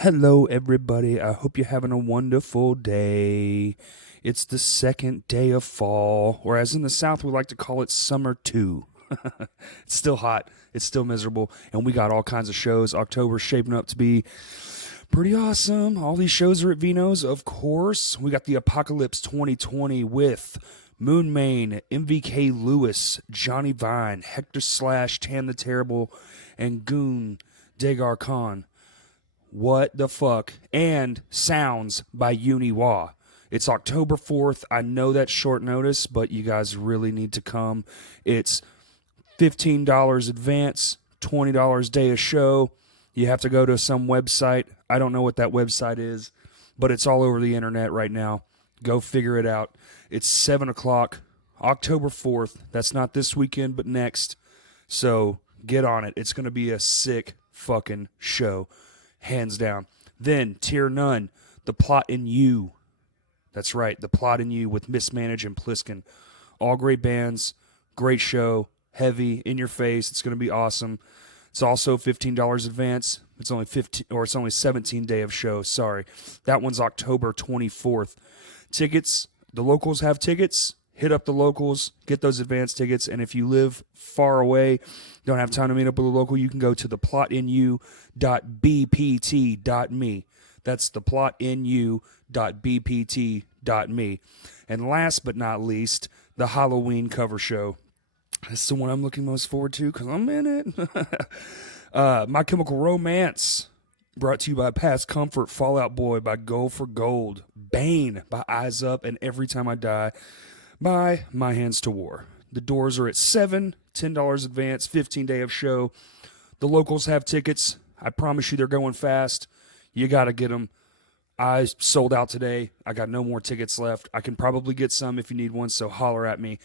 Hello, everybody. I hope you're having a wonderful day. It's the second day of fall, or as in the South, we like to call it summer 2. It's still hot, it's still miserable, and we got all kinds of shows. October's shaping up to be pretty awesome. All these shows are at Vino's, of course. We got the Apocalypse 2020 with Moon Main, MVK Lewis, Johnny Vine, Hector Slash, Tan the Terrible, and Goon Dagar Khan. What the fuck? And Sounds by Uniwa. It's October 4th. I know that's short notice, but you guys really need to come. It's $15 advance, $20 day of show. You have to go to some website. I don't know what that website is, but it's all over the internet right now. Go figure it out. It's 7 o'clock, October 4th. That's not this weekend, but next. So get on it. It's going to be a sick fucking show. Hands down. Then, Tier None, The Plot in You. That's right, The Plot in You with Mismanage and Pliskin. All great bands, great show, heavy, in your face. It's going to be awesome. It's also $15 advance. It's only 17 day of show. Sorry. That one's October 24th. Tickets, the locals have tickets. Hit up the locals, get those advance tickets, and if you live far away, don't have time to meet up with a local, you can go to theplotinu.bpt.me. That's theplotinu.bpt.me. And last but not least, the Halloween cover show. That's the one I'm looking most forward to because I'm in it. My Chemical Romance, brought to you by Past Comfort, Fall Out Boy by Gold for Gold, Bane by Eyes Up, and Every Time I Die by My Hands to War. The doors are at 7, $10 advance, 15 day of show. The locals have tickets. I promise you they're going fast. You got to get them. I sold out today. I got no more tickets left. I can probably get some if you need one, so holler at me.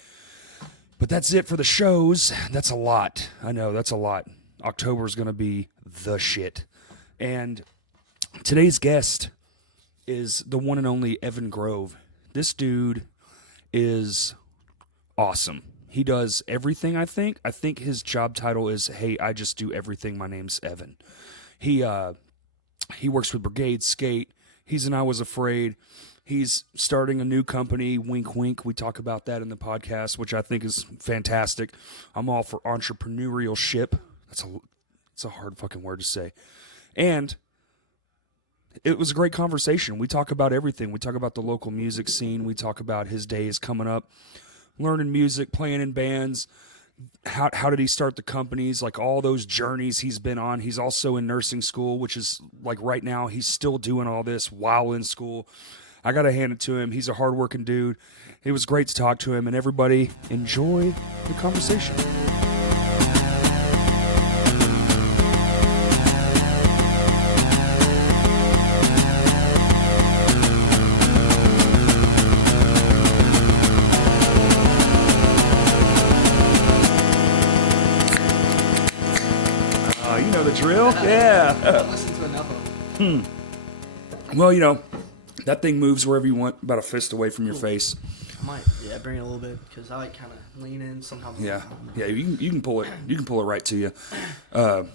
But that's it for the shows. That's a lot. I know, that's a lot. October is going to be the shit. And today's guest is the one and only Evan Grove. This dude is awesome. He does everything, I think. I think his job title is, hey, I just do everything. My name's Evan. He works with Brigade Skate. He's in I Was Afraid. He's starting a new company, Wink Wink. We talk about that in the podcast, which I think is fantastic. I'm all for entrepreneurship. It's a hard fucking word to say. And it was a great conversation. We talk about everything. We talk about the local music scene. We talk about his days coming up, learning music, playing in bands. How did he start the companies? Like all those journeys he's been on. He's also in nursing school, which is like right now he's still doing all this while in school. I got to hand it to him. He's a hardworking dude. It was great to talk to him, and everybody enjoy the conversation. You know the drill? Yeah. I've listened to enough of them. Well, you know, that thing moves wherever you want, about a fist away from your face. I might, bring it a little bit because I like kind of lean in sometimes. Yeah, you can pull it. You can pull it right to you,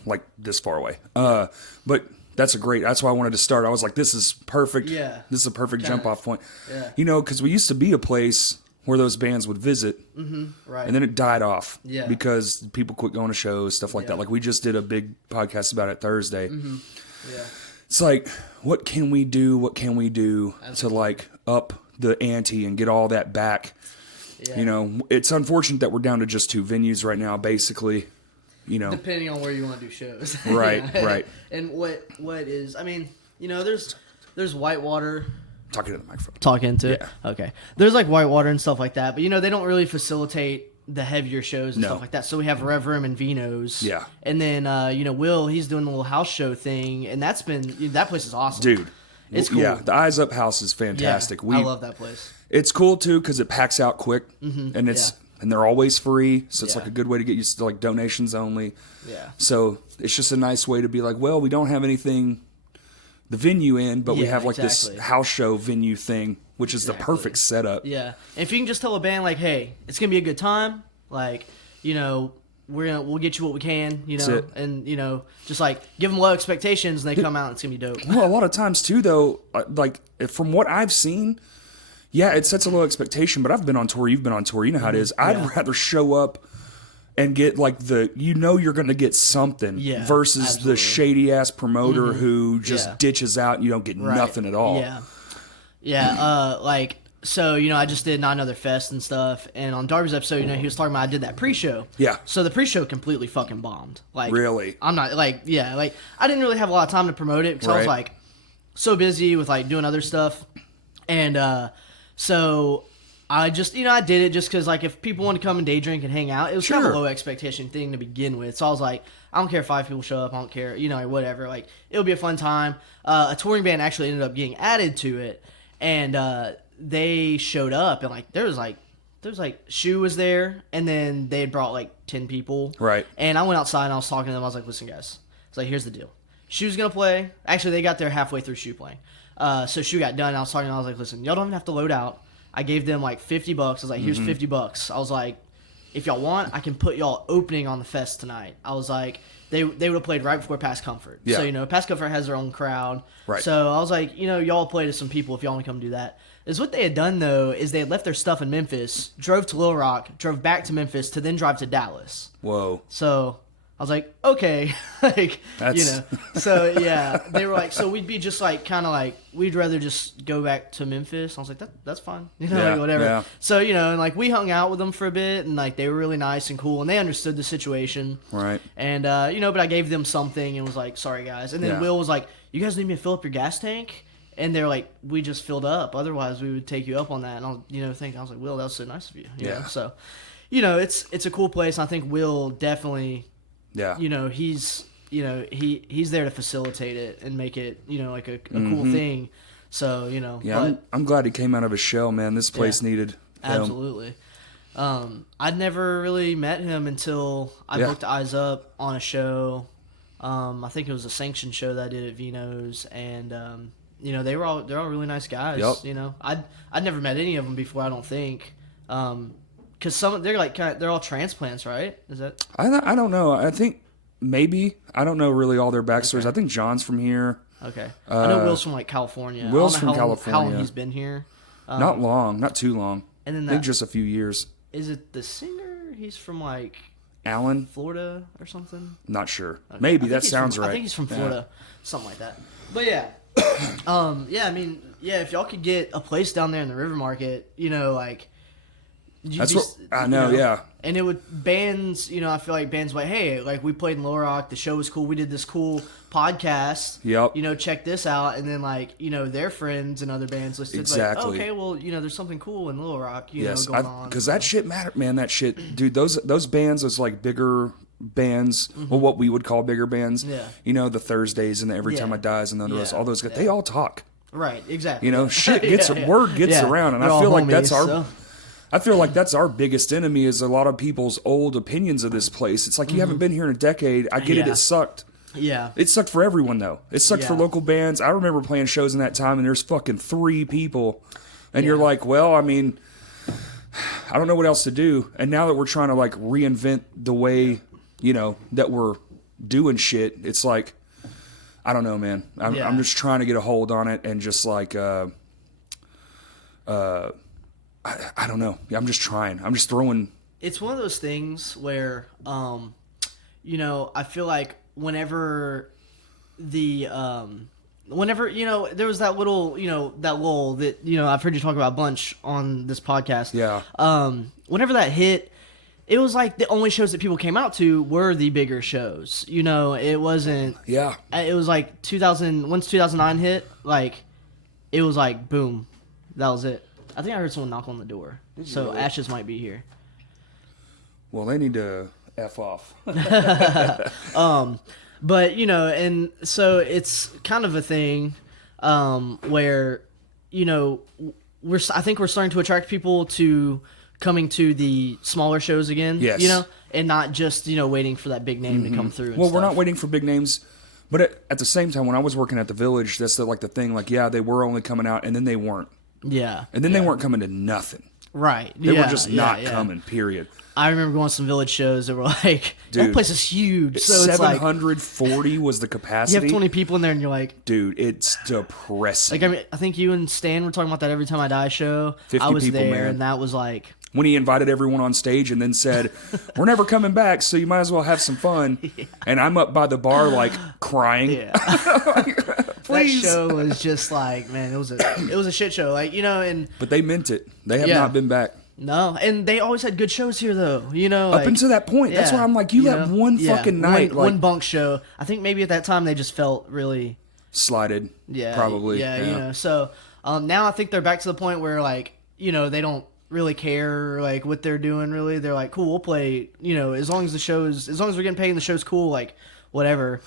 like this far away. But that's why I wanted to start. I was like, this is perfect. Yeah. This is a perfect jump off point. Yeah. You know, because we used to be a place where those bands would visit, Right. and then it died off. Yeah. Because people quit going to shows, stuff like that. Like we just did a big podcast about it Thursday. Yeah. It's like, what can we do? What can we do to like up the ante and get all that back? Yeah. You know, it's unfortunate that we're down to just 2 venues right now, basically. You know, Depending on where you want to do shows. Right, right. And what is? I mean, you know, there's Whitewater. talking to the microphone. Talking to. Yeah. Okay. There's like Whitewater and stuff like that, but you know they don't really facilitate the heavier shows and stuff like that. So we have Rev Room and Vino's. Yeah. And then you know Will, he's doing the little house show thing, and that place is awesome, Dude. It's cool. Yeah, the Eyes Up house is fantastic. I love that place. It's cool too because it packs out quick, and and they're always free, so it's like a good way to get used to like donations only. Yeah. So it's just a nice way to be like, well, we don't have anything, the venue in, but we have like this house show venue thing, which is the perfect setup. Yeah. And if you can just tell a band like, hey, it's gonna be a good time, like, you know, we'll get you what we can, you That's know, it. and you know, just like give them low expectations, and they come out and it's gonna be dope. Well, a lot of times too, though, like from what I've seen, yeah, it sets a low expectation. But I've been on tour. You've been on tour. You know how it is. I'd rather show up and get like you're going to get something versus absolutely. the shady ass promoter who just ditches out and you don't get nothing at all. Yeah. Like, so, you know, I just did Not Another Fest and stuff. And on Darby's episode, you know, he was talking about I did that pre-show. Yeah. So the pre-show completely fucking bombed. Like, really? I'm not, like, like, I didn't really have a lot of time to promote it because I was, like, so busy with, like, doing other stuff. And so I just, you know, I did it just because, like, if people want to come and day drink and hang out, it was kind of a low expectation thing to begin with. So I was like, I don't care if 5 people show up. I don't care, you know, like, whatever. Like, it'll be a fun time. A touring band actually ended up getting added to it. And they showed up, and, like, there was Shu was there, and then they had brought, like, 10 people. Right. And I went outside, and I was talking to them. I was like, listen, guys. It's like, here's the deal. Shu's going to play. Actually, they got there halfway through Shu playing. So Shu got done, and I was talking to them. I was like, listen, y'all don't even have to load out. I gave them like $50. I was like, here's $50. I was like, if y'all want, I can put y'all opening on the fest tonight. I was like, they would have played right before Past Comfort. Yeah. So, you know, Past Comfort has their own crowd. Right. So I was like, you know, y'all play to some people if y'all want to come do that. Is what they had done, though, is they had left their stuff in Memphis, drove to Little Rock, drove back to Memphis to then drive to Dallas. Whoa. So I was like, okay, like, That's... you know, so yeah, they were like, so we'd be just like, kind of like, we'd rather just go back to Memphis. I was like, that's fine, you know, like, whatever. Yeah. So, you know, and like we hung out with them for a bit, and like they were really nice and cool, and they understood the situation. Right. And, you know, but I gave them something and was like, sorry guys. And then Will was like, you guys need me to fill up your gas tank? And they're like, we just filled up. Otherwise, we would take you up on that. And I was, you know, I was like, Will, that was so nice of you. You know? So, you know, it's a cool place. And I think Will definitely... Yeah. You know, he's there to facilitate it and make it, you know, like a cool thing. So, you know. Yeah, but, I'm glad he came out of his shell, man. This place needed him. Absolutely. I'd never really met him until I booked Eyes Up on a show. I think it was a sanctioned show that I did at Vino's, and you know, they're all really nice guys. Yep. You know, I'd never met any of them before, I don't think. Because they're like they're all transplants, right? Is that? I don't know. I think maybe I don't know really all their backstories. Okay. I think John's from here. Okay, I know Will's from like California. Will's from California. How long he's been here? Not long, not too long. And then I think just a few years. Is it the singer? He's from like Allen, Florida or something. Not sure. Okay. Maybe that sounds right. I think he's from Florida, something like that. But yeah, yeah. I mean, yeah. If y'all could get a place down there in the River Market, you know, like. That's what I know, yeah. And it would bands, you know, I feel like bands like, hey, like we played in Little Rock, the show was cool, we did this cool podcast. Yep. You know, check this out, and then like, you know, their friends and other bands listed. Exactly. Like, okay, well, you know, there's something cool in Little Rock, you know, going on. Because that shit mattered, man. That shit, dude. Those bands, those like bigger bands, well, what we would call bigger bands. Yeah. You know, the Thursdays and the Every Time I Dies and the rest, all those guys, they all talk. Right. Exactly. You know, shit gets word gets around, and I feel like that's our. I feel like that's our biggest enemy is a lot of people's old opinions of this place. It's like you haven't been here in a decade. I get it. It sucked. Yeah. It sucked for everyone, though. It sucked for local bands. I remember playing shows in that time, and there's fucking 3 people. And you're like, well, I mean, I don't know what else to do. And now that we're trying to, like, reinvent the way, you know, that we're doing shit, it's like, I don't know, man. I'm just trying to get a hold on it and just, like, I don't know. I'm just trying. I'm just throwing. It's one of those things where, you know, I feel like whenever you know, there was that little, you know, that lull that, you know, I've heard you talk about a bunch on this podcast. Yeah. Whenever that hit, it was like the only shows that people came out to were the bigger shows. You know, it wasn't. Yeah. It was like once 2009 hit, like, it was like, boom, that was it. I think I heard someone knock on the door. So really? Ashes might be here. Well, they need to F off. But, you know, and so it's kind of a thing where, you know, I think we're starting to attract people to coming to the smaller shows again. Yes. You know, and not just, you know, waiting for that big name to come through. Well, we're not waiting for big names. But at the same time, when I was working at the Village, that's the thing. Like, yeah, they were only coming out, and then they weren't. Yeah. And then they weren't coming to nothing. Right. They were just not coming, period. I remember going to some village shows that were like, dude, that place is huge. So it's 740 was the capacity. You have 20 people in there and you're like... Dude, it's depressing. Like, I mean, I think you and Stan were talking about that Every Time I Die show. 50 I was people, there, man. and that was like... When he invited everyone on stage and then said, we're never coming back, so you might as well have some fun. Yeah. And I'm up by the bar, like, crying. Yeah. Please. That show was just like, man, it was a shit show. Like, you know, and... But they meant it. They have not been back. No, and they always had good shows here, though. You know, up until that point. That's why I'm like, you let one fucking night, one bunk show. I think maybe at that time they just felt really slighted. Yeah, probably. Yeah, you know. So now I think they're back to the point where, like, you know, they don't really care like what they're doing. Really, they're like, cool, we'll play. You know, as long as we're getting paid and the show's cool, like whatever.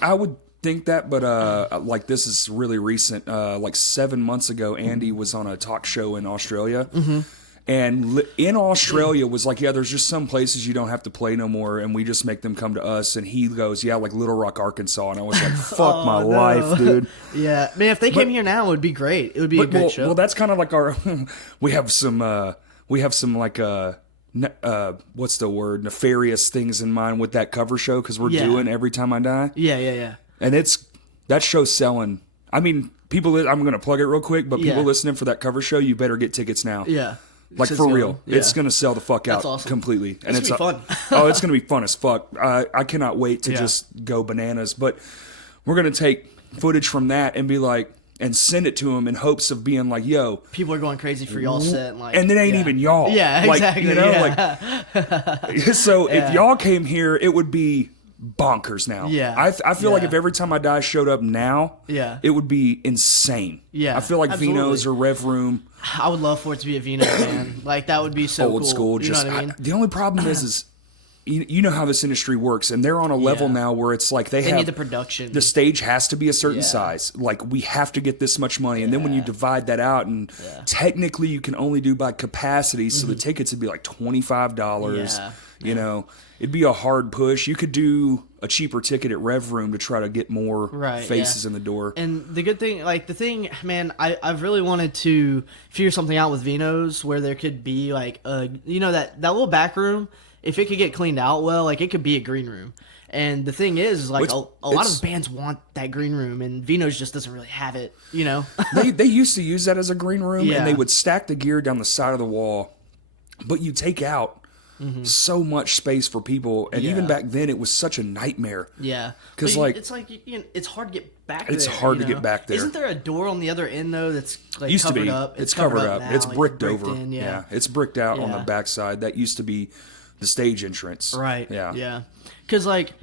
I would think that, but like this is really recent. Like 7 months ago, Andy was on a talk show in Australia. Mm-hmm. And in Australia was like, yeah, there's just some places you don't have to play no more, and we just make them come to us. And he goes, yeah, like Little Rock, Arkansas. And I was like, fuck my life, dude. Yeah, man, if they came here now, it would be great. It would be a good show. Well, that's kind of like our. we have some like what's the word? Nefarious things in mind with that cover show because we're doing Every Time I Die. Yeah. And that show's selling. I mean, people. I'm gonna plug it real quick, but people listening for that cover show, you better get tickets now. Yeah. Like, for real. Yeah. It's going to sell the fuck out completely. And it's going to be fun. Oh, it's going to be fun as fuck. I cannot wait to just go bananas. But we're going to take footage from that and be like, and send it to them in hopes of being like, yo. People are going crazy for y'all set. Like, and it ain't even y'all. Yeah, like, exactly. You know, like, so if y'all came here, it would be bonkers now. Yeah. I feel like if Every Time I Die showed up now, it would be insane. Yeah. I feel like Vino's or Rev Room. I would love for it to be a Vino, man. Like, that would be so old cool. school. You know what I mean? The only problem is you know how this industry works, and they're on a level now where it's like they need the production. The stage has to be a certain size. Like, we have to get this much money, and then when you divide that out, and technically you can only do by capacity, so the tickets would be like $25. Yeah. You know, it'd be a hard push. You could do a cheaper ticket at Rev Room to try to get more faces in the door. And the good thing, like the thing, man, I've really wanted to figure something out with Vino's where there could be like you know, that little back room, if it could get cleaned out well, like it could be a green room. And the thing is like a lot of bands want that green room, and Vino's just doesn't really have it, you know? they used to use that as a green room, and they would stack the gear down the side of the wall, but you take out so much space for people, and even back then it was such a nightmare. Yeah, because like it's like it's hard to get back. It's hard to get back there. Isn't there a door on the other end though that's like used covered to be up? It's covered up. Now. It's bricked like over. in, yeah, it's bricked out on the backside. That used to be the stage entrance. Right. Yeah. Because like,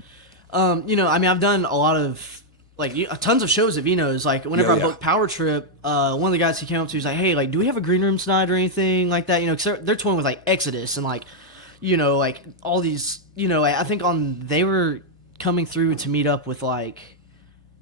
you know, I mean, I've done a lot of like tons of shows at Vino's. Like whenever I booked Power Trip, one of the guys he came up to was like, "Hey, like, do we have a green room tonight or anything like that?" You know, because they're touring with like Exodus and like, you know, like all these, you know, I think they were coming through to meet up with like,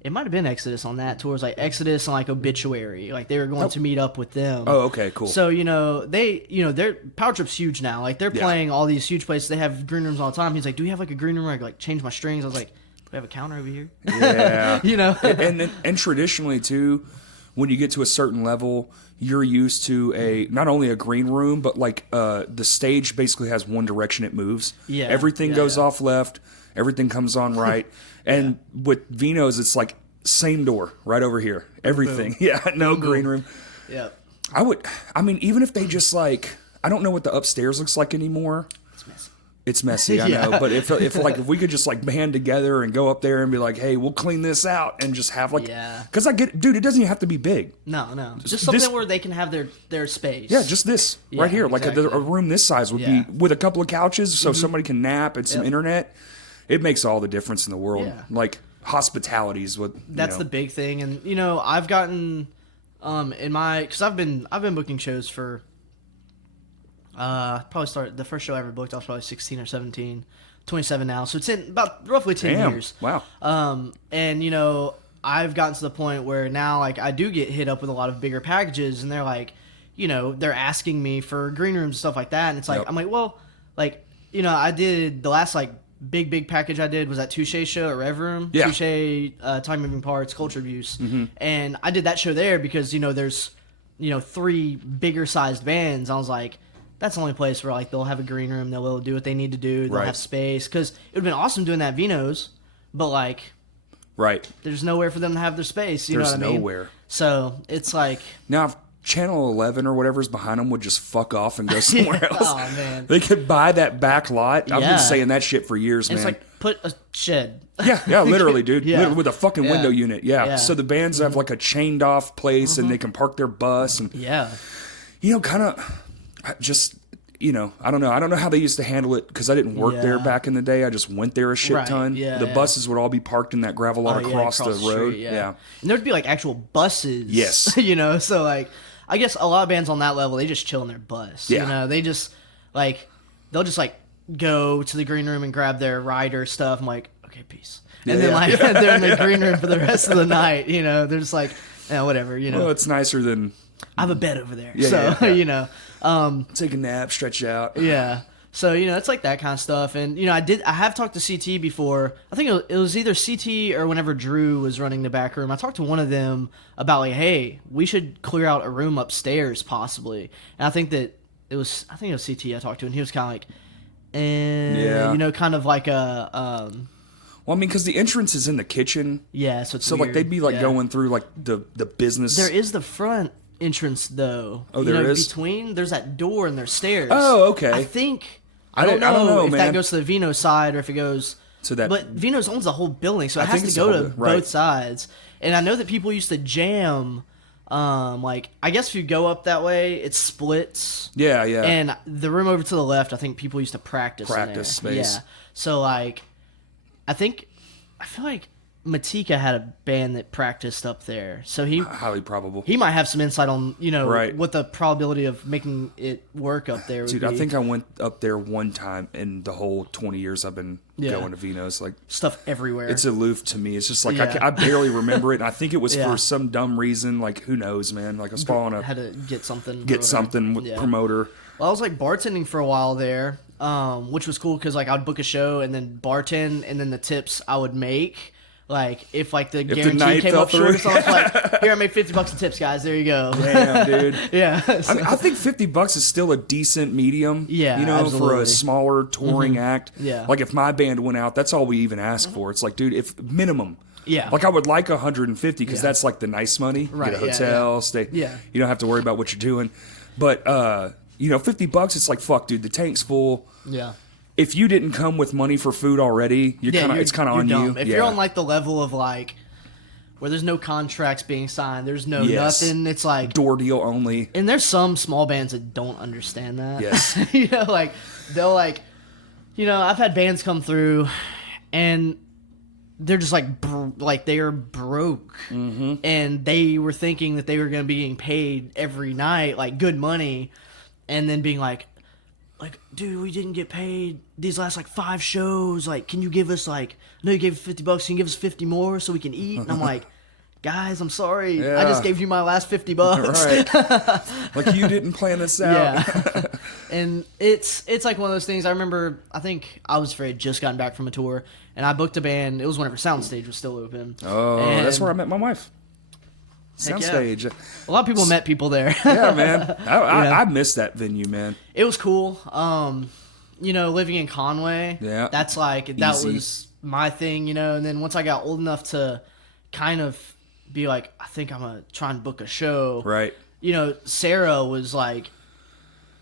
it might have been Exodus on that tour. It was like Exodus and like Obituary. Like they were going to meet up with them. Oh, okay, cool. So, you know, their Power Trip's huge now. Like they're playing all these huge places. They have green rooms all the time. He's like, "Do we have like a green room where I can like change my strings?" I was like, "Do we have a counter over here?" Yeah. You know? and traditionally too, when you get to a certain level, you're used to not only a green room, but like the stage basically has one direction it moves. Yeah. Everything goes off left, everything comes on right. And with Vino's, it's like same door right over here. Everything. Boom. Yeah, no Boom. Green room. Yeah. I mean, even if they just like, I don't know what the upstairs looks like anymore. It's messy, I know. But if we could just like band together and go up there and be like, "Hey, we'll clean this out," and just have like, because I get, dude, it doesn't even have to be big. No, just something where they can have their space. Yeah, just this right here, exactly. like a room this size would be with a couple of couches, so somebody can nap and some internet. It makes all the difference in the world. Yeah. Like hospitality is what. That's the big thing, and you know, I've gotten because I've been booking shows for. Probably started the first show I ever booked. I was probably 16 or 17, 27 now. So it's in about roughly 10 years. Wow. And you know, I've gotten to the point where now, like, I do get hit up with a lot of bigger packages, and they're like, you know, they're asking me for green rooms and stuff like that, and it's like, I'm like, well, like, you know, I did the last like big package I did was that Touche show at Rev Room. Yeah. Touche, Time Moving Parts, Culture Abuse, and I did that show there because you know there's, you know, 3 bigger sized bands. I was like, that's the only place where like they'll have a green room, they'll be able to do what they need to do, they'll Right. have space. Because it would have been awesome doing that at Vino's, but like Right. there's nowhere for them to have their space. You There's know what I mean? nowhere. So it's like, Now, if Channel 11 or whatever's behind them would just fuck off and go somewhere else, oh man, they could buy that back lot. I've Yeah. been saying that shit for years, and man. it's like put a shed. Yeah, literally, dude. Yeah. Literally with a fucking Yeah. window unit. Yeah. Yeah. So the bands have like a chained off place and they can park their bus and, Yeah, kind of just, I don't know. I don't know how they used to handle it because I didn't work there Yeah. back in the day. I just went there a shit Right. ton. Yeah, The yeah. buses would all be parked in that gravel lot Oh, yeah, across the road. street, yeah. And there'd be like actual buses. Yes. So like, I guess a lot of bands on that level, they just chill in their bus. Yeah. They just like, they'll just like go to the green room and grab their rider stuff. I'm like, okay, peace. And then Yeah. like they're in the green room for the rest of the night. They're just like, yeah, whatever. Well, it's nicer than I have a bed over there. Yeah, So yeah. yeah. take a nap, stretch out. Yeah. So, it's like that kind of stuff. And, I have talked to CT before. I think it was either CT or whenever Drew was running the back room. I talked to one of them about like, hey, we should clear out a room upstairs possibly. And I think it was CT I talked to, and he was kind of like, Yeah. kind of like a, Well, I mean, because the entrance is in the kitchen. yeah, so it's So, like, weird. they'd be, like, Yeah. going through, like, the business. There is the front entrance though. Oh, there is? There's that door and there's stairs. Oh, okay. I think I I don't know if man. that goes to the Vino side or if it goes To that- But Vino's owns the whole building, so it I has think to it's go the to whole right. both sides. And I know that people used to jam. Like I guess if you go up that way, it splits. Yeah, yeah. And the room over to the left, I think people used to practice. Practice in there. space. Yeah. So like, I feel like Matika had a band that practiced up there. So Highly probable. he might have some insight on Right. what the probability of making it work up there would Dude, be. I think I went up there one time in the whole 20 years I've been Yeah. going to Vino's. Like, stuff everywhere. it's aloof to me. It's just like Yeah. I barely remember it. And I think it was Yeah. for some dumb reason. Like, who knows, man? Like, I was following had to get something. or get whatever. something with Yeah. promoter. Well, I was like bartending for a while there, which was cool because like I'd book a show and then bartend, and then the tips I would make. Like if like the the guarantee night came fell up short or through. something, it's like here I made $50 in tips, guys. There you go. Damn, dude. Yeah. I mean, I think $50 is still a decent medium. Yeah, for absolutely. a smaller touring act. Yeah. Like if my band went out, that's all we even ask for. It's like, dude, if minimum. Yeah. Like I would like 150 because Yeah. that's like the nice money. Right, Get a yeah, hotel, yeah. stay. Yeah. You don't have to worry about what you're doing. But $50, it's like, fuck, dude, the tank's full. Yeah. If you didn't come with money for food already, it's kind of on you're you. dumb. If Yeah. you're on like the level of like where there's no contracts being signed, there's no Yes. nothing. It's like, door deal only. and there's some small bands that don't understand that. Yes. like they'll like, I've had bands come through, and they're just like they are broke, and they were thinking that they were going to be getting paid every night, like good money, and then being like, dude, we didn't get paid these last like 5 shows. Like, can you give us like, I know you gave us $50, can you give us 50 more so we can eat? And I'm like, guys, I'm sorry, I Yeah. just gave you my last $50. Right. Like you didn't plan this out. Yeah. And it's like one of those things. I remember, I think I was afraid just gotten back from a tour, and I booked a band. It was whenever Soundstage was still open. Oh, And that's where I met my wife. Heck yeah. Soundstage. a lot of people met people there. Yeah, man. I miss that venue, man. It was cool. Living in Conway. Yeah. That's like, that Easy. was my thing, And then once I got old enough to kind of be like, I think I'm going to try and book a show. Right. Sarah was like,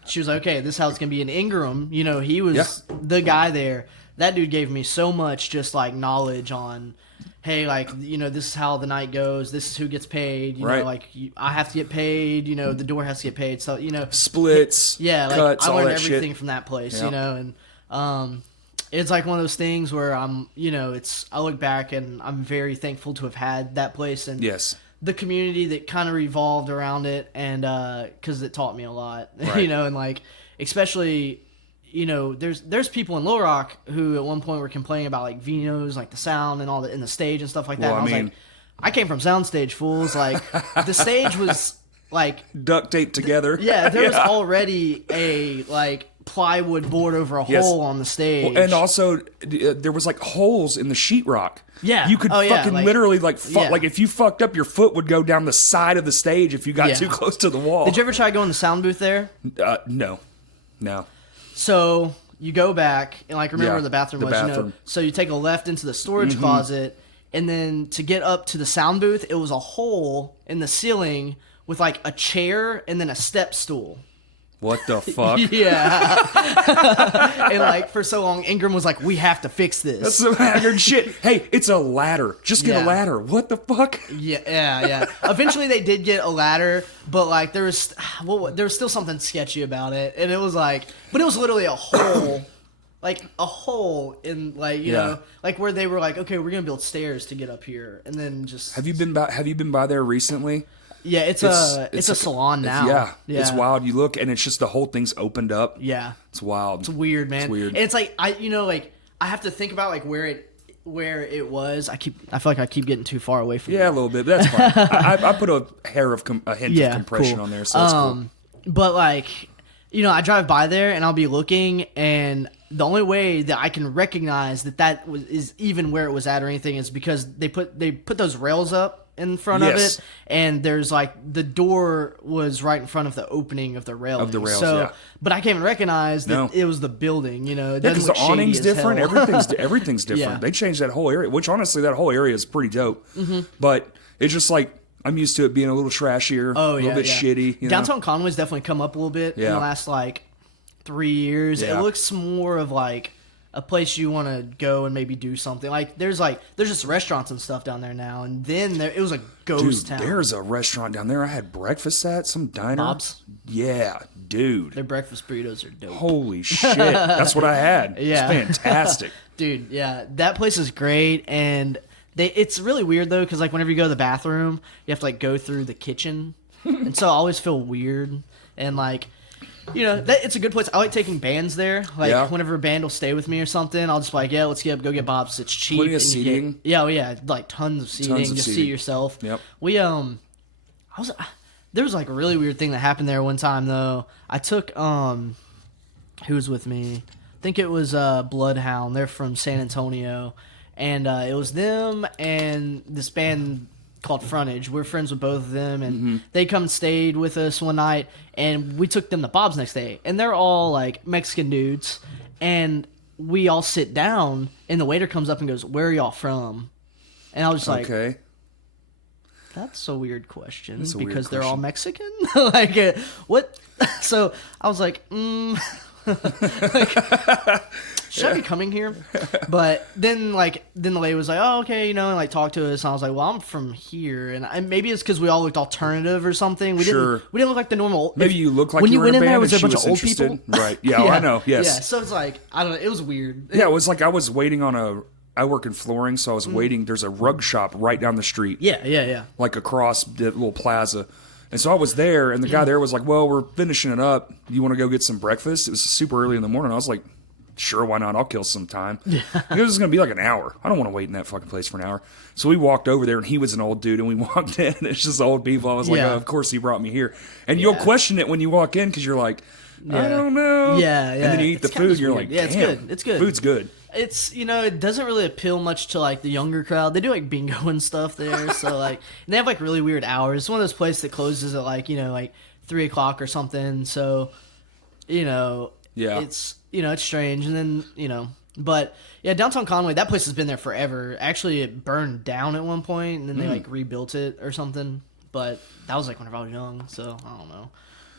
she was like, okay, this house is going to be in Ingram. He was Yeah. the guy there. That dude gave me so much just like knowledge on, hey, like, this is how the night goes. This is who gets paid. Right. I have to get paid. The door has to get paid. So, Splits. yeah, like cuts, I all learned that everything shit. from that place, Yeah. and it's like one of those things where I look back and I'm very thankful to have had that place and Yes. the community that kind of revolved around it, and because it taught me a lot, Right. and like especially. There's people in Little Rock who at one point were complaining about like Vino's, like the sound and all the in the stage and stuff like that. Well, and I was I mean- like, I came from Soundstage, fools. Like the stage was like, Duct tape together. yeah, there was already a like plywood board over a Yes. hole on the stage, Well, and also, there was like holes in the sheetrock. Yeah. You could Oh, yeah, fucking like- literally yeah. like if you fucked up, your foot would go down the side of the stage if you got Yeah. too close to the wall. Did you ever try going to the sound booth there? No. No. So you go back and like remember where the bathroom was, you know. So you take a left into the storage closet, and then to get up to the sound booth, it was a hole in the ceiling with like a chair and then a step stool. What the fuck? Yeah. And like for so long, Ingram was like, "We have to fix this." That's some haggard shit. Hey, it's a ladder. Just get a ladder. What the fuck? Yeah. Eventually, they did get a ladder, but like there was still something sketchy about it, and it was like, but it was literally a hole. Like a hole in like you know like where they were like, okay, we're gonna build stairs to get up here, and then just Have you been by there recently? Yeah, it's a salon now. Yeah, it's wild. You look and it's just the whole thing's opened up. Yeah, it's wild. It's weird, man. It's weird. And it's like I have to think about like where it was. I feel like I keep getting too far away from it. Yeah, a little bit. But that's fine. I put a hint of compression on there, so that's cool. But like, I drive by there and I'll be looking, and the only way that I can recognize that is even where it was at or anything is because they put those rails up in front of it, and there's like the door was right in front of the opening of the railing. But I can't even recognize that it was the building. Because the awning's different. Everything's different. Yeah. They changed that whole area, which honestly, that whole area is pretty dope. But it's just like I'm used to it being a little trashier, a little bit shitty. Downtown Conway's definitely come up a little bit in the last like 3 years. It looks more of like a place you want to go and maybe do something. Like there's just restaurants and stuff down there now, and then it was a ghost town. There's a restaurant down there I had breakfast at, some diner. Bob's? Yeah, dude. Their breakfast burritos are dope. Holy shit. That's what I had. Yeah. It's fantastic. Dude, yeah. That place is great, and it's really weird though, because like whenever you go to the bathroom, you have to like go through the kitchen. And so I always feel weird, and like it's a good place. I like taking bands there. Like whenever a band will stay with me or something, I'll just be like, let's go get Bob's. It's cheap. Plenty of seating. Like tons of seating. Just seat yourself. Yep. There was like a really weird thing that happened there one time though. I took who was with me? I think it was Bloodhound. They're from San Antonio, and it was them and this band called Frontage. We're friends with both of them, and they come and stayed with us one night, and we took them to Bob's next day, and they're all like Mexican dudes, and we all sit down, and the waiter comes up and goes, "Where are y'all from?" And I was just like, okay, that's a weird question because weird they're all Mexican. Like what? So I was like, should I be coming here? But then the lady was like, "Oh, okay," and like talked to us, and I was like, "Well, I'm from here," and maybe it's because we all looked alternative or something. We didn't look like the normal. Maybe you look like when you were went in there, band was there a and bunch she of was old interested. people? Right? Yeah, I know. Yes. Yeah. So it's like I don't know. It was weird. Yeah, it was like I was waiting on I work in flooring, so I was waiting. There's a rug shop right down the street. Yeah. Like across the little plaza. And so I was there, and the guy there was like, "Well, we're finishing it up. You want to go get some breakfast?" It was super early in the morning. I was like, "Sure, why not? I'll kill some time." It was going to be like an hour. I don't want to wait in that fucking place for an hour. So we walked over there, and he was an old dude, and we walked in. It's just old people. I was like, "Oh, of course he brought me here." And you'll question it when you walk in because you're like, "I don't know." Yeah. And then you eat the food, and you're like, "Damn, it's good. It's good. Food's good." It's it doesn't really appeal much to like the younger crowd. They do like bingo and stuff there, so like and they have like really weird hours. It's one of those places that closes at like like 3 o'clock or something. So it's it's strange. And then but yeah, downtown Conway, that place has been there forever. Actually, it burned down at one point, and then they like rebuilt it or something. But that was like whenever I was young, so I don't know.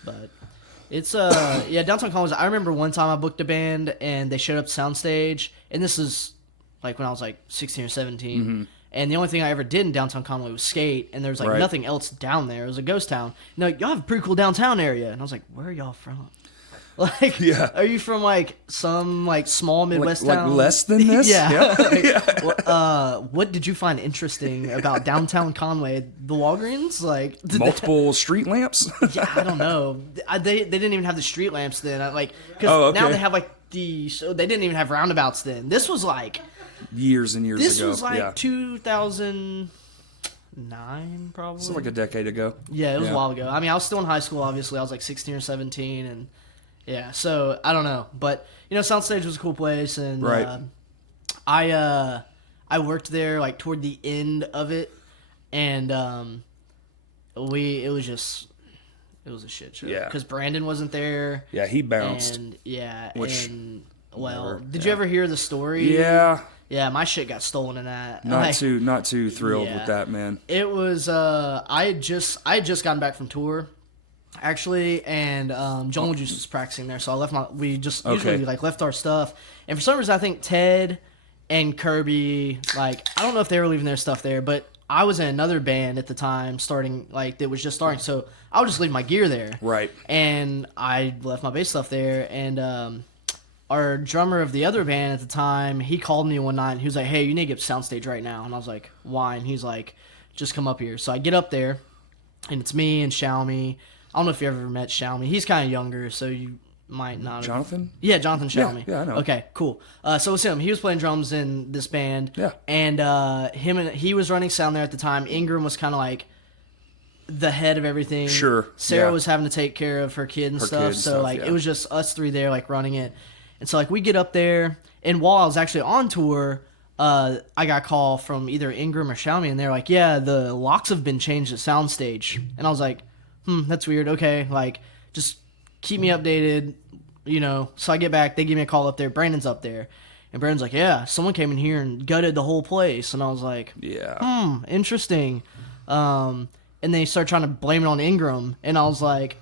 But it's downtown Conway. I remember one time I booked a band and they showed up soundstage, and this is like when I was like 16 or 17. And the only thing I ever did in downtown Conway was skate, and there was like nothing else down there. It was a ghost town. Y'all have a pretty cool downtown area, and I was like, where are y'all from? Like, are you from like some like small Midwest town? Like less than this? What did you find interesting about downtown Conway? The Walgreens, like multiple street lamps? Yeah, I don't know. They didn't even have the street lamps then. Because now they have like they didn't even have roundabouts then. This was like years and years ago. This was like 2009, probably. So like a decade ago. Yeah, it was a while ago. I mean, I was still in high school. Obviously, I was like 16 or 17, and. Yeah, so I don't know, but Soundstage was a cool place, and I worked there like toward the end of it, and it was just It was a shit show. Yeah. Because Brandon wasn't there. Yeah, he bounced. And yeah, Which, well, did yeah. you ever hear the story? Yeah. Yeah, my shit got stolen in that. Not too thrilled with that, man. It was I had just gotten back from tour, actually, and Jungle Juice was practicing there, so I left usually like left our stuff, and for some reason I think Ted and Kirby, like, I don't know if they were leaving their stuff there, but I was in another band at the time that was just starting, so I would just leave my gear there. Right. And I left my bass stuff there, and our drummer of the other band at the time, he called me one night, and he was like, hey, you need to get to soundstage right now. And I was like, why? And he's like, just come up here. So I get up there, and it's me and Xiaomi. I don't know if you ever met Xiaomi. He's kind of younger, so you might not have. Jonathan? Yeah, Jonathan Xiaomi. Yeah, I know. Okay, cool. So it's him. He was playing drums in this band. Yeah. And he was running sound there at the time. Ingram was kind of like the head of everything. Sure. Sarah yeah. was having to take care of her kid and stuff. So like yeah. it was just us three there, like, running it. And so like we get up there, and while I was actually on tour, I got a call from either Ingram or Xiaomi, and they're like, yeah, the locks have been changed at soundstage. And I was like, that's weird. Okay, like, just keep me updated, you know. So I get back, they give me a call up there. Brandon's up there, and Brandon's like, yeah, someone came in here and gutted the whole place. And I was like, yeah, interesting. And they start trying to blame it on Ingram, and I was like,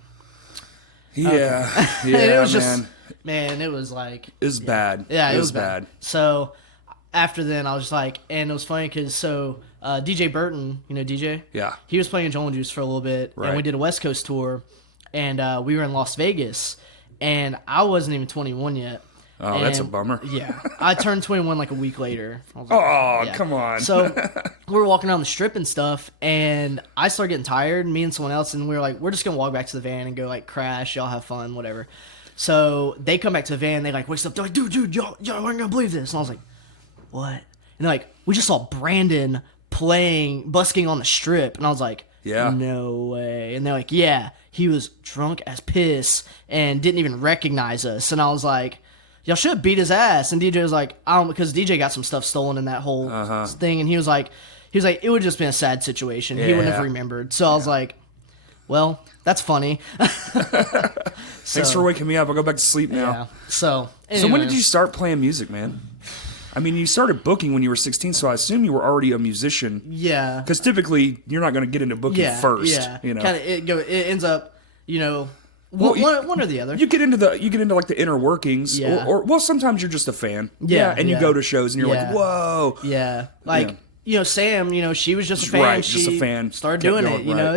yeah, okay. yeah, it was man. Man, it was like... It was bad. Yeah, it was bad. So, after then, I was just like... And it was funny because, DJ Burton, you know DJ? Yeah. He was playing Jungle Juice for a little bit, Right. and we did a West Coast tour, and we were in Las Vegas, and I wasn't even 21 yet. Oh, that's a bummer. Yeah. I turned 21 like a week later. I was like, Oh, yeah. come on. So, we were walking around the strip and stuff, and I started getting tired, me and someone else, and we were like, we're just going to walk back to the van and go, like, crash, y'all have fun, whatever. So they come back to the van, they like wake up, they're like, dude, y'all aren't gonna believe this. And I was like, what? And they're like, we just saw Brandon busking on the strip. And I was like, yeah, no way. And they're like, yeah, he was drunk as piss and didn't even recognize us. And I was like, y'all should have beat his ass. And DJ was like, I don't, because DJ got some stuff stolen in that whole thing. And he was like, it would have just been a sad situation. He wouldn't have remembered. So I was like, well, that's funny. Thanks for waking me up. I'll go back to sleep now. Yeah. So when did you start playing music, man? I mean, you started booking when you were 16, so I assume you were already a musician. Yeah. Because typically, you're not going to get into booking first. Yeah. You know? Kind of. It ends up, you know, one or the other. You get into like the inner workings. Yeah. Or sometimes you're just a fan. Yeah. And you go to shows and you're like, whoa. Yeah. Like, you know, Sam, you know, she was just a fan. Right. Just a fan. Started doing it. You know,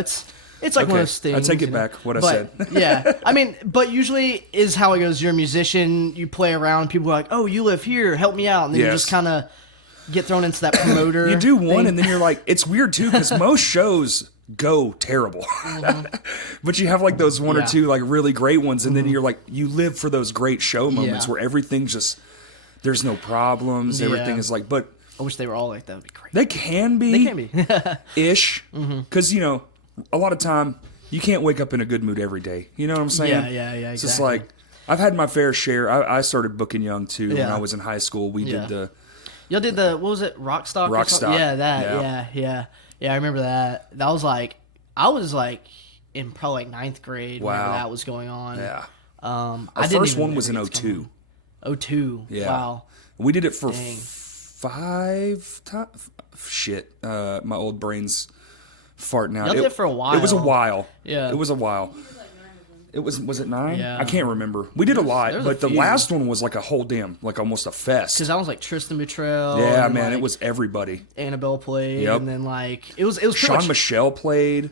it's like one of those things. I take it back, what I said. Yeah. I mean, but usually is how it goes. You're a musician, you play around, people are like, oh, you live here, help me out. And then you just kind of get thrown into that promoter. You do one, thing. and then you're like, it's weird too, because most shows go terrible. But you have like those one or two like really great ones, and then you're like, you live for those great show moments where everything's just, there's no problems, everything is like, but. I wish they were all like that. Would be great. They can be. They can be. Ish. Because, you know, a lot of time, you can't wake up in a good mood every day. You know what I'm saying? Yeah, exactly. It's just like, I've had my fair share. I started booking young, too. When I was in high school, we did the... Y'all did the, what was it, Rockstock? Rockstock. Yeah, that, yeah. Yeah, I remember that. That was like, I was like in probably like 9th grade whenever that was going on. Yeah. Our first one was in 02. 02. Yeah. Wow. We did it for 5 times. Shit. My old brain's farting out. Y'all did it for a while. It was a while. Yeah. It was a while. Was it 9? Yeah. I can't remember. We did a lot, but the few. last one was like a whole damn, like almost a fest. Because that was like Tristan Buttrell. Yeah, and man, like it was everybody. Annabelle played, Yep. and then like it was pretty Sean much, Michelle played.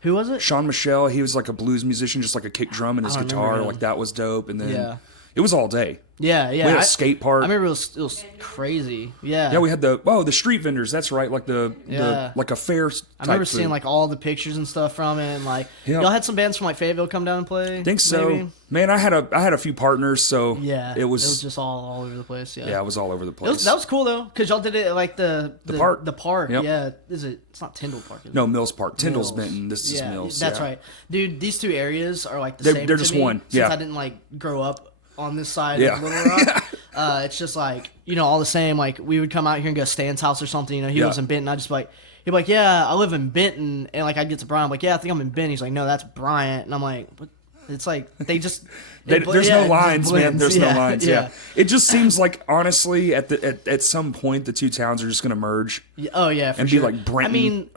Who was it? Sean Michelle, he was like a blues musician, just like a kick drum and his I don't guitar. remember him. Like that was dope. And then Yeah. it was all day. Yeah. We had a skate park. I remember it was crazy. Yeah. Yeah, we had the street vendors. That's right, like the like a fair. I remember seeing like all the pictures and stuff from it, and like y'all had some bands from like Fayetteville come down and play. I think so. Maybe? Man, I had a few partners, so Yeah, it was just all over the place. Yeah, it was all over the place. That was cool though, because y'all did it at like the park. The park. Yep. Yeah, it's not Tyndall Park? Is it? No, Mills Park. Tyndall's Mills. Benton. This is Mills. That's yeah. right, dude. These two areas are like the They're same. they're to just me, one. Since Yeah. I didn't like grow up on this side Yeah. of Little Rock. It's just like, you know, all the same. Like we would come out here and go to Stan's house or something. You know, he Yeah. lives in Benton. I'd just be like, He'd be like, yeah, I live in Benton, and like I'd get to Bryant, I'm like, yeah, I think I'm in Benton. He's like, no, that's Bryant, and I'm like, what? It's like they just there's no lines, man. There's no lines. Yeah. It just seems like honestly, at some point, the two towns are just gonna merge. Oh yeah, for and sure. be like Brenton. I mean,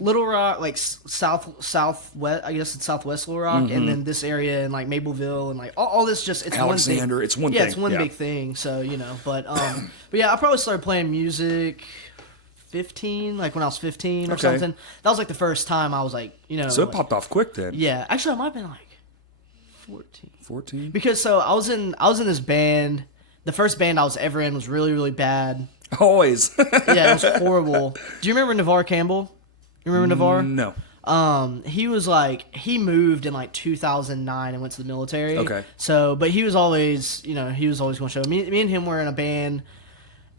Little Rock, like southwest. I guess it's southwest Little Rock, and then this area and like Mapleville and like all this just it's Alexander. one thing. It's one yeah, thing. It's one big thing. So but yeah, I probably started playing music 15, like when I was 15 or something. That was like the first time I was like, So it like, popped off quick then. Yeah, actually, I might have been like 14. Because so I was in this band. The first band I was ever in was really, really bad. Always. Yeah, it was horrible. Do you remember Navarre Campbell? You remember Navarre? No. He was like he moved in like 2009 and went to the military. Okay. So, but he was always, he was always going to show. Me and him were in a band,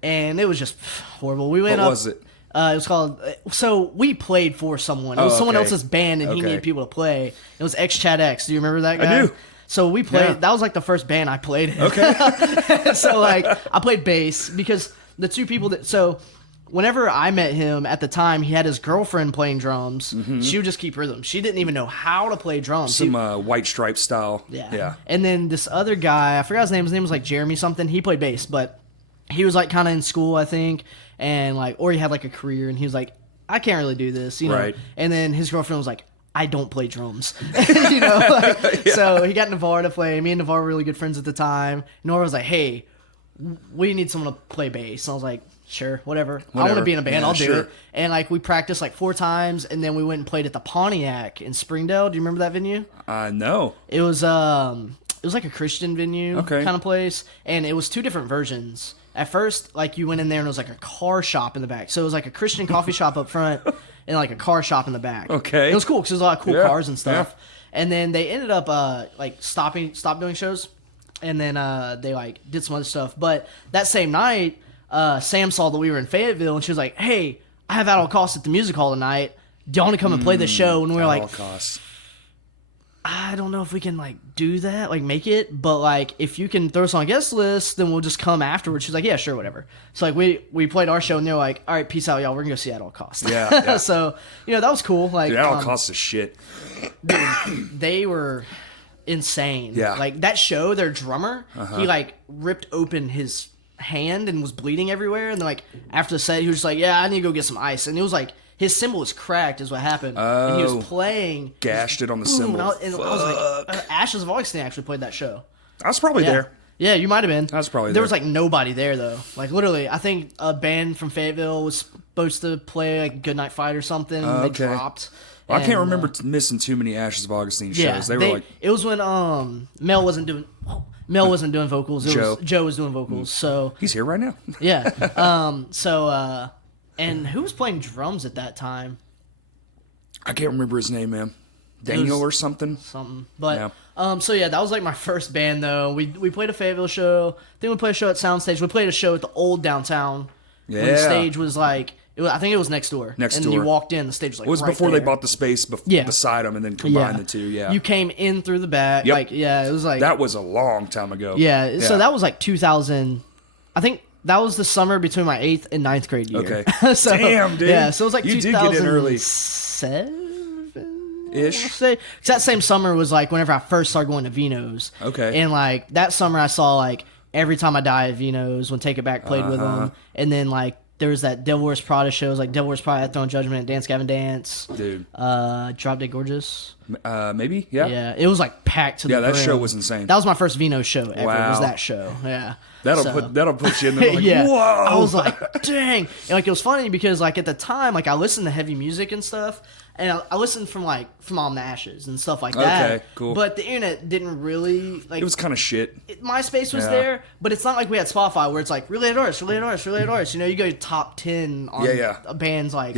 and it was just horrible. We went What up. was it? It was called. So we played for someone. It was someone else's band, and he needed people to play. It was X Chad X. Do you remember that guy? I do. So we played. Yeah. That was like the first band I played in. Okay. So like I played bass because the two people that whenever I met him at the time, he had his girlfriend playing drums. Mm-hmm. She would just keep rhythm. She didn't even know how to play drums. Some White Stripe style. Yeah. And then this other guy, I forgot his name. His name was like Jeremy something. He played bass, but he was like kind of in school, I think, and like, or he had like a career, and he was like, I can't really do this, Right. And then his girlfriend was like, I don't play drums, Yeah. So he got Navarre to play. Me and Navarre were really good friends at the time. Navarre was like, hey, we need someone to play bass. And I was like, sure, whatever. I want to be in a band. I'll do it. And like we practiced like 4 times, and then we went and played at the Pontiac in Springdale. Do you remember that venue? No. It was like a Christian venue kind of place, and it was 2 different versions. At first, like you went in there and it was like a car shop in the back. So it was like a Christian coffee shop up front and like a car shop in the back. Okay. It was cool because there was a lot of cool cars and stuff. Yeah. And then they ended up like stopped doing shows, and then they like did some other stuff. But that same night, Sam saw that we were in Fayetteville, and she was like, "Hey, I have At All Costs at the music hall tonight. Do you want to come and play the show?" And we were like, At All Costs. I don't know if we can like do that, like make it, but like if you can throw us on a guest list, then we'll just come afterwards. She's like, yeah, sure, whatever. So like we played our show, and they're like, all right, peace out, y'all. We're gonna go see At All Costs. Yeah. So that was cool. Like Dude, At All Costs is shit. They were insane. Yeah. Like that show, their drummer, he like ripped open his hand and was bleeding everywhere, and then like after the set, he was just like, yeah, I need to go get some ice, and it was like. His cymbal was cracked, is what happened. And he was playing. Gashed it on the cymbal. And I was like, Ashes of Augustine actually played that show. I was probably there. Yeah, you might have been. I was probably there. There was like nobody there, though. Like literally, I think a band from Fayetteville was supposed to play like Goodnight Fight or something. And they dropped. Well, I can't remember missing too many Ashes of Augustine shows. Yeah, they were like. It was when Mel wasn't doing. Mel wasn't doing vocals. Joe was doing vocals. So he's here right now. Yeah. And who was playing drums at that time? I can't remember his name, man. Daniel or something. But so yeah, that was like my first band though. We played a Fayetteville show. Then we played a show at Soundstage. We played a show at the old downtown. Yeah. When the stage was like, I think it was next door. And you walked in, the stage was like. It was right before there. They bought the space beside them and then combined the two. Yeah. You came in through the back. Yep. It was like that was a long time ago. Yeah. So that was like 2000. I think. That was the summer between my 8th and 9th grade year. Okay. So, damn, dude. Yeah, so it was like you did get in early. 2007-ish. Because that same summer was like whenever I first started going to Vino's. Okay. And like that summer I saw like Every Time I Die at Vino's when Take It Back played with them. And then like there was that Devil Wears Prada shows like Devil Wears Prada, Throne Judgment, Dance Gavin Dance. Dude. Drop Dead Gorgeous. Maybe, yeah. Yeah, it was like packed to the that brim. show was insane. That was my first Vino's show ever. Wow. Was that show? Yeah. That'll put you in there like, yeah. whoa. I was like, dang. And like it was funny because like at the time, like I listened to heavy music and stuff, and I listened from On the Ashes and stuff like that. Okay, cool. But the internet didn't really like. It was kind of shit. MySpace was there, but it's not like we had Spotify where it's like related artists. You go top 10 on bands like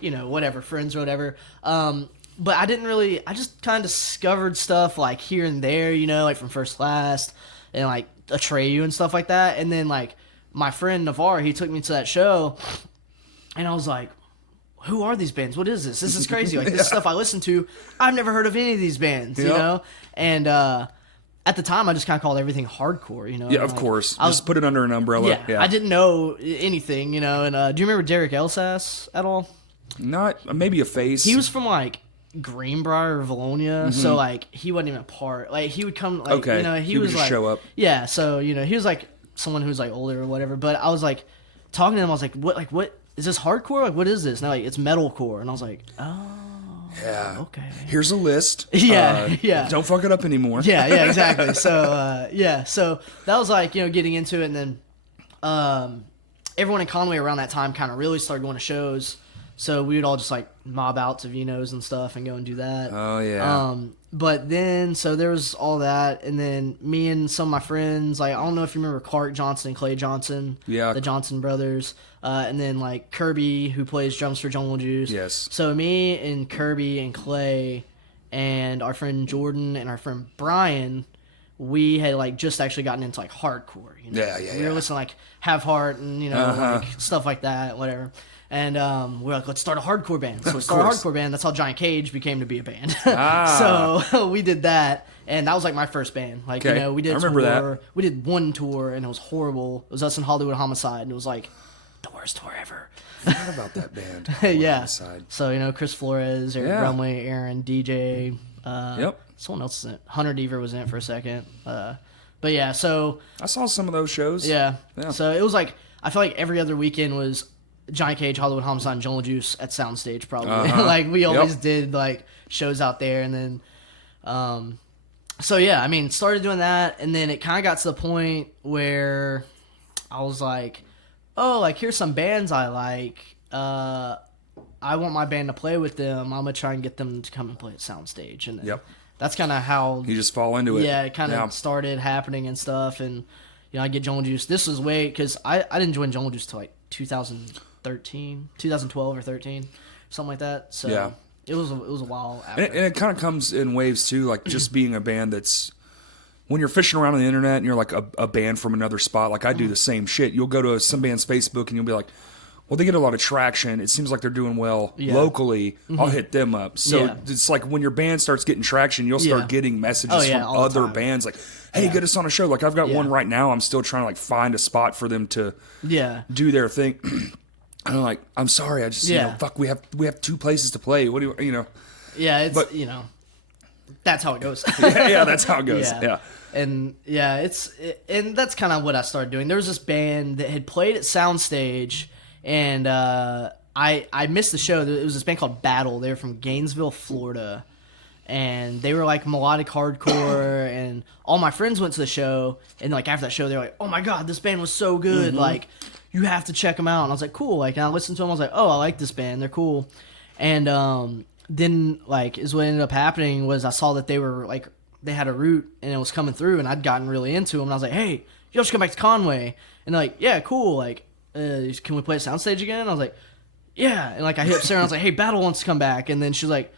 whatever, Friends or whatever. But I didn't really. I just kind of discovered stuff like here and there, like from First Last and like Atreyu and stuff like that. And then like my friend Navarre, he took me to that show, and I was like, who are these bands? What is this? This is crazy. Like this is stuff I listen to. I've never heard of any of these bands, you know? And at the time I just kind of called everything hardcore, Yeah, of course. Just put it under an umbrella. Yeah. I didn't know anything, And do you remember Derek Elsass at all? Not maybe a face. He was from like Greenbrier or Valonia, so like he wasn't even a part. Like he would come, like Okay. you know, He would was just like show up. Yeah, so you know, he was like someone who's like older or whatever. But I was like talking to him. I was like, what is this hardcore? Like, what is this? And they're like, it's metalcore. And I was like, oh, Yeah. okay. Here's a list. Yeah, yeah. Don't fuck it up anymore. Yeah, exactly. So so that was like, you know, getting into it, and then everyone in Conway around that time kind of really started going to shows. So we would all just like mob out to Vino's and stuff and go and do that. Oh yeah. But then, so there was all that, and then me and some of my friends, like, I don't know if you remember Clark Johnson and Clay Johnson, Yeah. the Johnson brothers, and then like Kirby, who plays drums for Jungle Juice. Yes. So me and Kirby and Clay and our friend Jordan and our friend Brian, we had like just actually gotten into like hardcore. You know? Yeah. We were listening to like Have Heart and you know like stuff like that, whatever. And we were like, let's start a hardcore band. So we started a hardcore band. That's how Giant Cage became to be a band. So we did that, and that was like my first band. Like you know, we did a tour. That. We did one tour, and it was horrible. It was us and Hollywood Homicide, and it was like the worst tour ever. I forgot about that band. Yeah. Homicide. So you know, Chris Flores, Eric Brumley, Aaron, DJ. Yep. Someone else was in it. Hunter Deaver was in it for a second. But yeah, so I saw some of those shows. Yeah. Yeah. So it was like I feel like every other weekend was Giant Cage, Hollywood Homicide, and Jungle Juice at Soundstage probably. Like we always did like shows out there, and then so yeah, I mean started doing that, and then it kind of got to the point where I was like, oh, like here's some bands I like. I want my band to play with them. I'm gonna try and get them to come and play at Soundstage, and then that's kind of how you just fall into it. Yeah, it kind of started happening and stuff, and you know I get Jungle Juice. This was way because I didn't join Jungle Juice till like 2012 or 13, something like that. So it was a while after. And it kind of comes in waves too, like just being a band that's when you're fishing around on the internet and you're like a band from another spot. Like I do the same shit. You'll go to some band's Facebook and you'll be like, well, they get a lot of traction. It seems like they're doing well locally. I'll hit them up. So it's like when your band starts getting traction, you'll start getting messages from other bands like, hey, get us on a show. Like I've got one right now. I'm still trying to like find a spot for them to do their thing. I'm like, I'm sorry. I just, you know, fuck, we have two places to play. What do you know? Yeah, it's, you know, that's how it goes. yeah, that's how it goes. Yeah. And and that's kind of what I started doing. There was this band that had played at Soundstage, and I missed the show. It was this band called Battle. They were from Gainesville, Florida, and they were like melodic hardcore. And all my friends went to the show, and like after that show, they were like, "Oh my god, this band was so good! Like, you have to check them out." And I was like, "Cool!" Like, and I listened to them. I was like, "Oh, I like this band. They're cool." And then like is what ended up happening was I saw that they were like they had a route and it was coming through, and I'd gotten really into them. And I was like, "Hey, you should come back to Conway." And they're like, "Yeah, cool. Like, can we play at Soundstage again?" And I was like, "Yeah." And like I hit up Sarah and I was like, "Hey, Battle wants to come back." And then she was like,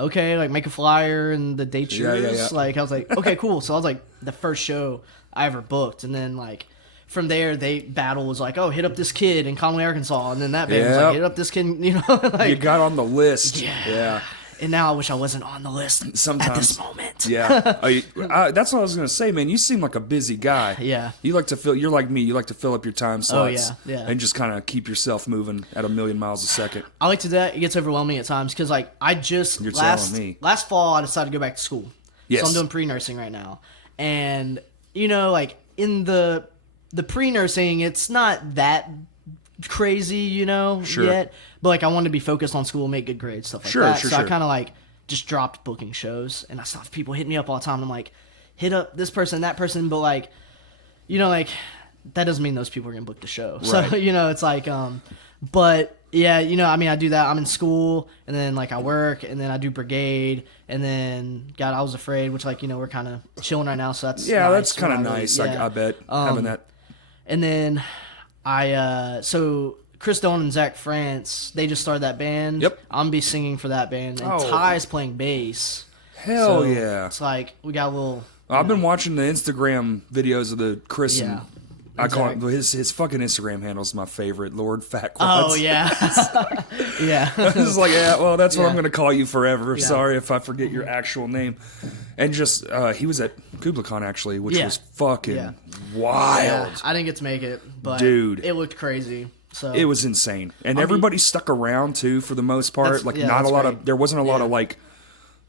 "Okay, like make a flyer and the date choose." Like I was like, "Okay, cool." So I was like the first show I ever booked, and then like from there, Battle was like, "Oh, hit up this kid in Conway, Arkansas," and then that band was like, "Hit up this kid," you know. Like, you got on the list. Yeah. And now I wish I wasn't on the list sometimes, at this moment. Yeah. That's what I was going to say, man. You seem like a busy guy. Yeah. You like to you're like me. You like to fill up your time slots. Oh, yeah. And just kind of keep yourself moving at 1,000,000 miles a second. I like to do that. It gets overwhelming at times because, like, I just, last fall, I decided to go back to school. Yes. So I'm doing pre-nursing right now. And, you know, like, in the pre-nursing, it's not that crazy, you know, yet. But like I wanted to be focused on school, make good grades, stuff like that. So I kind of like just dropped booking shows, and I saw people hitting me up all the time. And I'm like, hit up this person, that person, but like, you know, like that doesn't mean those people are gonna book the show. Right. So you know, it's like, but yeah, you know, I mean, I do that. I'm in school, and then like I work, and then I do brigade, and then God, I Was Afraid, which like you know we're kind of chilling right now, so that's nice. That's kind of nice. I bet having that. And then so Chris Dolan and Zach France, they just started that band. Yep. I'm gonna be singing for that band, and Ty's playing bass. Hell yeah! It's like we got a little. I've been watching the Instagram videos of the Chris. Yeah. I call it his fucking Instagram handle is my favorite, Lord Fat Oh Quads. yeah, yeah. It's like well, that's what I'm gonna call you forever. Yeah. Sorry if I forget your actual name. And just he was at KublaCon actually, which was fucking wild. Yeah. I didn't get to make it, but dude, it looked crazy. So it was insane, and everybody stuck around too for the most part. Like not a lot of there wasn't a lot of like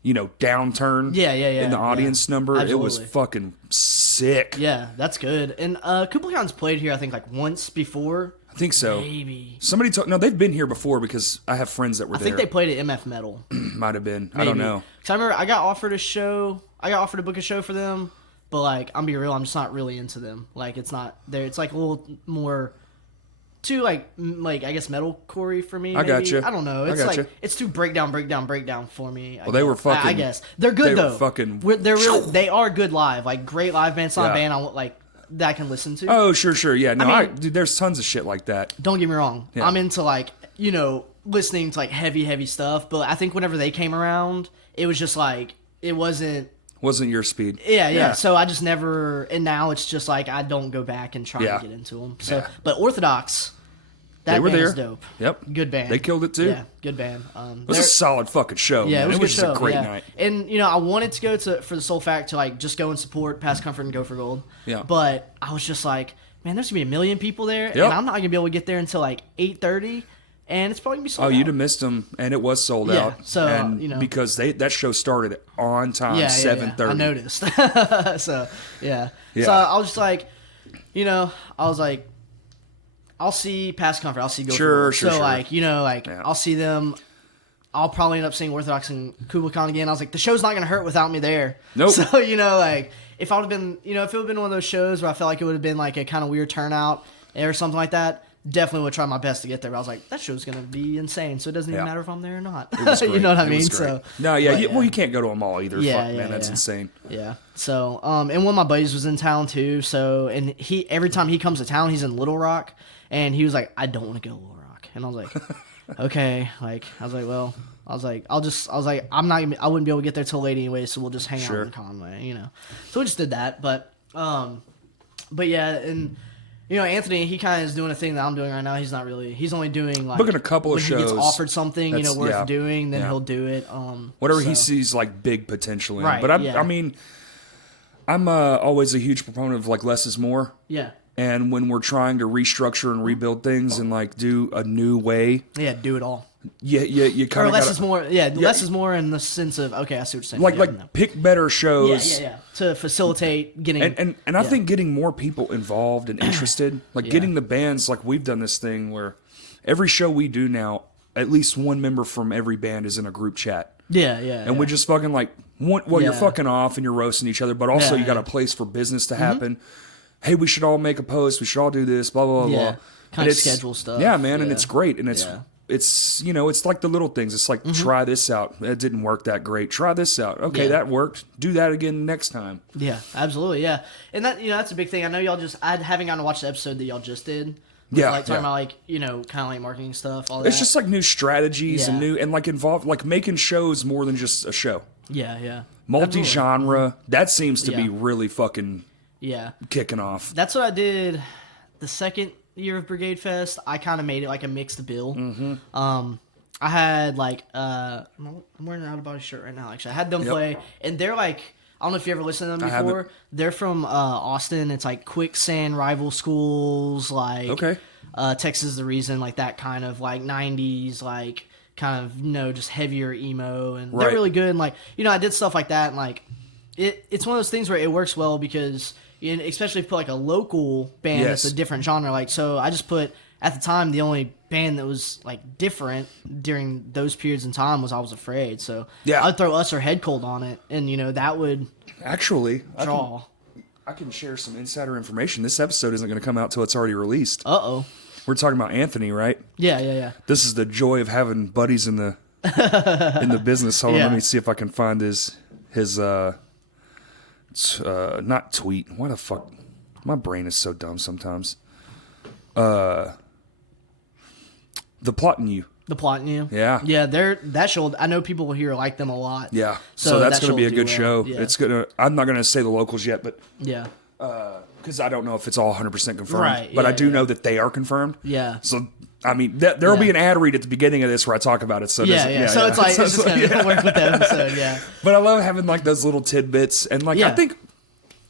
downturn. In the audience number, Absolutely. it was fucking sick. Yeah, that's good. And Kublai Khan's played here, I think, like once before. I think so. Maybe Somebody told no, they've been here before because I have friends that were there. I think they played at MF Metal. Might have been. Maybe. I don't know. Because I remember I got offered a show. I got offered to book a show for them, but like I'm be real, I'm just not really into them. Like it's not there. It's like a little more too like I guess metalcore for me. I got you. I don't know. It's gotcha. like it's too breakdown for me. Well, they were fucking. I guess they're good though. They're really. They are good live. Like great live band. It's not a band I want like that I can listen to. Oh sure, yeah. No, I mean, dude, there's tons of shit like that. Don't get me wrong. Yeah. I'm into like listening to like heavy stuff. But I think whenever they came around, it was just like it wasn't your speed. Yeah. So I just never, and now it's just like I don't go back and try to get into them. So, but Orthodox, that band's dope. Yep, good band. They killed it too. Yeah, good band. It was a solid fucking show. Yeah, man. it was just a great yeah. night. And I wanted to go for the sole fact to like just go and support Past Comfort and Go for Gold. Yeah. But I was just like, man, there's gonna be 1 million people there, Yep. and I'm not gonna be able to get there until like 8:30. And it's probably gonna be sold out. You'd have missed them, and it was sold out. So and because that show started on time, 7:30. I noticed. So yeah. Yeah. So I was just like, I was like, I'll see Past Comfort. I'll see Go. Sure. So like, I'll see them. I'll probably end up seeing Orthodox and Kublai Khan again. I was like, the show's not gonna hurt without me there. Nope. So like, if I would have been, if it would have been one of those shows where I felt like it would have been like a kind of weird turnout or something like that. Definitely would try my best to get there. But I was like, that show's gonna be insane, so it doesn't even matter if I'm there or not. You know what I mean? So no, well, you can't go to them all either. Fuck, man, that's insane. Yeah. So, and one of my buddies was in town too. So, and every time he comes to town, he's in Little Rock, and he was like, I don't want to go to Little Rock, and I was like, okay, like I was like, well, I was like, I'm not gonna, I wouldn't be able to get there till late anyway, so we'll just hang out in Conway, So we just did that, but yeah, and. Anthony, he kind of is doing a thing that I'm doing right now. He's not really. He's only doing like booking a couple of when shows. He gets offered something, worth doing, then he'll do it. Whatever he sees like big potential in. Right, but I mean, I'm always a huge proponent of like less is more. Yeah. And when we're trying to restructure and rebuild things and like do a new way. Yeah, do it all. You kind of less is more. Yeah, less is more in the sense of okay, I see what you're saying. Like pick better shows. Yeah. To facilitate getting and I think getting more people involved and interested, like getting the bands. Like we've done this thing where every show we do now, at least one member from every band is in a group chat. Yeah. And we just fucking like you're fucking off and you're roasting each other, but also you got a place for business to happen. Hey, we should all make a post. We should all do this. Blah blah blah. Kind of schedule stuff. Yeah, man, and it's great, and it's it's like the little things. It's like try this out. It didn't work that great. Try this out. Okay, that worked. Do that again next time. Yeah, absolutely. Yeah, and that that's a big thing. I know y'all I haven't gotten to watch the episode that y'all just did. Like talking about like kind of like marketing stuff. All that. It's just like new strategies and like involved like making shows more than just a show. Yeah. Multi-genre. That seems to be really fucking kicking off. That's what I did the second year of Brigade Fest. I kind of made it like a mixed bill. I had like I'm wearing an Out of Body shirt right now. Actually, I had them play, and they're like, I don't know if you ever listened to them before. They're from Austin. It's like Quicksand, Rival Schools, like Texas is the Reason, like that kind of like 90s, like kind of just heavier emo, and they're really good. And like I did stuff like that, and like it's one of those things where it works well because. Especially if you put like a local band that's a different genre. Like, so I just put, at the time, the only band that was like different during those periods in time was I Was Afraid. So I'd throw Us or Head Cold on it, and that would actually draw. I can share some insider information. This episode isn't going to come out till it's already released. We're talking about Anthony, right? Yeah. This is the joy of having buddies in the in the business. Hold on, let me see if I can find his not tweet. What the fuck? My brain is so dumb sometimes. The Plot in You. The Plot in You. Yeah. Yeah, that show. I know people here like them a lot. Yeah. So that's going to be a good show. Yeah. It's gonna. I'm not going to say the locals yet, but yeah. Because I don't know if it's all 100% confirmed. Right. But I do know that they are confirmed. Yeah. So. I mean, there'll be an ad read at the beginning of this where I talk about it. So So it's like it's just gonna work with the episode. Yeah. But I love having like those little tidbits, and like I think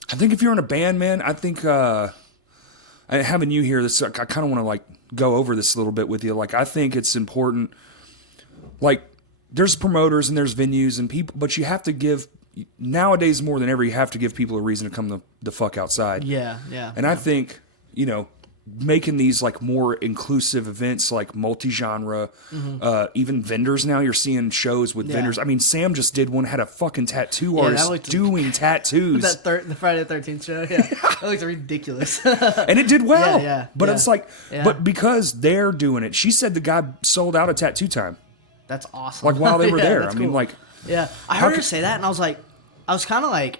if you're in a band, man, I think having you here, this I kind of want to like go over this a little bit with you. Like, I think it's important. Like, there's promoters and there's venues and people, but you have to give, nowadays more than ever, you have to give people a reason to come the fuck outside. Yeah. And I think, you know, making these like more inclusive events, like multi-genre, even vendors now, you're seeing shows with vendors. I mean, Sam just did one, had a fucking tattoo artist doing tattoos. The Friday the 13th show, yeah. That looks ridiculous. And it did well. Yeah. But it's like, but because they're doing it, she said the guy sold out at tattoo time. That's awesome. Like, while they were there. I mean, cool. like... Yeah. I heard her say that, and I was kind of like,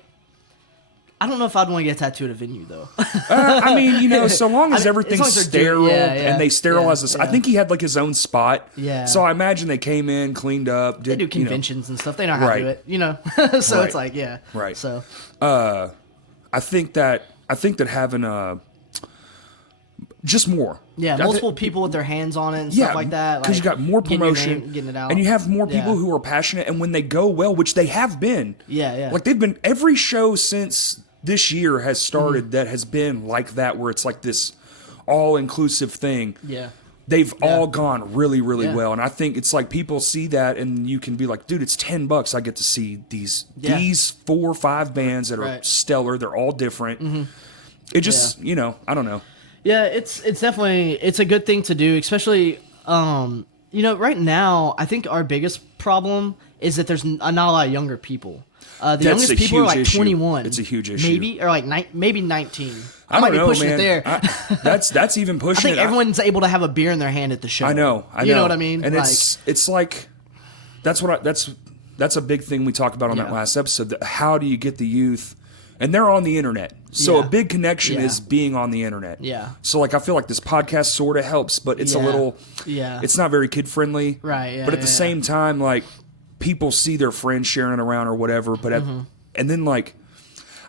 I don't know if I'd want to get a tattoo at a venue, though. I mean, you know, so long as everything's sterile and they sterilize this. I think he had like his own spot. Yeah. So I imagine they came in, cleaned up. They do conventions and stuff. They know how to do it, you know. So it's like, Right. So. I think that having just more. Yeah, multiple people with their hands on it and stuff like that. Because you got more promotion, getting it out. And you have more people who are passionate, and when they go well, which they have been. Yeah. Like, they've been, every show since this year has started that has been like that, where it's like this all-inclusive thing. Yeah. They've all gone really, really well. And I think it's like people see that and you can be like, dude, it's $10. I get to see these 4 or 5 bands that are stellar. They're all different. It just, you know, I don't know. Yeah, it's definitely, it's a good thing to do, especially, you know, right now, I think our biggest problem is that there's not a lot of younger people. The youngest people are like 21. It's a huge issue. Maybe, or like maybe 19. I might don't know, be pushing man. it there. That's even pushing it. I think everyone's able to have a beer in their hand at the show. I know. You know what I mean? And like, it's like, that's a big thing we talked about on that last episode. That how do you get the youth? And they're on the internet. So a big connection is being on the internet. Yeah. So like, I feel like this podcast sort of helps, but it's a little, it's not very kid friendly. Right. Yeah, but at the same time, like, people see their friends sharing it around or whatever. But and then like,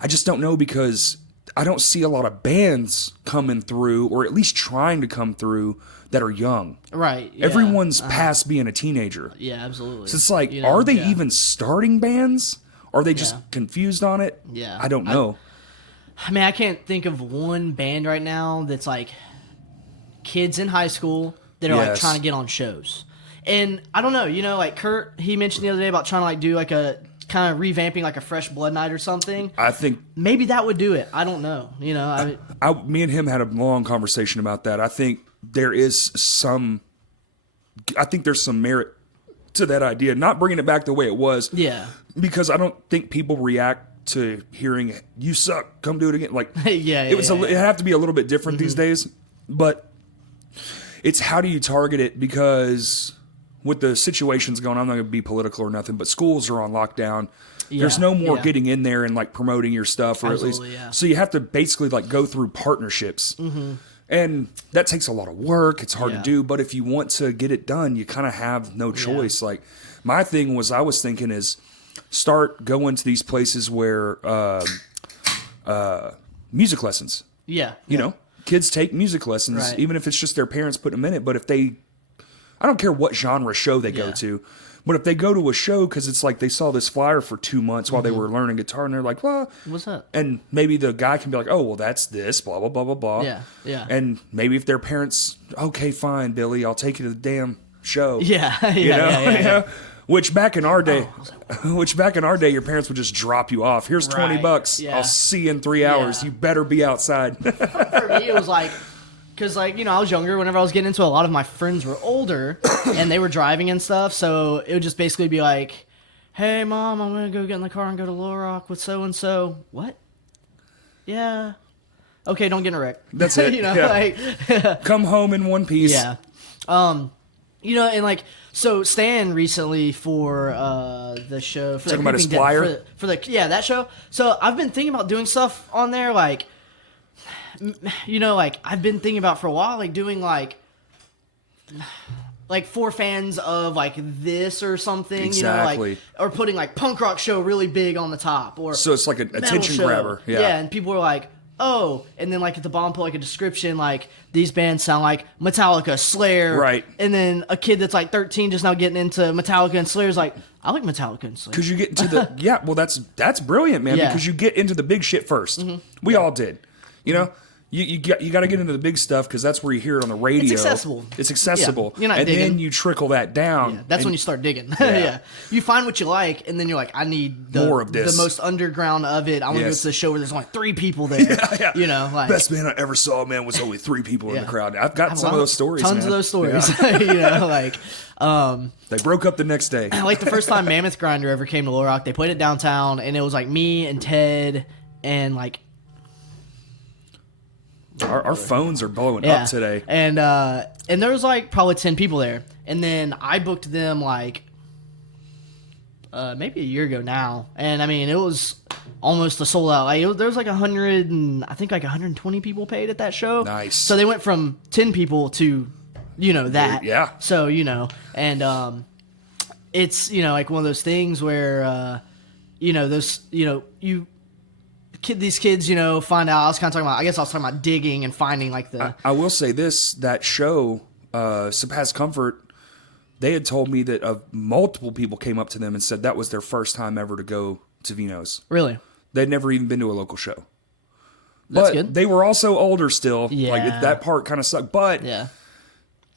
I just don't know, because I don't see a lot of bands coming through, or at least trying to come through, that are young. Right. Yeah. Everyone's past being a teenager. Yeah, absolutely. So it's like, are they even starting bands? Are they just confused on it? Yeah. I don't know. I mean, I can't think of one band right now that's like kids in high school that are like trying to get on shows. And I don't know, you know, like Kurt, he mentioned the other day about trying to like do like a kind of revamping like a Fresh Blood Night or something. I think maybe that would do it. I don't know. You know, me and him had a long conversation about that. I think there's some merit to that idea. Not bringing it back the way it was. Yeah. Because I don't think people react to hearing "you suck, come do it again." Like, it have to be a little bit different these days. But it's how do you target it? Because with the situations going on, I'm not going to be political or nothing, but schools are on lockdown. There's no more getting in there and like promoting your stuff, or Absolutely, at least so you have to basically like go through partnerships. And that takes a lot of work. It's hard to do, but if you want to get it done, you kind of have no choice. Like, my thing was, I was thinking is start going to these places where music lessons. You know, kids take music lessons, even if it's just their parents putting them in it. But if I don't care what genre show they go to, but if they go to a show because it's like they saw this flyer for 2 months while they were learning guitar, and they're like, well, what's that? And maybe the guy can be like, oh, well, that's this, blah, blah, blah, blah, blah. Yeah. And maybe if their parents, okay, fine, Billy, I'll take you to the damn show. Yeah. Which back in our day, your parents would just drop you off. Here's $20. Yeah. I'll see you in 3 hours. You better be outside. For me, it was like, because, like, you know, I was younger. Whenever I was getting into it, a lot of my friends were older, and they were driving and stuff, so it would just basically be like, hey, Mom, I'm going to go get in the car and go to Little Rock with so-and-so. What? Yeah. Okay, don't get in a wreck. That's it. You know, like... Come home in one piece. Yeah. You know, and, like, so Stan recently for the show... For Talking about his flyer? For that show. So I've been thinking about doing stuff on there, like... You know, like, I've been thinking about for a while, like, doing, like for fans of, like, this or something, exactly. You know, like, or putting, like, punk rock show really big on the top, or so it's like an attention grabber. Yeah, and people were like, oh, and then, like, at the bottom put, like, a description, like, these bands sound like Metallica, Slayer, right, and then a kid that's, like, 13 just now getting into Metallica and Slayer's like, I like Metallica and Slayer. Because you get into the, well, that's brilliant, man, because you get into the big shit first. We all did, you know? You got to get into the big stuff because that's where you hear it on the radio. It's accessible. It's accessible. Yeah, you're not and digging. then you trickle that down. Yeah, that's when you start digging. Yeah. You find what you like, and then you're like, I need more of this. The most underground of it. I want to go to the show where there's only 3 people there. Yeah. You know, like best band I ever saw, man, was only 3 people in the crowd. I've got some of those stories. Tons of those stories. You know, like they broke up the next day. Like the first time Mammoth Grinder ever came to Little Rock, they played it downtown, and it was like me and Ted and like. Our phones are blowing up today. And there was like probably 10 people there. And then I booked them like maybe a year ago now. And I mean, it was almost a sold out. Like, there was like 100 and I think like 120 people paid at that show. Nice. So they went from 10 people to, you know, that. Yeah. So, you know, and it's, you know, like one of those things where, you know, those, you know, these kids, you know, find out. I was kind of talking about. I guess I was talking about digging and finding like the. I will say this: that show, Surpass Comfort, they had told me that multiple people came up to them and said that was their first time ever to go to Vino's. Really? They'd never even been to a local show. That's but good. They were also older still. Yeah. Like that part kind of sucked. But Yeah.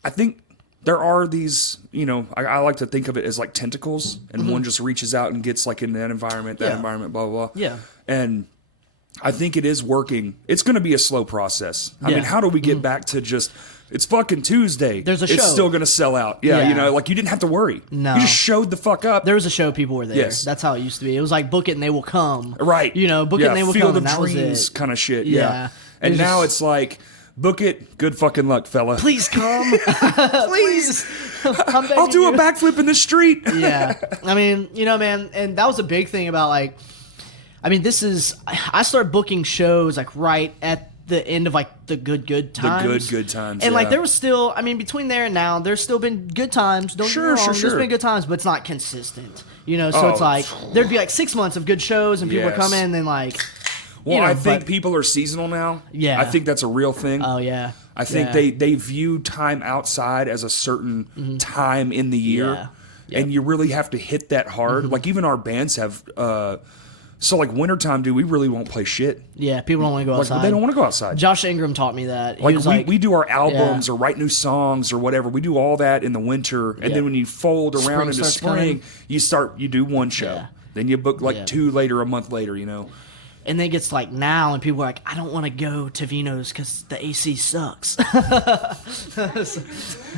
I think there are these, you know, I like to think of it as like tentacles, and one just reaches out and gets like in that environment, blah blah blah. Yeah. And I think it is working. It's going to be a slow process. I mean, how do we get back to just, it's fucking Tuesday. There's a It's show. still going to sell out. Yeah, Yeah. you know, like you didn't have to worry. No. You just showed the fuck up. There was a show, people were there. Yes. That's how it used to be. It was like book it and they will come. Right. You know, book it and they will Field come, and of that was Dreams it. kind of shit. Yeah. Yeah. And It's now just- it's like, book it, good fucking luck, fella. Please come. Please. I'm I'll do a begging you. backflip in the street. Yeah. I mean, you know, man, and that was a big thing about like, I mean, I started booking shows like right at the end of like the good times. good times. And like there was still, I mean, between there and now, there's still been good times. Don't get me wrong, Sure. there's been good times, but it's not consistent. You know, so it's like there'd be like 6 months of good shows and people would come in and then like. Well, you know, I think people are seasonal now. Yeah. I think that's a real thing. Oh yeah. I think they view time outside as a certain time in the year. Yeah. Yep. And you really have to hit that hard. Like even our bands have so like wintertime, dude, we really won't play shit. Yeah, people don't want to go outside. Like they don't want to go outside. Josh Ingram taught me that. He Like was we do our albums Yeah. or write new songs or whatever. We do all that in the winter, and then when you fold around Spring into starts spring, coming. you do one show. Yeah. Then you book like Yeah. 2 later, a month later, you know. And then it gets like now, and people are like, I don't want to go to Vino's because the AC sucks.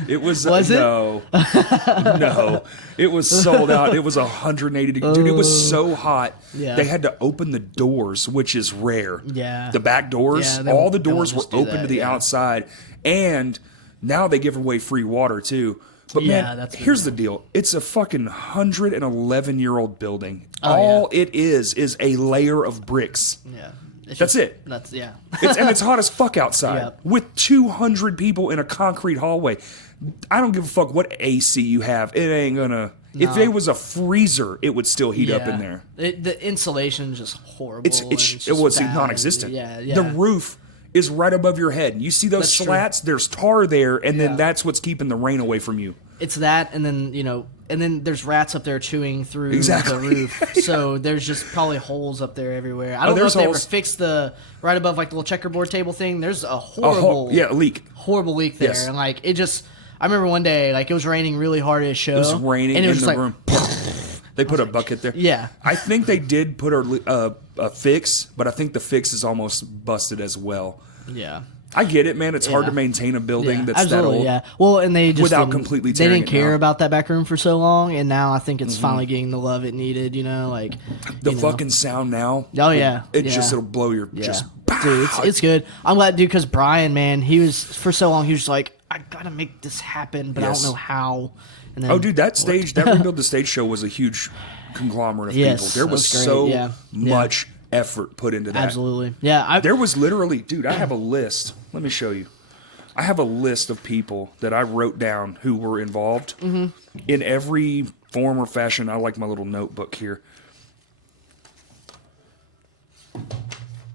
It was Was it? no, no. It was sold out. It was 180 degrees. Dude, it was so hot. Yeah. They had to open the doors, which is rare. Yeah. The back doors, Yeah, they all won't- the they won't doors were just do open that, to the yeah. outside, and now they give away free water too. But Yeah, man, that's good, here's the deal: it's a fucking 111-year-old building. Oh, all it is a layer of bricks. Yeah. It's That's it. That's yeah. And it's hot as fuck outside Yep. with 200 people in a concrete hallway. I don't give a fuck what AC you have. It ain't gonna. If it was a freezer, it would still heat up in there. The insulation is just horrible. It's and it just was bad. non-existent. Yeah, yeah. The roof is right above your head. You see those That's true. slats? There's tar there, and Yeah. then that's what's keeping the rain away from you. It's that, and then and then there's rats up there chewing through Exactly. the roof. So there's just probably holes up there everywhere. I don't know if there's they ever holes. fixed the right above like the little checkerboard table thing. There's a A horrible, leak. horrible leak there, Yes. and like it just. I remember one day like it was raining really hard at a show. It was raining and it in was the just like, room. They put a bucket there. Yeah. I think they did put a fix, but I think the fix is almost busted as well. Yeah. I get it, man. It's hard Yeah. to maintain a building Yeah, that's absolutely, that old. yeah. Well, and they just Without didn't- completely they tearing didn't it care down. about that back room for so long, and now I think it's finally getting the love it needed. You know, like The you know. fucking sound now. Oh yeah, It'll blow your yeah. just. Dude, it's good. I'm glad, dude, because Brian, man, he was for so long. He was just like, I gotta make this happen, but Yes. I don't know how. And then, Oh, dude, that Rebuild the Stage show was a huge conglomerate of Yes, people. There that was was great, so yeah. Yeah. much effort put into that. Absolutely, yeah. There was literally, dude, I have a list. Let me show you. I have a list of people that I wrote down who were involved in every form or fashion. I like my little notebook here.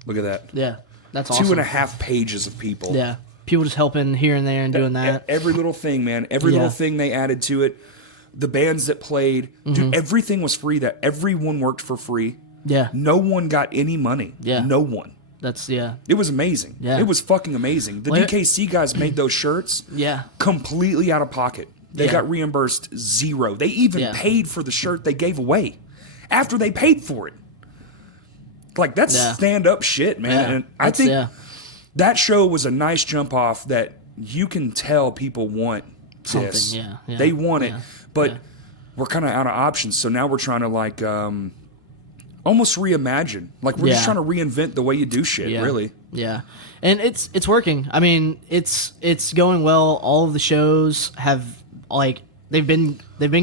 Look at that. Yeah, that's awesome. 2.5 pages of people. Yeah, people just helping here and there and doing that. Every little thing, man. Every little Yeah. thing they added to it. The bands that played, dude, everything was free. That everyone worked for free. Yeah, No one got any money. Yeah. No one. That's yeah. It was amazing. Yeah. It was fucking amazing. The DKC guys made those shirts completely out of pocket. They got reimbursed zero. They even paid for the shirt they gave away after they paid for it. Like, that's stand-up shit, man. Yeah. And I think that show was a nice jump off that you can tell people want this. Yeah. They want it, but we're kind of out of options. So now we're trying to, like, almost reimagine. Like, we're just trying to reinvent the way you do shit, really. Yeah. And it's working. I mean, it's going well. All of the shows have, like, they've been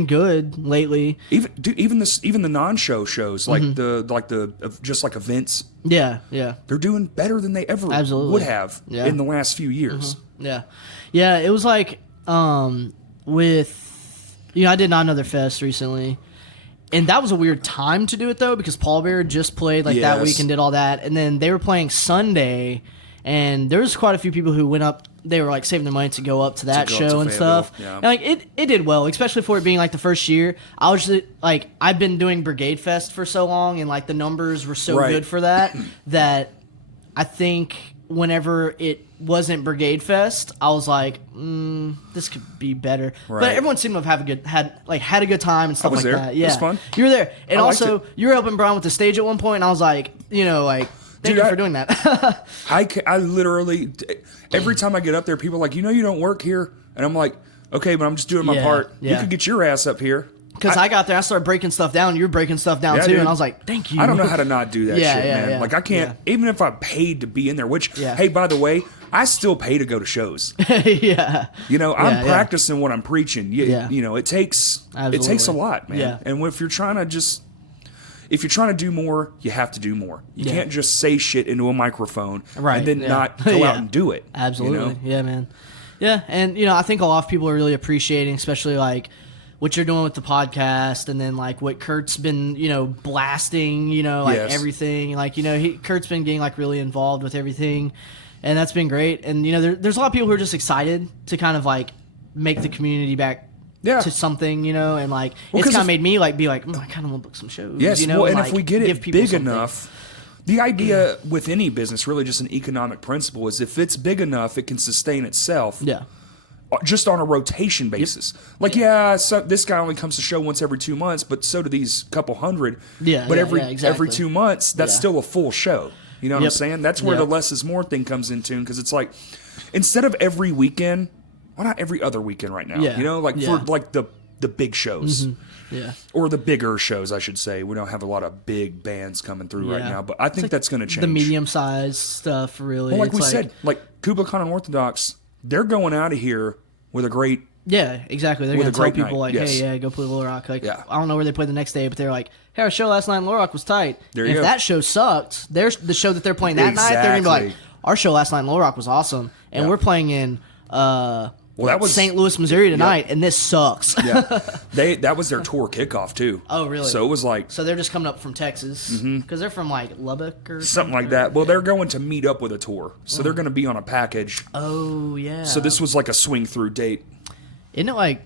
good lately. Even the non-show shows, like the just like events. Yeah. They're doing better than they ever would have in the last few years. Yeah. It was like with I did Not Another Fest recently, and that was a weird time to do it though, because Paul Bear just played that week and did all that, and then they were playing Sunday, and there was quite a few people who went up. They were like saving their money to go up to that show and stuff. Yeah. And like it did well, especially for it being like the first year. I was just, like, I've been doing Brigade Fest for so long, and like the numbers were so good for that that I think whenever it wasn't Brigade Fest, I was like, this could be better. Right. But everyone seemed to have had a good time and stuff like that. Yeah, it was fun. You were there, and also you were helping Brian with the stage at one point, and I was like, Thank you for doing that. I literally, every time I get up there, people are like, you don't work here. And I'm like, okay, but I'm just doing my part. You could get your ass up here. Because I got there, I started breaking stuff down. You were breaking stuff down too. Dude. And I was like, thank you. I don't know how to not do that shit, man. Like, I can't, even if I paid to be in there, which, hey, by the way, I still pay to go to shows. I'm practicing what I'm preaching. It takes a lot, man. Yeah. And if you're trying to do more, you have to do more. You can't just say shit into a microphone and then not go out and do it. Absolutely. Yeah, man. Yeah, and I think a lot of people are really appreciating, especially like what you're doing with the podcast, and then like what Kurt's been, blasting, everything. Like, Kurt's been getting like really involved with everything, and that's been great. And there's a lot of people who are just excited to kind of like make the community back to something, and like it's kind of made me like be like, I kind of want to book some shows. Yes, and like, if we get it big enough, the idea with any business, really just an economic principle, is if it's big enough, it can sustain itself. Yeah. Just on a rotation basis. Like, so this guy only comes to show once every 2 months, but so do these couple hundred. But every 2 months, that's still a full show. You know what I'm saying? That's where the less is more thing comes into, because it's like, instead of every weekend, why not every other weekend right now? For like the big shows. Or the bigger shows, I should say. We don't have a lot of big bands coming through right now, but I think that's going to change. The medium-sized stuff, really. Well, like we said, like Kubla Khan and Orthodox, they're going out of here with a great... Yeah, exactly. They're going to tell people, like, hey, go play Little Rock. Like, I don't know where they played the next day, but they're like, hey, our show last night in Little Rock was tight. If that show sucked, the show that they're playing that night, they're going to be like, our show last night in Little Rock was awesome, and we're playing in... that was St. Louis, Missouri tonight, and this sucks. That was their tour kickoff too. Oh, really? So it was like, so they're just coming up from Texas because they're from like Lubbock or something like that. Well, they're going to meet up with a tour, so they're going to be on a package. Oh yeah. So this was like a swing through date. Isn't it like?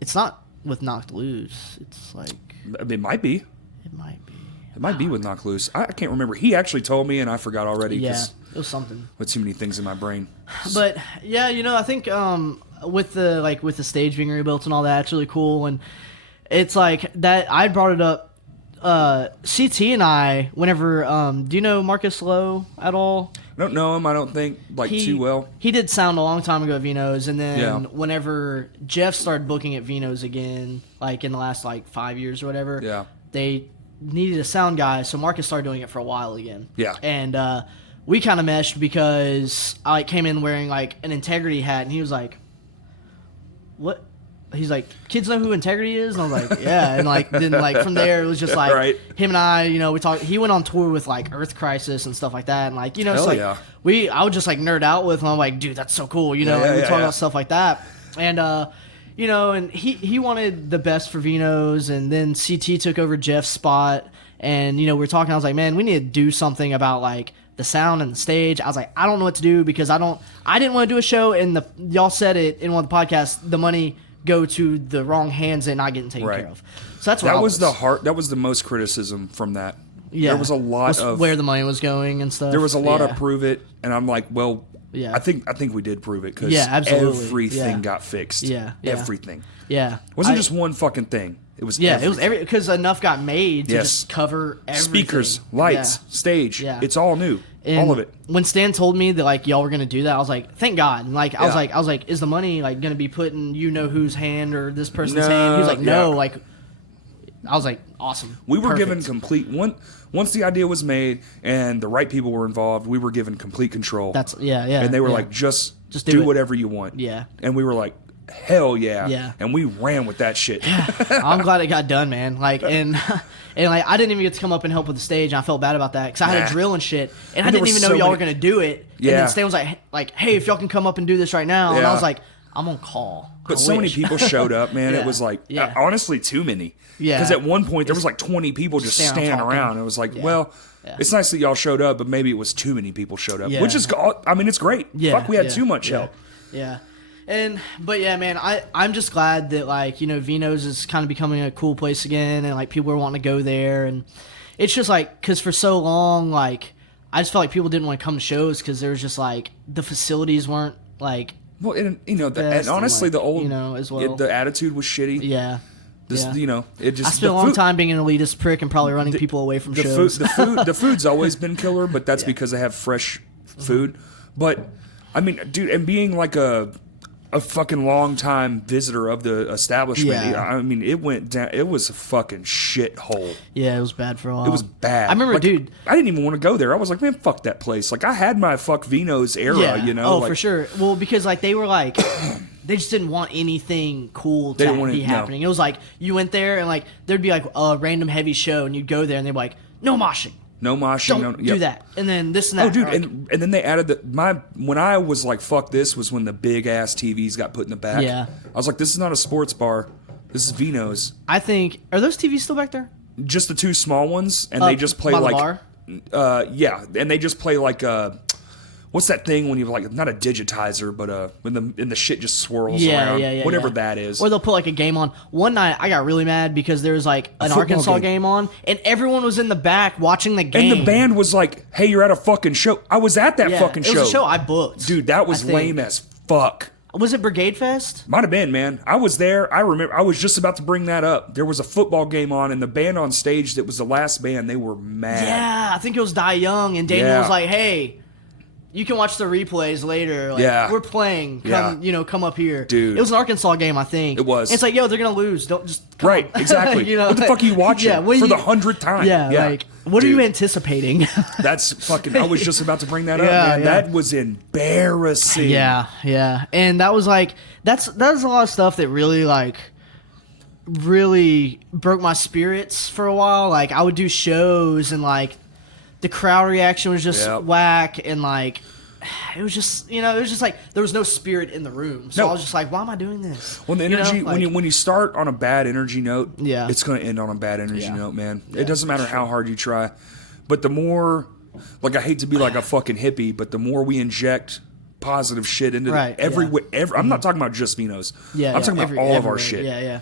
It's not with Knocked Loose. It's like it might be. It might be. It might be with Knocked Loose. I can't remember. He actually told me, and I forgot already. Yeah, it was something. With too many things in my brain. But yeah, I think with the stage being rebuilt and all that, it's really cool. And it's like that. I brought it up. CT and I, whenever do you know Marcus Lowe at all? I don't know him. I don't think too well. He did sound a long time ago at Vino's, and then whenever Jeff started booking at Vino's again, like in the last 5 years or whatever, they needed a sound guy, so Marcus started doing it for a while again. Yeah, and we kind of meshed because I came in wearing like an Integrity hat, and he was like, "What?" He's like, "Kids know who Integrity is?" And I was like, "Yeah." And then from there, it was just like him and I, we talked. He went on tour with like Earth Crisis and stuff like that, and I would just like nerd out with him. I'm like, "Dude, that's so cool," we talk about stuff like that, and and he wanted the best for Vino's, and then CT took over Jeff's spot, and we were talking. I was like, "Man, we need to do something about like the sound and the stage." I was like, "I don't know what to do because I didn't want to do a show." And y'all said it in one of the podcasts. The money go to the wrong hands and not getting taken care of. So that's what that was the most criticism from that There was a lot of where the money was going and stuff. There was a lot of prove it, and I'm like, well, yeah. I think we did prove it because everything got fixed. Yeah, everything. Yeah, it wasn't just one fucking thing. It was it was because enough got made to just cover everything. Speakers, lights, stage. Yeah. It's all new. And all of it. When Stan told me that like y'all were gonna do that, I was like, thank God. And like I was like, is the money like gonna be put in whose hand or this person's hand? He was like, no. Like I was like, awesome. We were given complete once the idea was made and the right people were involved. We were given complete control. That's And they were like, just do whatever you want. Yeah. And we were like, hell yeah. Yeah. And we ran with that shit. I'm glad it got done, man. Like and like I didn't even get to come up and help with the stage, and I felt bad about that because I had a drill and shit, and I didn't even know y'all were gonna do it. Yeah. And then Stan was like, hey, if y'all can come up and do this right now, and I was like, I'm on call. But so many people showed up, man. It was like honestly too many. Yeah. Because at one point there was like 20 people just standing around. It was like, well, it's nice that y'all showed up, but maybe it was too many people showed up, which is, I mean, it's great. Yeah. Fuck, we had too much help. Yeah. But yeah, man, I'm just glad that like, you know, Vino's is kind of becoming a cool place again, and like people are wanting to go there, and it's just like, because for so long, like I just felt like people didn't want to come to shows because there was just like the facilities weren't like. Well, and you know, and honestly, the old, you know, as well, the attitude was shitty. Yeah. You know, it just. I spent a long time being an elitist prick and probably running people away from shows. The food's always been killer, but that's because they have fresh food. But I mean, dude, and being like a fucking long time visitor of the establishment. Yeah. I mean, it went down. It was a fucking shithole. Yeah, it was bad for a while. It was bad. I remember, like, dude. I didn't even want to go there. I was like, man, fuck that place. Like, I had my fuck Vino's era, you know? Oh, like, for sure. Well, because like they were like, they just didn't want anything cool to be happening. No. It was like you went there and like there'd be like a random heavy show, and you'd go there and they'd be like, no moshing. No moshing. Don't do that. And then this and that. Oh, dude, and then they added when I was like, fuck this, was when the big ass TVs got put in the back. Yeah. I was like, this is not a sports bar. This is Vino's. I think, are those TVs still back there? Just the two small ones, and they just play like. Bar? Yeah, and they just play like what's that thing when you like, not a digitizer, but when the shit just swirls around. Whatever that is. Or they'll put like a game on. One night I got really mad because there was like an Arkansas game on, and everyone was in the back watching the game. And the band was like, hey, you're at a fucking show. I was at that fucking show. It was a show I booked. Dude, that was lame as fuck. Was it Brigade Fest? Might have been, man. I was there. I remember. I was just about to bring that up. There was a football game on, and the band on stage that was the last band, they were mad. Yeah, I think it was Die Young, and Daniel was like, hey, you can watch the replays later. Like, we're playing. Come up here. Dude. It was an Arkansas game, I think. It was. And it's like, yo, they're going to lose. Don't just come Right, exactly. you know, what the fuck are you watching for the 100th time? Yeah, like, what are you anticipating? That's fucking, I was just about to bring that up, man. That was embarrassing. Yeah. And that was like, that's a lot of stuff that really, like, really broke my spirits for a while. Like, I would do shows and, like, the crowd reaction was just whack, and like it was just, you know, it was just like there was no spirit in the room. So I was just like, why am I doing this? Well, the energy, you know, like, when you start on a bad energy note, it's going to end on a bad energy note, man. It doesn't matter how hard you try. But the more, like, I hate to be like a fucking hippie, but the more we inject positive shit into I'm not talking about just Vino's. I'm talking about all of our shit. Yeah.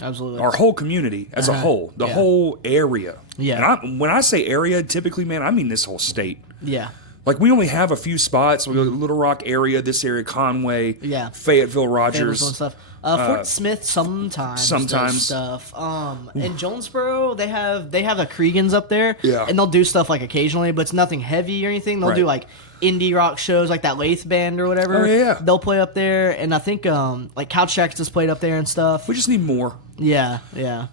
Absolutely. Our whole community as a whole, the whole area. Yeah. And when I say area, typically, man, I mean this whole state. Yeah. Like, we only have a few spots. We go to the Little Rock area, this area, Conway, Fayetteville, Rogers. And stuff. Fort Smith sometimes does stuff. In Jonesboro, they have a Cregan's up there. Yeah. And they'll do stuff like occasionally, but it's nothing heavy or anything. They'll do like indie rock shows, like that Lathe Band or whatever. Oh, yeah. They'll play up there, and I think like Couch Jacks has played up there and stuff. We just need more. Yeah.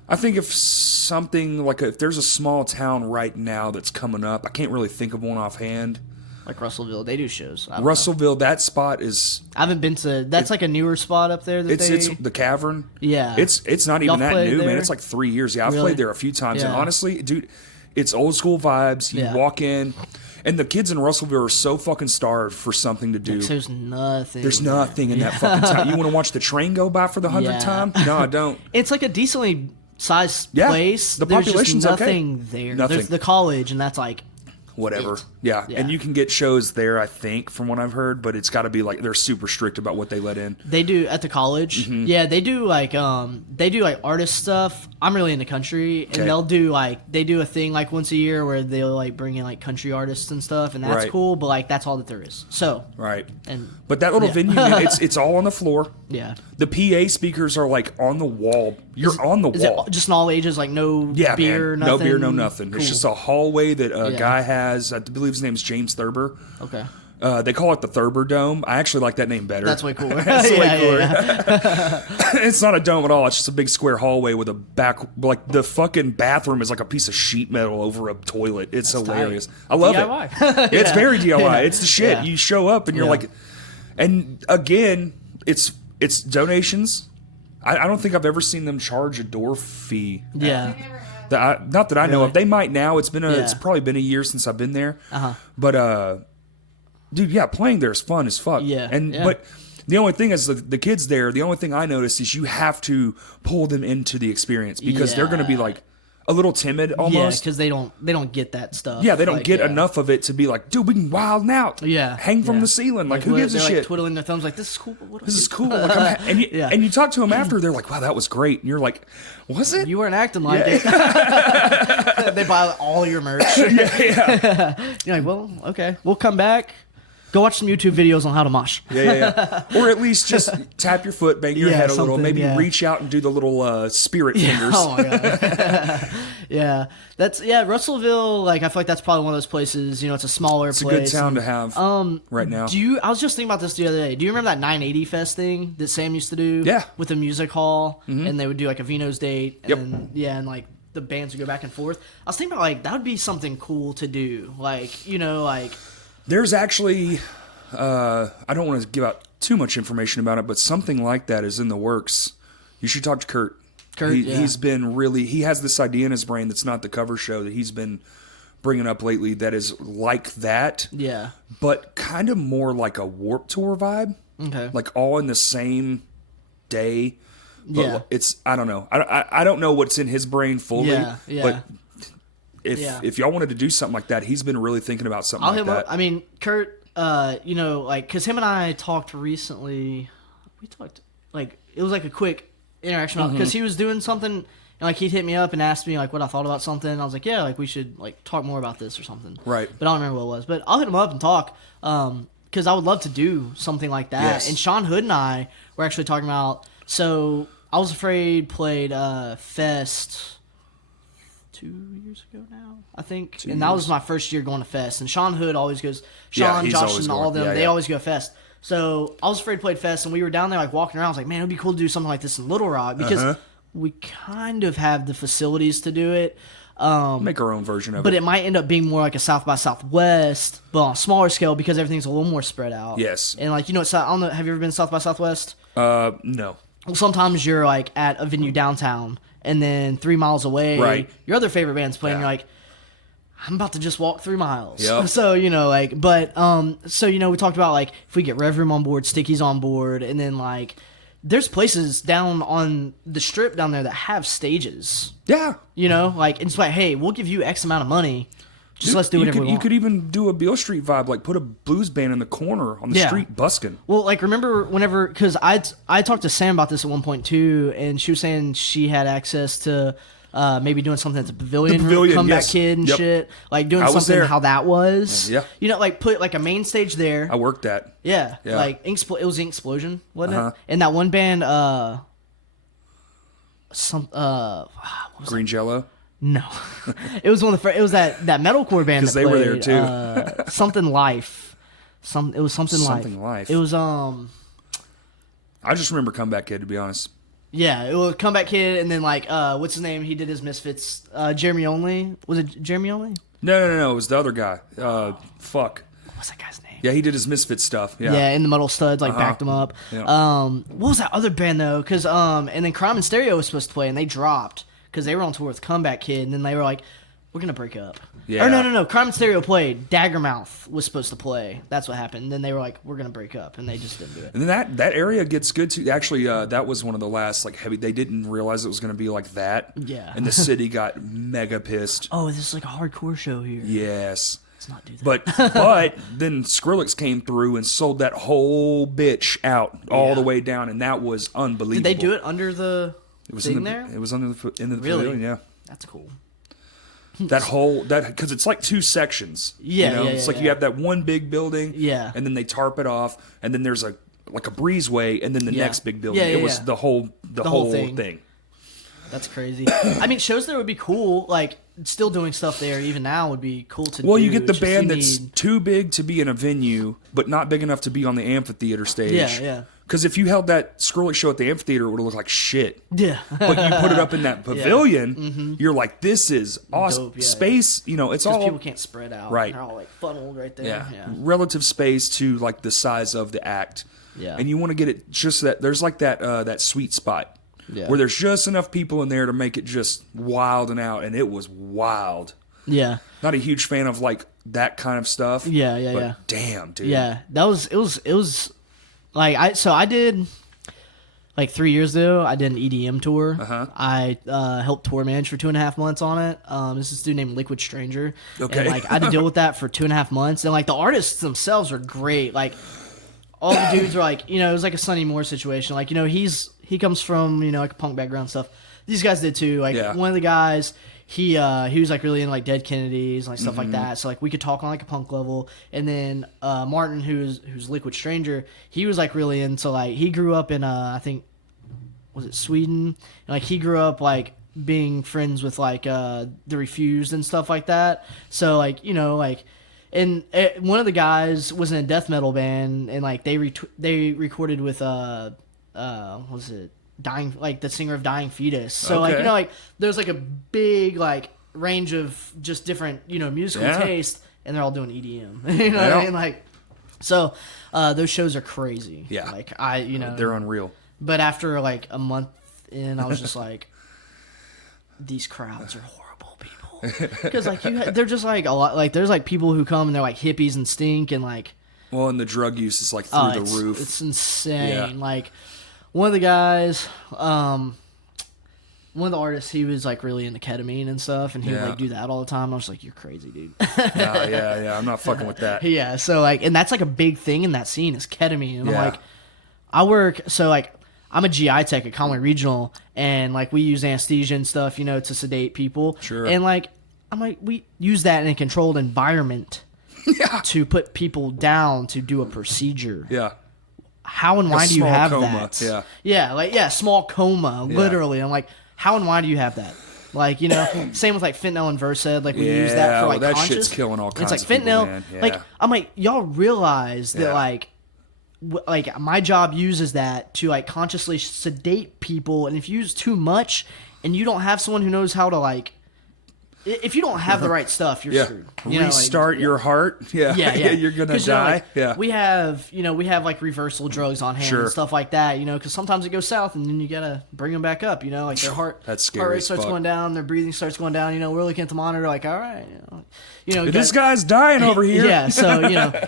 I think if something like if there's a small town right now that's coming up, I can't really think of one offhand. Like Russellville, they do shows. Russellville, that spot is. I haven't been to. That's like a newer spot up there. It's the Cavern. Yeah, it's not even that new, there? man. It's like 3 years. Yeah, I've played there a few times, and honestly, dude, it's old school vibes. You walk in, and the kids in Russellville are so fucking starved for something to do. There's nothing. There's nothing in that fucking town. You want to watch the train go by for the 100th time? No, I don't. It's like a decently sized place. The There's population's just nothing there. Nothing. There's the college, and that's like whatever. Yeah, and you can get shows there, I think, from what I've heard, but it's got to be like they're super strict about what they let in. They do at the college. Mm-hmm. Yeah, they do like artist stuff. I'm really into country, and they'll do they do a thing like once a year where they'll like bring in like country artists and stuff, and that's cool. But like that's all that there is. So But that little venue, man, it's all on the floor. Yeah. The PA speakers are like on the wall. You're on the Is wall. it just in all ages? Like no beer, man. nothing. No beer, no nothing. Cool. It's just a hallway that a guy has. I believe his name's James Thurber. Okay. They call it the Thurber Dome. I actually like that name better. That's way cooler. That's way cooler. It's not a dome at all. It's just a big square hallway with a back. Like the fucking bathroom is like a piece of sheet metal over a toilet. It's hilarious. Tight. I love DIY. it. It's very DIY. Yeah. It's the shit. Yeah. You show up and you're like, and again, it's donations. I don't think I've ever seen them charge a door fee. Yeah. Not that I know Really? of. They might now. It's Yeah. probably been a year since I've been there. Uh-huh. But dude, yeah, playing there is fun as fuck. Yeah. But the only thing is the kids there. The only thing I noticed is you have to pull them into the experience because they're going to be like a little timid almost. Yeah, because they don't get that stuff. Yeah, they don't get enough of it to be like, dude, we can wild out. Yeah, hang from the ceiling. Like who gives a they're shit? Like twiddling their thumbs, like this is cool. But what This is cool. Like, and you talk to them after, they're like, wow, that was great. And you're like, was it? You weren't acting like it. They buy all your merch. Yeah. You're like, well, okay, we'll come back. Go watch some YouTube videos on how to mosh. Yeah. Or at least just tap your foot, bang your head a little, maybe reach out and do the little spirit fingers. Oh my god. Yeah, Russellville. Like I feel like that's probably one of those places. You know, it's a smaller It's place. a good town to have right now. I was just thinking about this the other day. Do you remember that 980 Fest thing that Sam used to do? Yeah. With the music hall, and they would do like a Vino's date, Yep. and and like the bands would go back and forth. I was thinking about like that would be something cool to do. Like like. There's actually, I don't want to give out too much information about it, but something like that is in the works. You should talk to Kurt. He's been he has this idea in his brain that's not the cover show that he's been bringing up lately that is like that. Yeah. But kind of more like a Warped Tour vibe. Okay. Like all in the same day. But Yeah. it's, I don't know. I don't know what's in his brain fully. Yeah. But if y'all wanted to do something like that, he's been really thinking about something I'll like hit him that. up. I mean, Kurt, like, because him and I talked recently. We talked, like, it was like a quick interaction because he was doing something, and, like, he'd hit me up and asked me, like, what I thought about something. And I was like, yeah, like, we should, like, talk more about this or something. Right. But I don't remember what it was. But I'll hit him up and talk because I would love to do something like that. Yes. And Sean Hood and I were actually talking about, so I Was Afraid played Fest 2 years ago now, I think. That was my first year going to Fest. And Sean Hood always goes, he's Josh, always and all of going. them, Yeah, they yeah. always go to Fest. So I Was Afraid played Fest, and we were down there like walking around. I was like, man, it would be cool to do something like this in Little Rock because we kind of have the facilities to do it. Make our own version of But it. it might end up being more like a South by Southwest, but on a smaller scale because everything's a little more spread out. Yes. And like, you know, I don't know, have you ever been South by Southwest? No. Well, sometimes you're like at a venue downtown, and then 3 miles away, Right. your other favorite band's playing. Yeah. You're like, I'm about to just walk 3 miles. Yep. So you know, like, but so you know, we talked about like if we get Rev Room on board, Sticky's on board, and then like, there's places down on the strip down there that have stages. Yeah. You know, like it's like, hey, we'll give you X amount of money. Just let's do whatever we want. You could even do a Beale Street vibe, like put a blues band in the corner on the street busking. Well, like remember whenever, because I talked to Sam about this at one point too, and she was saying she had access to maybe doing something at the pavilion, Comeback yes. Kid and Yep. shit, like doing was something there. how that was. Yeah. You know, like put like a main stage there. I worked that. Yeah. Yeah. Like it was Ink Explosion, wasn't Uh-huh. it? And that one band, what was Green Jello. No, it was one of the first. It was that metalcore band 'Cause that they were played, there, too. Something Life. It was something Something Life. It was I just remember Comeback Kid, to be honest. yeah. It was Comeback Kid, and then like what's his name? He did his Misfits. Jeremy Only, was it Jeremy Only? No. It was the other guy. Fuck. What's that guy's name? Yeah, he did his Misfit stuff. Yeah. Yeah, in the Metal Studs, like backed him up. Yeah. What was that other band though? Because and then Crime and Stereo was supposed to play, and they dropped because they were on tour with Comeback Kid, and then they were like, we're gonna break up. Yeah. Or no. Crime and Stereo played. Daggermouth was supposed to play. That's what happened. And then they were like, we're gonna break up, and they just didn't do it. And then that area gets good too. Actually, that was one of the last like heavy. They didn't realize it was going to be like that. Yeah. And the city got mega pissed. Oh, this is like a hardcore show here. Yes. Let's not do that. But then Skrillex came through and sold that whole bitch out all the way down, and that was unbelievable. Did they do it under the thing there? It was under the in the Really? pavilion, yeah. That's cool. That because it's like 2 sections. It's like you have that one big building, and then they tarp it off, and then there's like a breezeway, and then the next big building. It was the whole thing. That's crazy. I mean, shows there would be cool. Like, still doing stuff there even now would be cool to do. Well, you get the band that's too big to be in a venue, but not big enough to be on the amphitheater stage. Yeah. Because if you held that Skrillex show at the amphitheater, it would have looked like shit. Yeah. But you put it up in that pavilion, you're like, this is awesome. Dope, space, it's all... people can't spread out. Right. They're all, like, funneled right there. Yeah. Relative space to, like, the size of the act. Yeah. And you want to get it just that... There's, like, that sweet spot. Yeah. Where there's just enough people in there to make it just wild and out, and it was wild. Yeah. Not a huge fan of like that kind of stuff. Yeah. Damn, dude. Yeah. It was like I did like 3 years ago, I did an EDM tour. I helped tour manage for 2.5 months on it. This is a dude named Liquid Stranger. Okay. And like I had to deal with that for 2.5 months. And like the artists themselves are great. Like all the dudes are like, it was like a Sonny Moore situation. Like, he comes from, like a punk background and stuff. These guys did too. Like one of the guys, he was like really into like Dead Kennedys and like stuff like that. So like we could talk on like a punk level. And then Martin, who's Liquid Stranger, he was like really into like he grew up in I think was it Sweden? And like he grew up like being friends with like the Refused and stuff like that. So like and one of the guys was in a death metal band and like they recorded with was it Dying, like the singer of Dying Fetus. So like like there's like a big like range of just different musical taste, and they're all doing EDM. What I mean? Like, so those shows are crazy. Yeah, like they're unreal. But after like a month in, I was just like, these crowds are horrible people because like they're just like a lot. Like there's like people who come and they're like hippies and stink and like. Well, and the drug use is like through the roof. It's insane. Yeah. Like. One of the guys, one of the artists, he was like really into ketamine and stuff, and he would like do that all the time. I was like, "You're crazy, dude." yeah. I'm not fucking with that. Yeah, so like, and that's like a big thing in that scene is ketamine. And I'm like, I'm a GI tech at Conway Regional, and like we use anesthesia and stuff, to sedate people. Sure. And like, I'm like, we use that in a controlled environment to put people down to do a procedure. Yeah. How and why do you have coma. that? Small coma, literally. I'm like, how and why do you have that? Like, same with like fentanyl and Versed. Like we use that for like that conscious. shit's killing all kinds it's of like people, fentanyl. man. Yeah. Like I'm like, y'all realize that like my job uses that to like consciously sedate people, and if you use too much and you don't have someone who knows how to like. If you don't have the right stuff, you're screwed. Restart your heart. Yeah. You're gonna die. We have like reversal drugs on hand and stuff like that. Because sometimes it goes south, and then you gotta bring them back up. Like their heart rate starts going down, their breathing starts going down. We're looking at the monitor, like, all right, this guy's dying over here. Yeah, so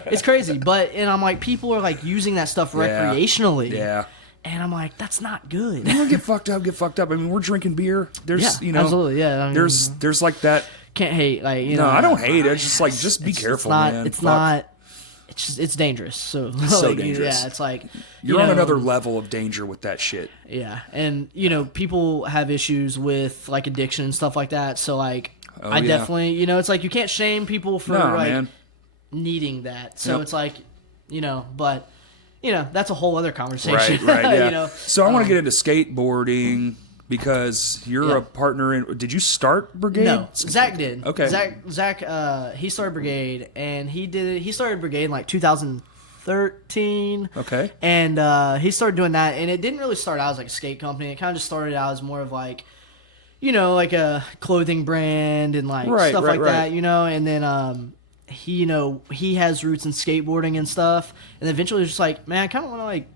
it's crazy. And I'm like, people are like using that stuff recreationally. Yeah. And I'm like, that's not good. You get fucked up. I mean, we're drinking beer. There's, absolutely, I mean, there's like that. Can't hate, like, No, I don't hate it. It's just like, just be careful, man. It's not. It's just, it's dangerous. So, so dangerous. Yeah, it's like you're on another level of danger with that shit. Yeah, and people have issues with like addiction and stuff like that. So like, I definitely, it's like you can't shame people for needing that. So it's like, but. That's a whole other conversation. Right, yeah. So I want to get into skateboarding because you're a partner in... Did you start Brigade? No, Zach did. Okay. Zach, he started Brigade, and he started Brigade in like 2013. Okay. And he started doing that, and it didn't really start out as like a skate company. It kind of just started out as more of like, like a clothing brand and like stuff like that, and then... he has roots in skateboarding and stuff, and eventually was just like, man, I kind of want to like,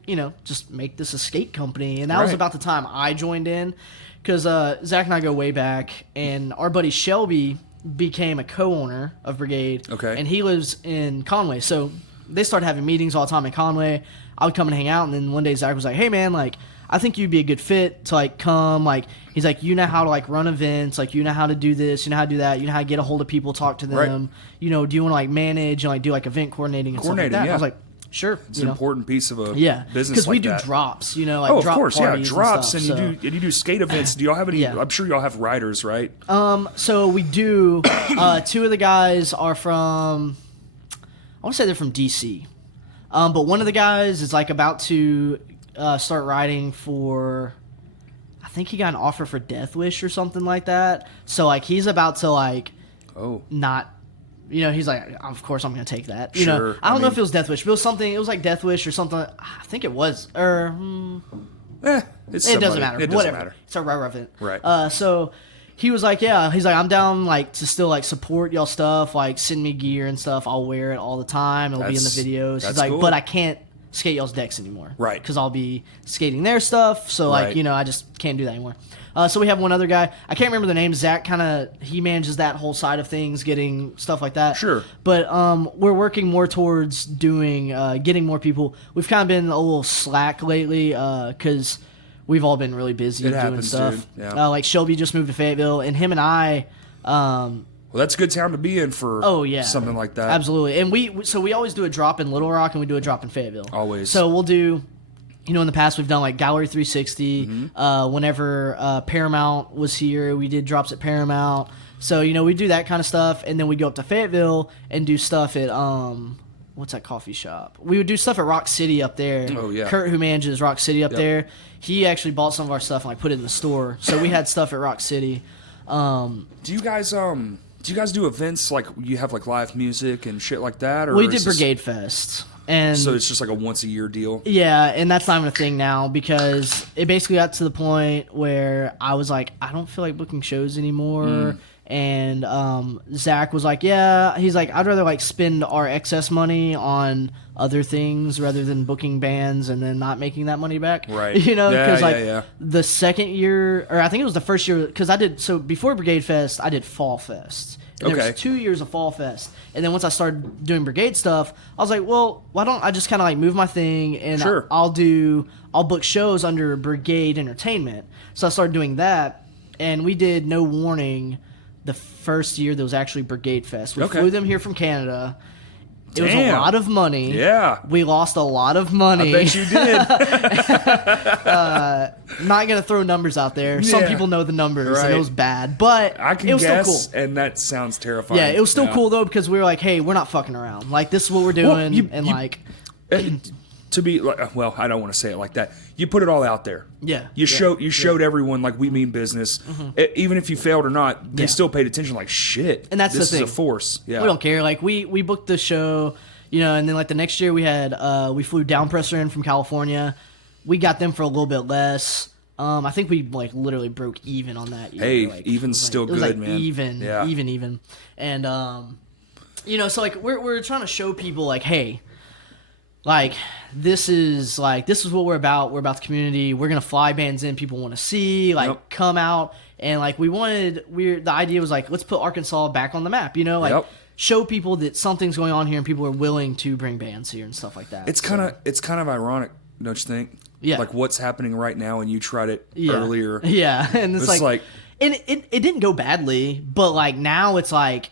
just make this a skate company. And that was about the time I joined in, because Zach and I go way back, and our buddy Shelby became a co-owner of Brigade. Okay. And he lives in Conway, so they started having meetings all the time in Conway. I would come and hang out, and then one day Zach was like, hey man, like, I think you'd be a good fit to like come. Like he's like, you know how to like run events, like you know how to do this, you know how to do that, you know how to get a hold of people, talk to them. Right. You know, do you want to like manage and like do like event coordinating and stuff like that? Yeah. I was like, sure. It's an important piece of a business because we like do that. drops, you know, like of drop course, parties drops, and, and stuff, you do skate events. Do y'all have any? Yeah. I'm sure y'all have riders, right? So we do. Two of the guys are from. I want to say they're from DC, but one of the guys is like about to start riding for. I think he got an offer for Death Wish or something like that. So like he's about to like. Not. You know, he's like, of course I'm going to take that. You know, I don't know if it was Death Wish, but it was something. It was like Death Wish or something. I think it was. It doesn't matter. It doesn't Whatever. matter. It's a rare event. Right. So he was like, yeah. He's like, I'm down like to still like support y'all stuff. Like send me gear and stuff. I'll wear it all the time. It'll be in the videos. He's like, cool. but I can't skate y'all's decks anymore. Right. Because I'll be skating their stuff. So like, Right. you know, I just can't do that anymore. So we have one other guy. I can't remember the name. Zach he manages that whole side of things, getting stuff like that. Sure. But we're working more towards doing, getting more people. We've kind of been a little slack lately because we've all been really busy doing stuff. Dude. Yeah. Like Shelby just moved to Fayetteville, and him and I. Well, that's a good town to be in for something like that. Absolutely. And we always do a drop in Little Rock and we do a drop in Fayetteville. Always. So we'll do, you know, in the past we've done like Gallery 360. Whenever Paramount was here, we did drops at Paramount. So, you know, we do that kind of stuff. And then we go up to Fayetteville and do stuff at, what's that coffee shop? We would do stuff at Rock City up there. Oh, yeah. Kurt, who manages Rock City up there, he actually bought some of our stuff and like put it in the store. So we had stuff at Rock City. Do you guys do events like you have like live music and shit like that? Or We did Brigade Fest. And so it's just like a once a year deal? Yeah, and that's not even a thing now because it basically got to the point where I was like, I don't feel like booking shows anymore. And Zach was like, yeah, he's like, I'd rather like spend our excess money on other things rather than booking bands and then not making that money back. Right. You know, because yeah. the second year, or I think it was the first year, because so before Brigade Fest, I did Fall Fest. And there was 2 years of Fall Fest. And then once I started doing Brigade stuff, I was like, well, why don't I just kind of like move my thing and I'll book shows under Brigade Entertainment. So I started doing that. And we did No Warning the first year there was actually Brigade Fest. We flew them here from Canada. It was a lot of money. Yeah. We lost a lot of money. I bet you did. Not going to throw numbers out there. Some people know the numbers, and it was bad. But I can it was guess, still cool. And that sounds terrifying. Yeah, it was still cool, though, because we were like, hey, we're not fucking around. Like, this is what we're doing. To be like, well, I don't want to say it like that. You put it all out there. Yeah. You showed everyone like we mean business. Even if you failed or not, they still paid attention. Like shit. And that's this the thing. is a force. Yeah. We don't care. Like we booked the show, you know, and then like the next year we had we flew Downpresser in from California. We got them for a little bit less. I think we like literally broke even on that year. Hey, like, even's still good, like man. Even. And you know, so like we're trying to show people like, hey, like this is what we're about. We're about the community. We're gonna fly bands in people want to see, like come out, and like the idea was like, let's put Arkansas back on the map, you know, like show people that something's going on here and people are willing to bring bands here and stuff like that. It's kind of ironic, don't you think? Yeah. Like what's happening right now, and you tried it earlier. Yeah, and it's like and it didn't go badly, but like now it's like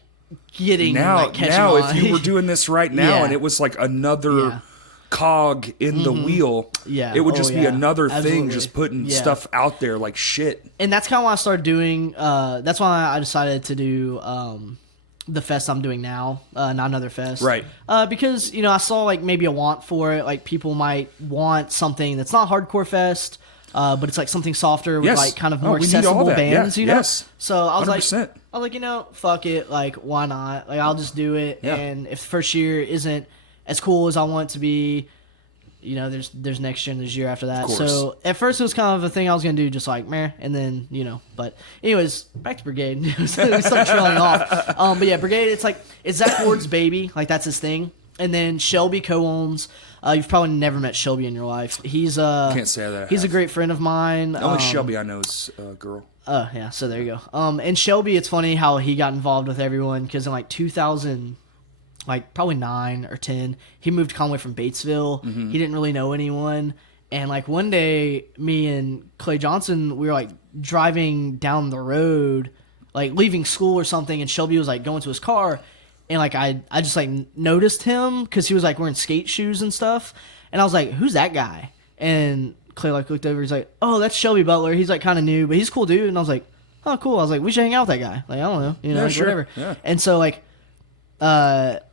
getting catching on. If you were doing this right now and it was like another cog in the wheel, it would just be another thing, just putting stuff out there like shit. And that's kind of why I started doing that's why I decided to do the fest I'm doing now, not another fest, right? Because you know I saw like maybe a want for it, like people might want something that's not hardcore fest, but it's like something softer with like kind of more accessible bands, you know. So I was 100%. like, you know, fuck it, like why not? Like I'll just do it, and if the first year isn't as cool as I want it to be, you know, there's next year and there's year after that. So at first it was kind of a thing I was gonna do, just like meh, and then you know. But anyways, back to Brigade. We started trailing off. But yeah, Brigade. It's Zach Ward's baby. Like that's his thing. And then Shelby co-owns. You've probably never met Shelby in your life. He's can't say that. He's a great friend of mine. The only Shelby I know is a girl. Yeah. So there you go. And Shelby, it's funny how he got involved with everyone because in like 2000. Like probably 9 or 10, he moved to Conway from Batesville. He didn't really know anyone, And like one day, me and Clay Johnson, we were like driving down the road, like leaving school or something, and Shelby was like going to his car, and like I just like noticed him because he was like wearing skate shoes and stuff, and I was like, who's that guy? And Clay like looked over, he's like, oh, that's Shelby Butler. He's like kind of new, but he's a cool dude. And I was like, oh, cool. I was like, we should hang out with that guy. Like, I don't know, Yeah, like, sure. whatever. Yeah. And so like,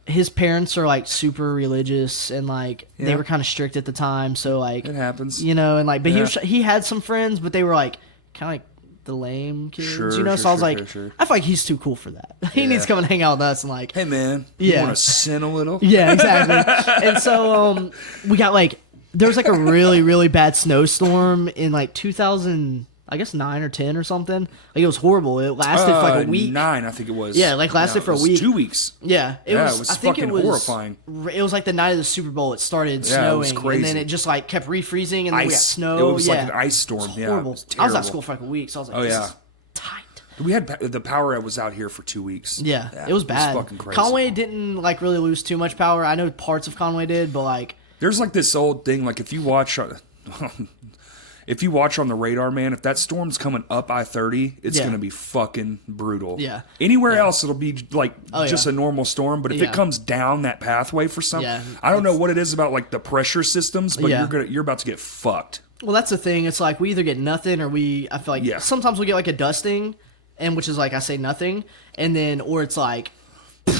his parents are like super religious, and like they Yeah. were kind of strict at the time. So like, It happens. and like, but Yeah. he had some friends, but they were like kind of like the lame kids, Sure, So I was sure, like, sure. I feel like he's too cool for that. He needs to come and hang out with us, and like, Hey man, you Yeah. want to sin a little? yeah, exactly. And so we got like there was like a really really bad snowstorm in like 2000, I guess 9 or 10 or something. Like it was horrible. It lasted for like a week. 9, I think it was. Yeah, like lasted it for a was week. 2 weeks. Yeah, It was I think fucking it was horrifying. It was like the night of the Super Bowl. It started Yeah, it snowing, was and crazy. then it just like kept refreezing, and then we got Ice. snow. It was yeah. like an ice storm. It was Yeah, horrible. it was I was out terrible. of school for like a week, so I was like, Oh, this yeah. is tight. We had the power was out here for 2 weeks. Yeah, it was bad. fucking crazy. Conway didn't like really lose too much power. I know parts of Conway did, but like, There's like this old thing, like if you watch if you watch on the radar, man, if that storm's coming up I-30, it's Yeah. gonna be fucking brutal. Yeah. Anywhere else, it'll be like Oh, just yeah. a normal storm. But if Yeah. it comes down that pathway for some, Yeah, I don't know what it is about like the pressure systems, but Yeah. you're about to get fucked. well, that's the thing. It's like we either get nothing or I feel like Yeah. sometimes we get like a dusting, and which is like I say nothing, and then or it's like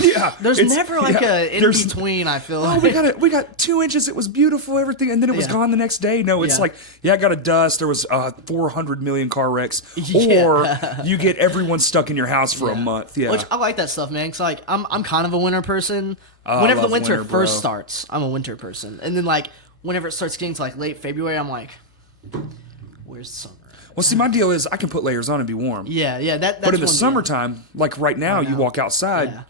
Yeah, there's it's- never like yeah, a in there's- between. I feel Oh, like we got 2 inches. It was beautiful, everything, and then it was Yeah. gone the next day. No, it's Yeah. like, I got a dust. There was 400 million car wrecks, Yeah. or you get everyone stuck in your house for a Yeah. month. Yeah, Which I like that stuff, man. Cause like I'm kind of a winter person. I Whenever the love winter winter, first bro. starts, I'm a winter person, and then like whenever it starts getting to like late February, I'm like, where's summer? well, see, my deal is I can put layers on and be warm. Yeah, that's But in the one deal. summertime, like right now, you know. walk outside. Yeah.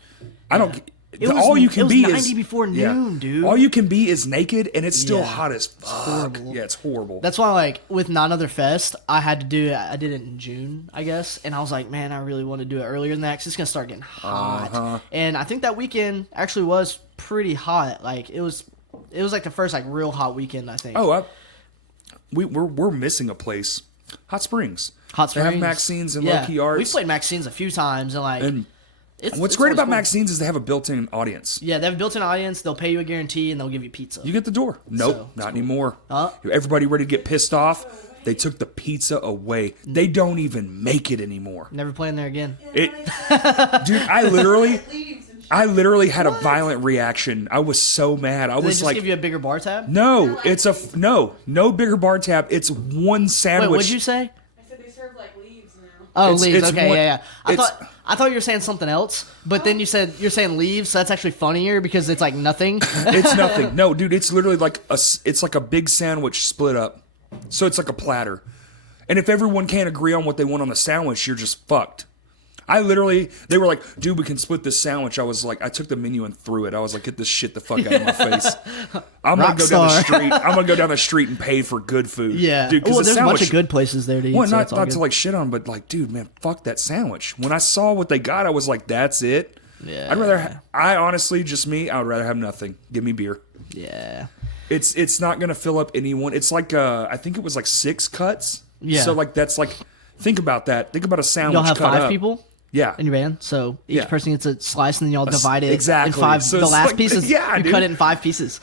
I don't. It was- all you can it was be 90 is before noon, dude. All you can be is naked, and it's still Yeah. hot as fuck. horrible. Yeah, it's horrible. That's why, like, with Not Another Fest, I had to do it. I did it in June, I guess. And I was like, man, I really want to do it earlier than that because it's going to start getting hot. Uh-huh. And I think that weekend actually was pretty hot. Like, it was like the first, like, real hot weekend, I think. Oh, we're missing a place. Hot Springs. Hot They have Springs. Maxine's and Yeah. Low Key Arts. We've played Maxine's a few times, and, like, And it's what's it's great always about cool. Maxine's is they have a built-in audience. Yeah, they have a built-in audience. They'll pay you a guarantee, and they'll give you pizza. You get the door. Nope, So, not anymore. Huh? Everybody ready to get pissed off? They took the pizza away. They don't even make it anymore. Never playing there again. It, dude, I literally had a violent reaction. I was so mad. I Did they was just like, give you a bigger bar tab? no, it's no bigger bar tab. It's one sandwich. Wait, what'd you say? I said they serve like leaves now. Oh, It's- leaves. it's Okay, one- yeah. I it's- thought you were saying something else, but then you're saying leaves. So that's actually funnier because it's like nothing. It's nothing. No, dude, it's literally like it's like a big sandwich split up. So it's like a platter. And if everyone can't agree on what they want on the sandwich, you're just fucked. They were like, dude, we can split this sandwich. I was like, I took the menu and threw it. I was like, get this shit the fuck out of my face. I'm gonna go down the Rockstar. street. I'm gonna go down the street and pay for good food. Yeah. dude. 'Cause Well, the there's a bunch sandwich- of good places there to eat. Well, so not it's all not good. to like shit on, but like, dude, man, fuck that sandwich. When I saw what they got, I was like, that's it. Yeah. I'd rather. I honestly, just me, I would rather have nothing. Give me beer. Yeah. It's not gonna fill up anyone. It's like I think it was like 6 cuts. Yeah. So like that's like, think about that. Think about a sandwich. Y'all have cut 5 up. people Yeah. in your band, so each Yeah. person gets a slice, and then y'all divide it exactly. in 5. So the it's last like- pieces, yeah, you dude. cut it in 5 pieces.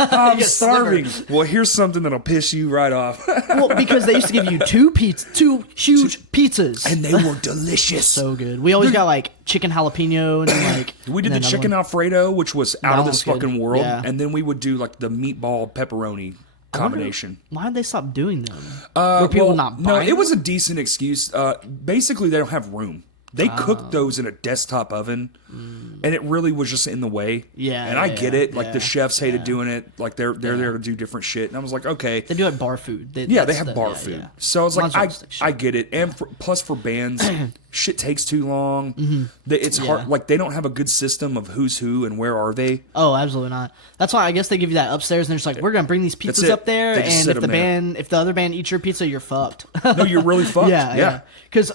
I'm get starving. sliver. Well, here's something that'll piss you right off. Well, because they used to give you 2 huge pizzas. And they were delicious. So good. We always got like chicken jalapeno and then like We did and the then chicken another Alfredo, which was out of That this was good. fucking world, Yeah. and then we would do like the meatball pepperoni combination. one. Why did they stop doing them? Were people Well, not no, buying? it was a decent excuse. Basically, they don't have room. They Ah. cooked those in a desktop oven, and it really was just in the way. Mm. Yeah, and I yeah, get it. Like the yeah, chefs hated doing it. Like they're there to do different shit, and I was like, okay, They do like bar food. yeah, they that's have the- bar yeah, food. yeah. So I was like, Might as well stick shit. I get it. And plus for bands, shit takes too long. Mm-hmm. It's hard. Yeah. Like they don't have a good system of who's who and where are they. Oh, absolutely not. That's why I guess they give you that upstairs, and they're just like, we're gonna bring these That's pizzas it. up there, They just and sit if the 'em there. if the other band eats your pizza, you're fucked. No, you're really fucked. yeah. Because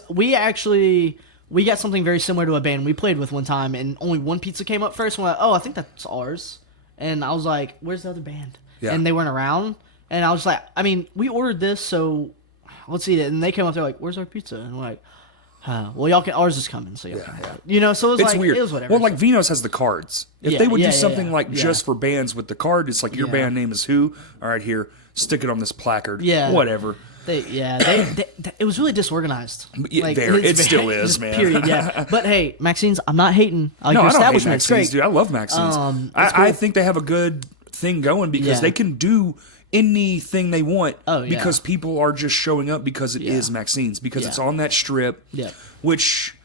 we got something very similar to a band we played with one time, and only one pizza came up first. And we're like, oh, I think that's ours. And I was like, where's the other band? Yeah. And they weren't around. And I was like, I mean, we ordered this, so let's eat it. And they came up there like, where's our pizza? And we're like, well, y'all can. Ours is coming, so y'all can have it. You know, so it was like weird. it was whatever. Well, like Vino's has the cards. If they would do something like just for bands with the card, it's like your band name is who. All right, here, stick it on this placard. Yeah, whatever. They it was really disorganized. Like, it still is, man. Period. Yeah. But hey, Maxine's. I'm not hating. I like No, your I don't hate establishment. It's Maxine's, great. dude. I love Maxine's. I think they have a good thing going because they can do anything they want because people are just showing up because it is Maxine's, because it's on that strip, which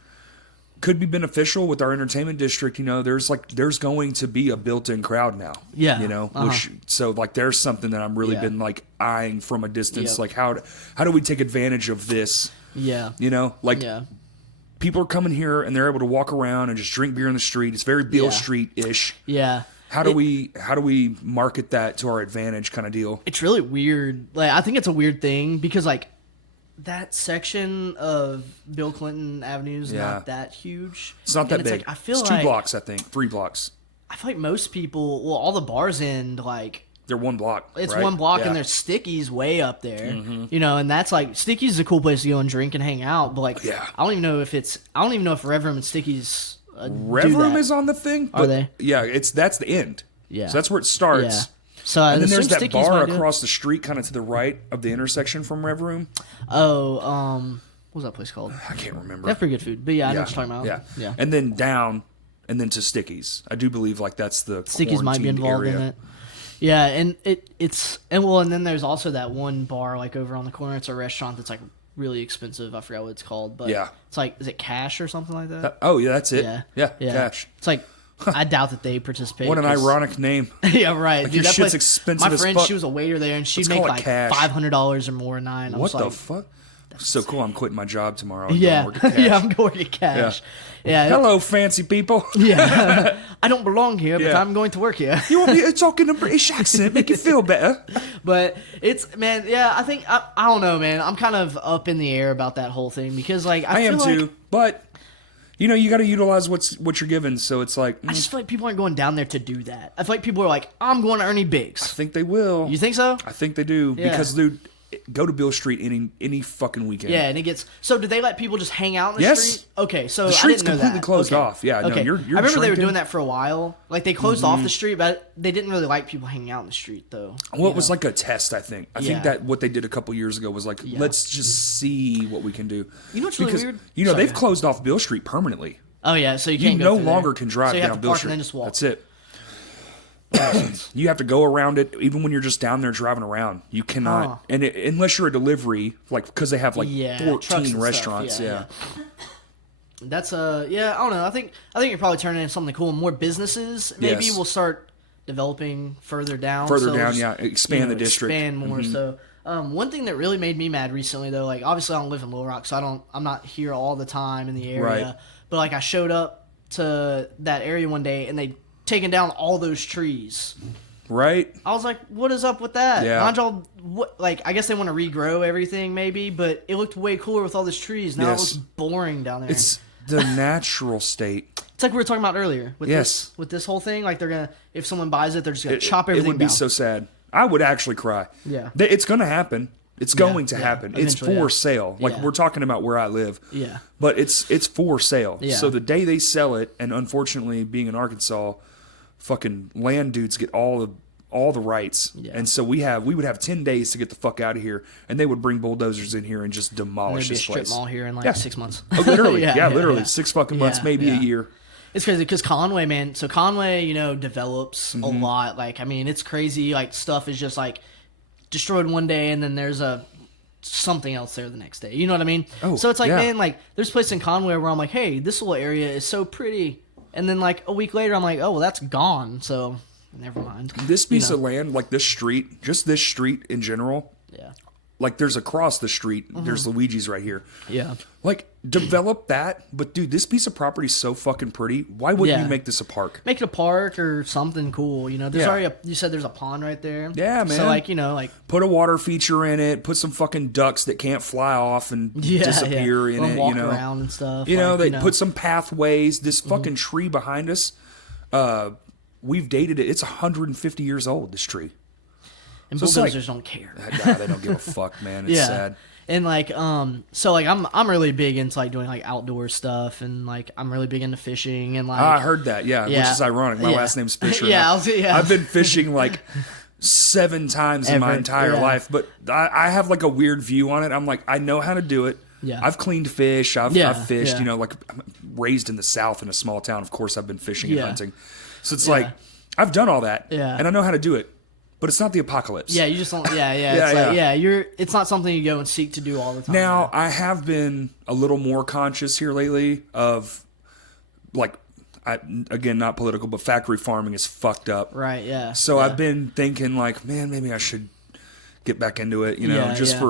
could be beneficial with our entertainment district. You know, there's going to be a built-in crowd now. Yeah. You know, which so like there's something that I'm really been like eyeing from a distance. Like how do we take advantage of this? Yeah. You know, like people are coming here and they're able to walk around and just drink beer in the street. It's very Beale Street-ish. Yeah. How do we market that to our advantage kind of deal? It's really weird. Like I think it's a weird thing because like that section of Bill Clinton Avenue is not that huge. It's not that big. Like, I feel it's 2 blocks, I think. 3 blocks. I feel like most people, well, all the bars end like they're 1 block. It's 1 block, and there's Sticky's way up there. You know, and that's like Sticky's is a cool place to go and drink and hang out. But like, I don't even know if Rev Room and Sticky's. Rev Room is on the thing. Are they? Yeah, that's the end. Yeah, so that's where it starts. Yeah. So and then there's that bar across the street, kind of to the right of the intersection from Rev Room. Oh, what was that place called? I can't remember. They have pretty good food, but I know what you're talking about. Yeah. And then down, and then to Sticky's. I do believe like that's the Sticky's might be involved in it. Yeah, and and then there's also that one bar like over on the corner. It's a restaurant that's like really expensive. I forgot what it's called, but it's like, is it Cash or something like that? Oh yeah, that's it. Yeah, Cash. It's like I doubt that they participate. What an ironic name. Yeah, right. Like dude, your shit's place, expensive. My friend, she was a waiter there, and she'd make like $500 or more a night. What the fuck? So cool! I'm quitting my job tomorrow. Yeah, I'm going to Cash. Yeah. Hello, fancy people. Yeah, I don't belong here, but I'm going to work here. You want me to talk in a British accent, make you feel better? But it's I think I don't know, man. I'm kind of up in the air about that whole thing because like I am feel too, like, but you know you got to utilize what you're given. So it's like I just feel like people aren't going down there to do that. I feel like people are like, I'm going to Ernie Biggs. I think they will. You think so? I think they do because dude. Go to Beale Street any fucking weekend. Yeah, and it gets. So, did they let people just hang out in the street? Okay, so the street's I didn't know completely closed off. Yeah, okay. No, you're I remember drinking. They were doing that for a while. Like they closed off the street, but they didn't really like people hanging out in the street, though. Well, it was like a test. I think that what they did a couple years ago was like, let's just see what we can do. You know what's really weird? You know they've closed off Beale Street permanently. Oh yeah, so you can't. You no longer can drive down Beale Street. And then just walk. That's it. You have to go around it even when you're just down there driving around. You cannot, unless you're a delivery, like because they have like 14 restaurants. Yeah. That's I don't know. I think you're probably turning into something cool. More businesses maybe will start developing further down. Expand the district, expand more. So one thing that really made me mad recently though, like obviously I don't live in Little Rock, so I'm not here all the time in the area. Right. But like I showed up to that area one day and they taking down all those trees. Right. I was like, what is up with that? Yeah. Mind y'all, like, I guess they want to regrow everything maybe, but it looked way cooler with all these trees. Now it looks boring down there. It's the natural state. It's like we were talking about earlier with this whole thing. Like they're going to, if someone buys it, they're just going to chop everything down. It would be so sad. I would actually cry. Yeah. It's going to happen. It's going to happen. It's for sale. Like we're talking about where I live. Yeah. But it's for sale. Yeah. So the day they sell it, and unfortunately being in Arkansas, fucking land dudes get all the rights. Yeah. And so we would have 10 days to get the fuck out of here, and they would bring bulldozers in here and just demolish this place. Strip mall here in like 6 months. Oh, literally. literally 6 fucking months, maybe a year. It's crazy because Conway, man. So Conway, develops a lot. Like, I mean, it's crazy. Like, stuff is just like destroyed one day, and then there's something else there the next day. You know what I mean? Oh, so it's like, man, like there's a place in Conway where I'm like, hey, this little area is so pretty. And then, like, a week later, I'm like, oh, well, that's gone, so never mind. This piece of land, like this street, just this street in general, like, there's across the street, there's Luigi's right here. Yeah. Like, develop that, but, dude, this piece of property is so fucking pretty. Why wouldn't you make this a park? Make it a park or something cool, There's already you said there's a pond right there. Yeah, man. So, like, like... Put a water feature in it, put some fucking ducks that can't fly off and disappear in it, walk around and stuff. They put some pathways. This fucking tree behind us, we've dated it. It's 150 years old, this tree. And So it's bulldozers like- don't care. Nah, they don't give a fuck, man. It's Yeah. sad. And like so like I'm really big into like doing like outdoor stuff, and like I'm really big into fishing, and like I heard that, yeah, which Yeah. is ironic. My Yeah. last name's Fisher. Yeah, and yeah. I've been fishing like 7 times in my Ever, entire yeah. life, but I have like a weird view on it. I'm like, I know how to do it. Yeah. I've cleaned fish. I've Yeah, fished. yeah. You know, like I'm raised in the South in a small town. Of course, I've been fishing and Yeah. hunting. So it's like I've done all that, Yeah. and I know how to do it. But it's not the apocalypse. Yeah, you just don't. Yeah, Yeah, it's like yeah. it's not something you go and seek to do all the time. Now, I have been a little more conscious here lately of, like, again, not political, but factory farming is fucked up. Right? Yeah. So yeah. I've been thinking, like, man, maybe I should get back into it, you know, Yeah, just yeah.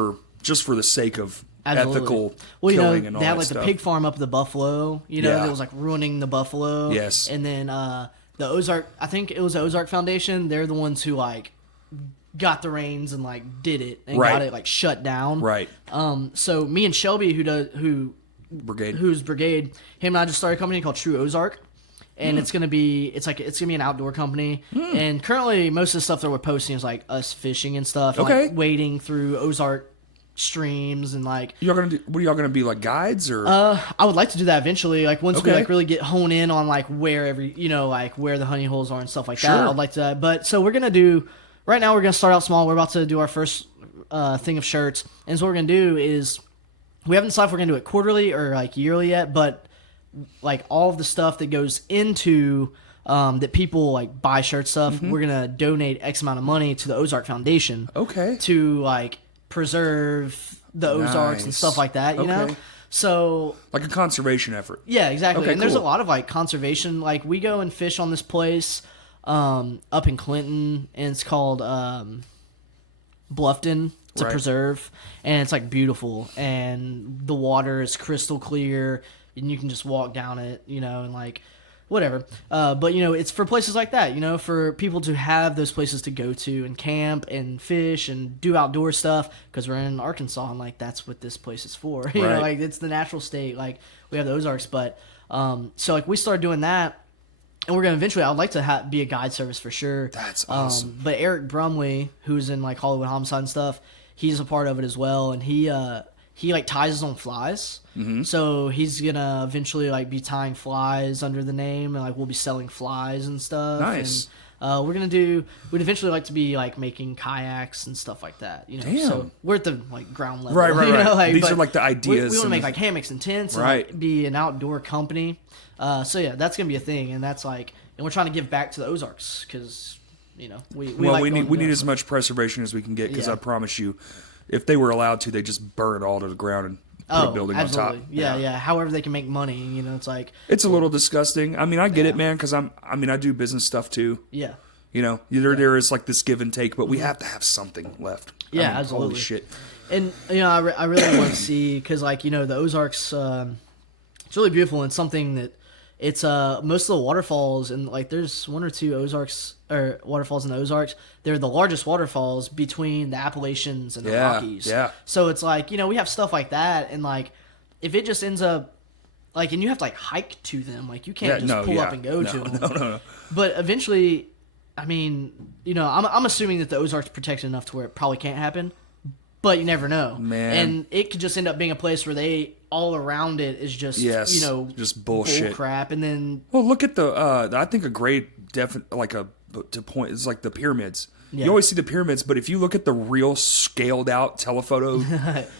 for the sake of Absolutely. ethical Well, you know, killing and all they had that like stuff. the pig farm up at the Buffalo, you know, Yeah. that was like ruining the buffalo. Yes. And then the Ozark, I think it was the Ozark Foundation. They're the ones who like got the reins and like did it and Right. got it like shut down. Right. So me and Shelby, Brigade. who's Brigade, him and I just started a company called True Ozark. Hmm. And it's gonna be an outdoor company, and currently most of the stuff that we're posting is like us fishing and stuff, and, Okay. like wading through Ozark streams and like Y'all gonna do, what are y'all going to be, like, guides? Or I would like to do that eventually. Like once we Okay. like really get hone in on like where like where the honey holes are and stuff like that. Sure. I'd like to. But so we're gonna do. Right now we're gonna start out small. We're about to do our first thing of shirts, and so what we're gonna do is we haven't decided if we're gonna do it quarterly or like yearly yet, but like all of the stuff that goes into that people like buy shirt stuff, Mm-hmm. we're gonna donate X amount of money to the Ozark Foundation Okay. to like preserve the Ozarks and Nice. stuff like that. You know. Okay. So Like a conservation effort. yeah, exactly. Okay, and there's a cool. lot of like conservation. Like we go and fish on this place up in Clinton, and it's called Bluffton. It's a Right. preserve, and it's like beautiful, and the water is crystal clear, and you can just walk down it, you know, and like whatever. But you know, it's for places like that, you know, for people to have those places to go to and camp and fish and do outdoor stuff, because we're in Arkansas and like that's what this place is for. You know, Right. like it's the natural state. Like we have the Ozarks, but so like we started doing that. And we're gonna eventually. I'd like to be a guide service for sure. That's awesome. But Eric Brumley, who's in like Hollywood Homicide and stuff, he's a part of it as well. And he like ties his own flies. Mm-hmm. So he's gonna eventually like be tying flies under the name, and like we'll be selling flies and stuff. Nice. And we'd eventually like to be like making kayaks and stuff like that. You know. Damn. So we're at the like ground level. Right. You know, like, These but are like the ideas. we want to and make the- like hammocks and tents, and Right. like, be an outdoor company. So yeah, that's gonna be a thing, and that's like, and we're trying to give back to the Ozarks because you know we well, like we going need to- as much preservation as we can get, because Yeah. I promise you, if they were allowed to, they just burn it all to the ground and put a building absolutely. on top. Yeah. However they can make money, you know, it's like It's a little disgusting. I mean, I get it, man, because I do business stuff too. yeah, You know, there is like this give and take, but we have to have something left. I Yeah, mean, absolutely. Holy shit. and you know I really want to see, because like you know the Ozarks, it's really beautiful, and something that it's most of the waterfalls, and like there's one or two Ozarks or waterfalls in the Ozarks. They're the largest waterfalls between the Appalachians and the Yeah, Rockies. yeah. So it's like, you know, we have stuff like that, and like if it just ends up like, and you have to like hike to them, like you can't just pull up and go to them. No. But eventually, I mean, you know, I'm assuming that the Ozarks are protected enough to where it probably can't happen, but you never know. Man. And it could just end up being a place where they all around it is just, Yes, you know, just bullshit. bull crap, and then Well, look at I think a great to point is like the pyramids. Yeah. You always see the pyramids, but if you look at the real scaled out telephoto,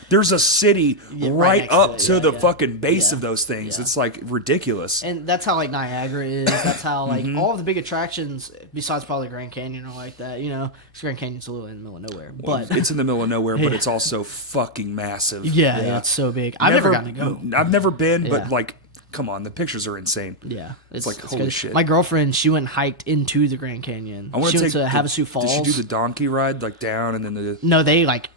there's a city Yeah, right right next to up it. to Yeah, the yeah. fucking base Yeah. of those things. Yeah. It's like ridiculous. and that's how like Niagara is. That's how like Mm-hmm. all of the big attractions, besides probably Grand Canyon or like that. You know, 'cause Grand Canyon's a little in the middle of nowhere, but It's in the middle of nowhere, but it's also fucking massive. yeah, it's so big. I've never gotten to go. I've never been, Yeah. but like, come on, the pictures are insane. Yeah, It's like, holy crazy. shit. My girlfriend, she went and hiked into the Grand Canyon. I want She to went take to Havasu Falls. Did she do the donkey ride like down and then the No, they hiked.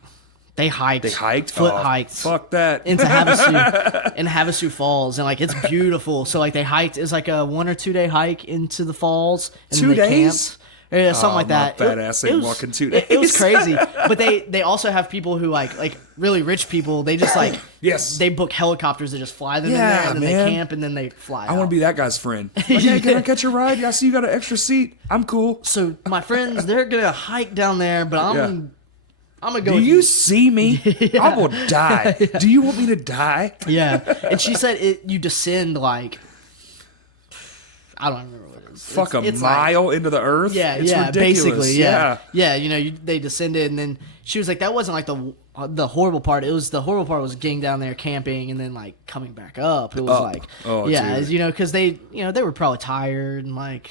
They hiked. Foot Oh, hiked. Fuck that. Into Havasu Falls, and like it's beautiful. So like they hiked. It's like a 1 or 2 day hike into the falls, and 2 then they days? camped. Yeah, something like my that. fat ass ain't walking 2 days. It was crazy. But they also have people who like really rich people. They just like Yes. they book helicopters that just fly them in Yeah, there, and then man. they camp, and then they fly. I want to be that guy's friend. Like, hey, can I catch a ride? I see you got an extra seat. I'm cool. So my friends, they're gonna hike down there, but I'm gonna go. Do with you see me? I will die. Do you want me to die? Yeah, and she said you descend like I don't remember what it is. Fuck it's a like- mile into the earth? Yeah, It's yeah, ridiculous. basically, yeah. You know, they descended, and then she was like, that wasn't like the horrible part. It was the horrible part was getting down there camping and then like coming back up. It was like, dude. you know, because they were probably tired and like,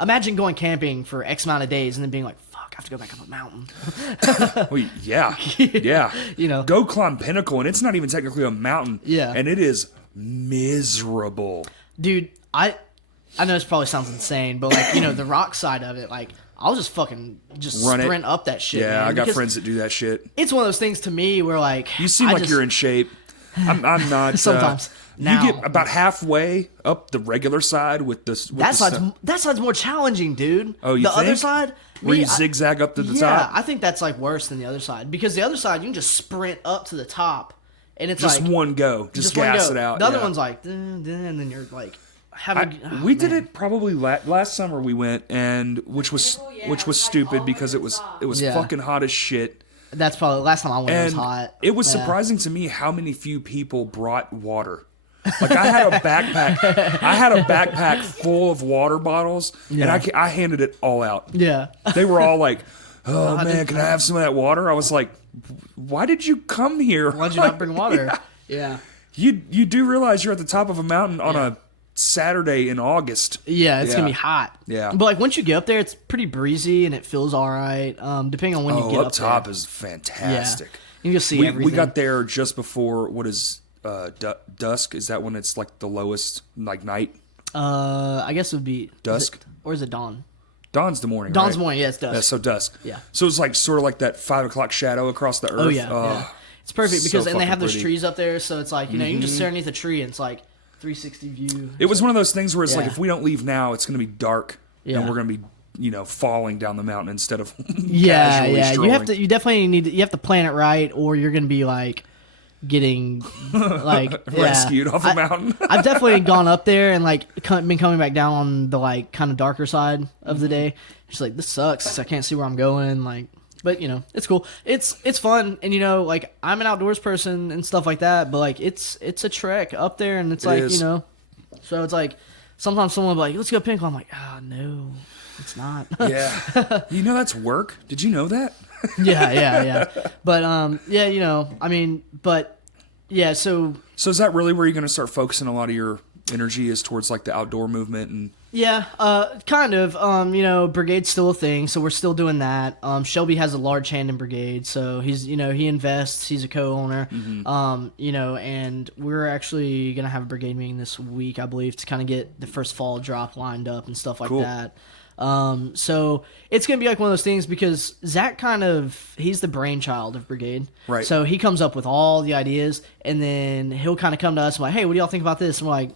imagine going camping for X amount of days and then being like, fuck, I have to go back up a mountain. Well, yeah. Yeah. You know. Go climb Pinnacle, and it's not even technically a mountain. Yeah. And it is miserable. Dude, I know this probably sounds insane, but like, you know, the rock side of it, like, I'll just fucking Run it. sprint up that shit. Yeah, man, I got because friends that do that shit. It's one of those things to me where like You seem like you're in shape. I'm not. Sometimes. Now. You get about halfway up the regular side with this. With that the side's more challenging, dude. Oh, you the think? other side, where me, you zigzag up to the yeah, top. I think that's like worse than the other side because the other side you can just sprint up to the top, and it's Just like one go. Just one gas go. it out. The other yeah. one's like, dun, dun, and then you're like, We did it probably last summer. We went, and which was stupid because it was Yeah. fucking hot as shit. That's probably last time I went. It was And hot. it was Yeah. surprising to me how many few people brought water. Like I had a backpack full of water bottles, and I handed it all out. Yeah. They were all like, "Oh man, can I have some of that water?" I was like, "Why did you come here? Why'd you not bring water? Yeah. You do realize you're at the top of a mountain on a Saturday in August. Yeah, it's gonna be hot. Yeah. but like once you get up there, it's pretty breezy and it feels all right. Depending on when you get Up up top there. is fantastic. You can see We everything. got there just before what is dusk? Is that when it's like the lowest like night? I guess it would be Dusk? or is it dawn? Dawn's the morning. Dawn's right? morning. Yeah, it's dusk. Yeah, so dusk. Yeah. So it's like sort of like that 5 o'clock shadow across the earth. Oh yeah. It's perfect so because and they fucking have those pretty. trees up there, so it's like you know you can just sit underneath a tree and it's like 360 view. It was one of those things where it's like Yeah. if we don't leave now, it's going to be dark, Yeah. and we're going to be falling down the mountain instead of Yeah, casually yeah. strolling. You definitely need to, you have to plan it right, or you're gonna be like getting like rescued off a mountain. I've definitely gone up there and like been coming back down on the like kind of darker side of the day. Just like this sucks. I can't see where I'm going. Like, but you know, it's cool. It's fun, and you know, like I'm an outdoors person and stuff like that. But like, it's a trek up there, and it's like is. you know, so it's like sometimes someone will be like, "Let's go Pinnacle." I'm like, "Ah, no, it's not." Yeah. You know that's work. Did you know that? yeah. But yeah, you know, I mean, but yeah, so So is that really where you're going to start focusing a lot of your energy is towards like the outdoor movement and yeah, kind of. You know, Brigade's still a thing, so we're still doing that. Shelby has a large hand in Brigade, so he's he invests. He's a co-owner. You know, and we're actually gonna have a Brigade meeting this week, I believe, to kind of get the first fall drop lined up and stuff like Cool. that. So it's gonna be like one of those things because Zach he's the brainchild of Brigade, Right. So he comes up with all the ideas, and then he'll kind of come to us and like, hey, what do y'all think about this? And we're like,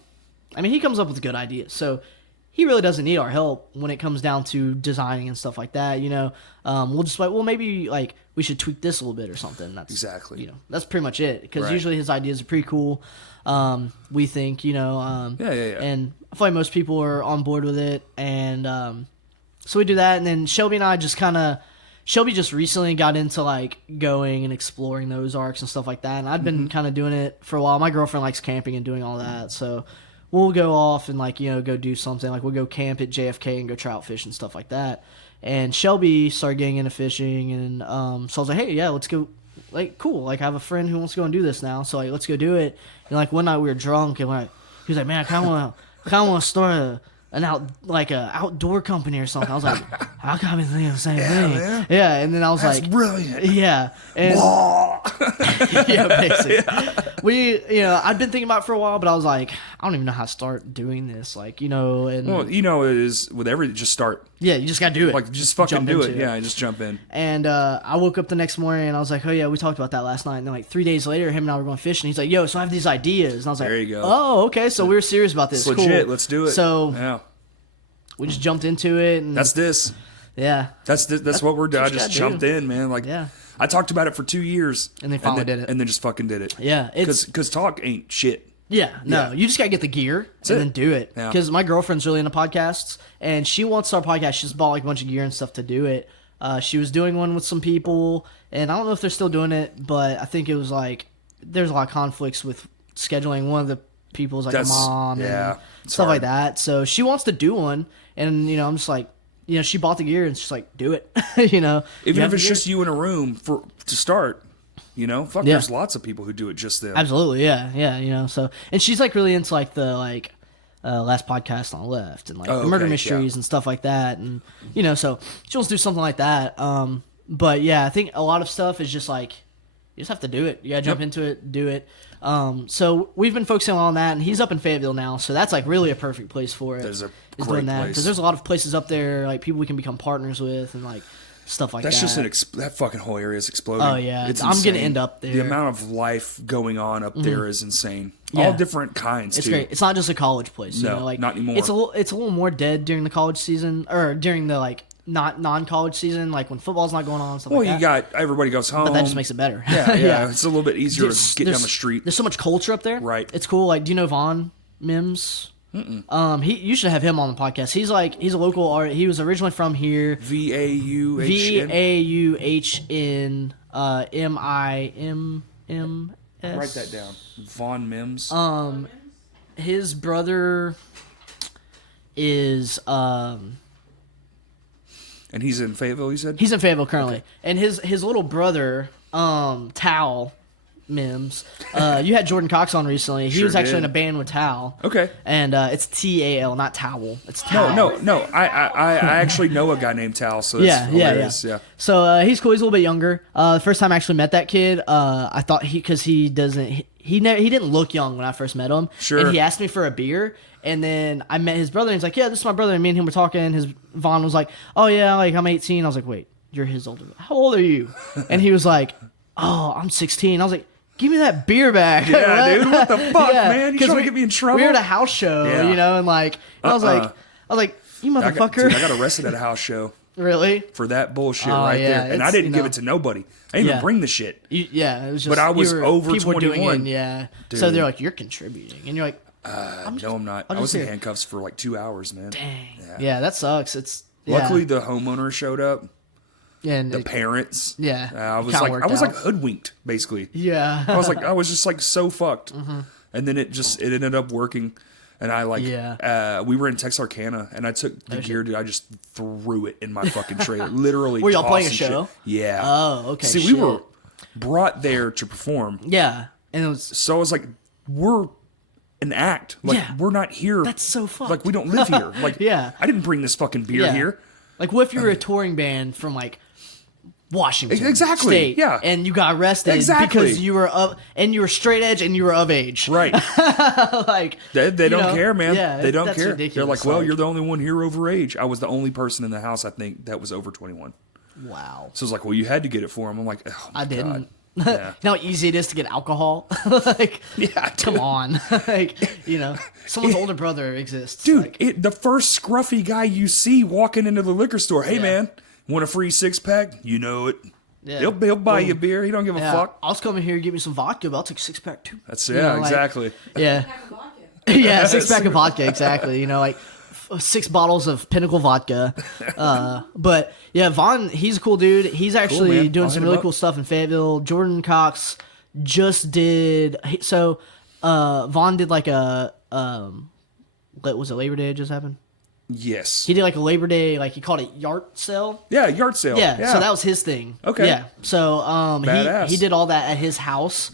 I mean, he comes up with good ideas, so he really doesn't need our help when it comes down to designing and stuff like that. You know, we'll just like, well, maybe like we should tweak this a little bit or something. That's Exactly. You know, that's pretty much it because Right. usually his ideas are pretty cool. We think, you know, Yeah. and I feel like most people are on board with it, and so we do that, and then Shelby and I just Shelby just recently got into like going and exploring the Ozarks and stuff like that, and I'd been kind of doing it for a while. My girlfriend likes camping and doing all that, so we'll go off and like go do something. Like we'll go camp at JFK and go trout fish and stuff like that. And Shelby started getting into fishing, and so I was like, hey, yeah, let's go. Like, cool. Like I have a friend who wants to go and do this now, so like let's go do it. And like one night we were drunk, and he was like, man, I kind of want to start an outdoor company or something. I was like, I got me thinking the same thing. man. Yeah, and then I was That's like, brilliant. yeah, and yeah, basically. I'd been thinking about it for a while, but I was like, I don't even know how to start doing this. Like, and Well, it is with just start. yeah, you just gotta do it. Like just fucking Jump do it. into Yeah, just jump in. And I woke up the next morning and I was like, oh yeah, we talked about that last night. And then like 3 days later, him and I were going fishing. He's like, yo, so I have these ideas. And I was like, There you go. oh, okay, so we were serious about this. It's legit. Cool. Let's do it. So yeah. we just jumped into it. And That's this. Yeah. That's what we're doing. I what you just gotta jumped do. in, man. Like, Yeah. I talked about it for 2 years. And they finally did it. And then just fucking did it. Yeah. Because talk ain't shit. Yeah, no, Yeah. you just gotta get the gear and then do it. Yeah. Because my girlfriend's really into podcasts, and she wants to start a podcast. She just bought like a bunch of gear and stuff to do it. She was doing one with some people, and I don't know if they're still doing it, but I think it was like there's a lot of conflicts with scheduling. One of the people's like a mom and stuff like that. So she wants to do one, and I'm just like, she bought the gear and she's like, do it. Even You if it's just you in a room to start. There's lots of people who do it just them. Absolutely, yeah. So, and she's like really into like the last podcast on the left and like murder mysteries and stuff like that, and so she wants to do something like that. But yeah, I think a lot of stuff is just like you just have to do it. You gotta jump into it, do it. So we've been focusing on that, and he's up in Fayetteville now, so that's like really a perfect place for it. There's a is great doing that place because there's a lot of places up there, like people we can become partners with, and like stuff like That's that. just that fucking whole area is exploding. Oh yeah, it's I'm insane. gonna end up there. The amount of life going on up there is insane. Yeah. All different kinds. It's too. great. It's not just a college place. No, like not anymore. It's a little more dead during the college season or during the like not non-college season, like when football's not going on and stuff Well, like you that. got everybody goes home. But that just makes it better. Yeah. It's a little bit easier to get down the street. There's so much culture up there. Right. It's cool. Like, do you know Vaughn Mims? You should have him on the podcast. He's a local artist. He was originally from here. VAUHN. VAUHNMIMMS. Write that down. Vaughn Mims. His brother is and he's in Fayetteville, you said? he's in Fayetteville currently, and his little brother Tal Mims. You had Jordan Cox on recently. He Sure was actually did. in a band with Tal. Okay. And it's TAL, not Towel. It's Tal. No. I actually know a guy named Tal, so that's hilarious. Yeah. So he's cool. He's a little bit younger. The first time I actually met that kid, I thought because he didn't look young when I first met him. Sure. And he asked me for a beer, and then I met his brother, and he's like, "Yeah, this is my brother." And me and him were talking. Vaughn was like, "Oh yeah, like I'm 18." I was like, "Wait, you're his older. How old are you?" And he was like, "Oh, I'm 16." I was like, "Give me that beer back." Yeah, dude. What the fuck, man? You 'cause trying to get me in trouble? We were at a house show, and like, I was like, "You motherfucker." I got arrested at a house show Really? for that bullshit Oh, right yeah, there. And I it's, didn't give it to nobody. I didn't even bring the shit. Yeah, it was just. But I was over people were doing 21. it, yeah. Dude. So they're like, "You're contributing," and you're like, No, I'm not. I just was in here. handcuffs for like 2 hours, man. "Dang." Yeah. Yeah, that sucks. It's Luckily, the homeowner showed up. and The parents. Yeah, I was kinda like, worked I was out. like hoodwinked, basically. yeah. I was just like so fucked. And then it ended up working. And I we were in Texarkana, and I took the gear, dude. I just threw it in my fucking trailer, literally. Were y'all playing a tossing show? shit. Yeah. Oh, okay. See, we were brought there to perform. Yeah, and it was. So I was like, we're an act. Like, Yeah. we're not here. That's so fucked. Like, we don't live here. Like, Yeah. I didn't bring this fucking beer Yeah. here. Like, what if you were a touring band from like Washington Exactly, State, yeah. and you got arrested Exactly. because you were straight edge and you were of age, Right. like They you don't know, care, man. Yeah, They don't that's care. Ridiculous. They're like, well, you're the only one here over age. I was the only person in the house, I think, that was over 21. wow. So it's like, well, you had to get it for him. I'm like, oh my I didn't. God. Yeah. You know how easy it is to get alcohol? Like, Yeah, come dude. on. Like, someone's older brother exists. Dude, Like, the first scruffy guy you see walking into the liquor store, hey, Yeah. man, want a free six-pack? You know it. yeah. He'll buy you a Boom. beer. He don't give a Yeah. fuck. I was coming here to get me some vodka, but I'll take a 6-pack too. That's, You yeah, know, like- exactly. Yeah. Pack of vodka. Yeah, 6-pack of vodka, exactly. Like 6 bottles of Pinnacle vodka. But yeah, Vaughn, he's a cool dude. He's actually man. doing I'll some hit him really up. cool stuff in Fayetteville. Jordan Cox just did Vaughn did like a was it Labor Day it just happened? Yes. He did like a Labor Day, like he called it yard sale. Yeah, yard sale. Yeah, so that was his thing. Okay. Yeah. So Badass. he did all that at his house.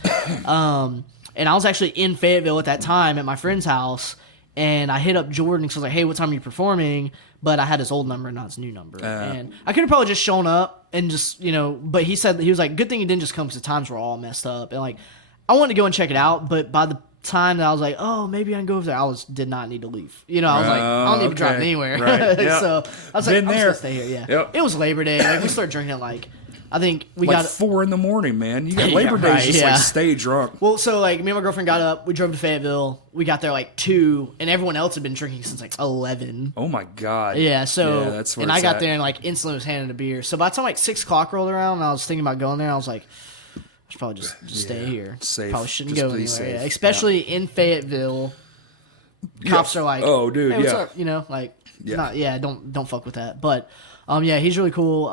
And I was actually in Fayetteville at that time at my friend's house, and I hit up Jordan because I was like, "Hey, what time are you performing?" But I had his old number, not his new number, and I could have probably just shown up and just But he said he was like, "Good thing you didn't just come because the times were all messed up." And like, I wanted to go and check it out, but by the time that I was like, "Oh, maybe I can go over there," did not need to leave. I was like, "I don't need to drive okay. anywhere." Right. Yeah. So I was Been like, "I'm just there. gonna stay here." Yeah. Yep. It was Labor Day. Like we started drinking at like I think we like got 4 a.m, man. You got Yeah, Labor Day, right, just yeah. like stay drunk. Well, so like me and my girlfriend got up, we drove to Fayetteville. We got there like 2, and everyone else had been drinking since like 11. Oh my god. Yeah, so that's where and it's I got at. there and like instantly was handed a beer. So by the time like 6 o'clock rolled around, and I was thinking about going there. I was like, I should probably just stay here. Safe. Probably shouldn't Just go be anywhere. safe. Yeah. Especially in Fayetteville, cops are like, oh, dude, hey, what's yeah. up? You know, like, Yeah. don't fuck with that. But, yeah, he's really cool.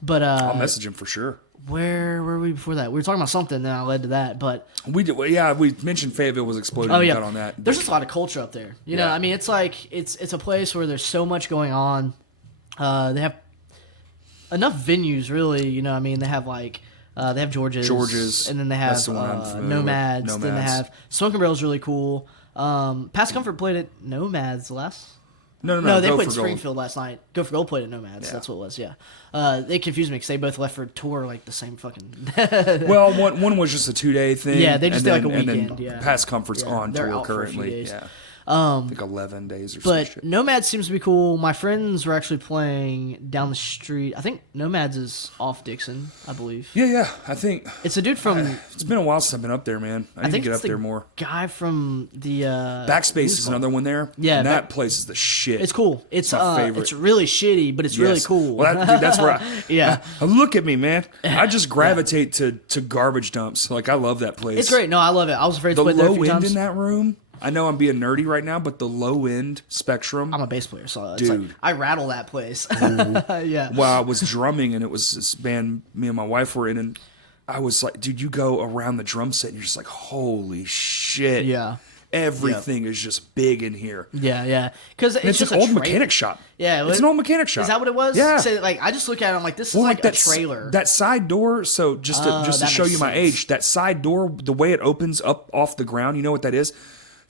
But I'll message him for sure. where were we before that? We were talking about something, then I led to that. But We did, we mentioned Fayetteville was exploding. oh We yeah, got on that. there's just a lot of culture up there. You know, Yeah. I mean, it's like it's a place where there's so much going on. They have enough venues, really. You know, I mean, they have like they have George's, and then they have That's the one I'm familiar with. Nomads. Then they Nomads. have Smoking Barrel's really cool. Past Comfort played at Nomads last. No, No, they Go played for Gold. Springfield last night. Go for Gold played at Nomads. Yeah. That's what it was. Yeah, they confused me because they both left for tour like the same fucking. Well, one was just a 2-day thing. Yeah, they just and did like a then, weekend, And then yeah. Past Comfort's Yeah, on they're tour out for a few currently. days. Yeah. I think 11 days or some But shit. Nomads seems to be cool. My friends were actually playing down the street. I think Nomads is off Dixon, I believe. Yeah. I think It's a dude from. it's been a while since I've been up there, man. I need to think get it's up the there more. guy from the Backspace who's is called- another one there. Yeah, and that place is the shit. It's cool. It's my favorite. it's really shitty, but it's really Yes. cool. Well, dude, that's where Yeah. Look at me, man. I just gravitate to garbage dumps. Like I love that place. It's great. No, I love it. I was afraid to The play there a low few end times. in that room. I know I'm being nerdy right now, but the low end spectrum. I'm a bass player, so it's Dude. like I rattle that place. Yeah. Well, I was drumming, and it was this band me and my wife were in, and I was like, dude, you go around the drum set, and you're just like, holy shit. Yeah. Everything is just big in here. Yeah. Because it's And it's just an a old trailer. mechanic shop. Yeah, It's an old mechanic shop. Is that what it was? Yeah. So, like, I just look at it, I'm like, this is Well, like a that trailer. That side door, so just to that show makes you my sense. age, that side door, the way it opens up off the ground, you know what that is?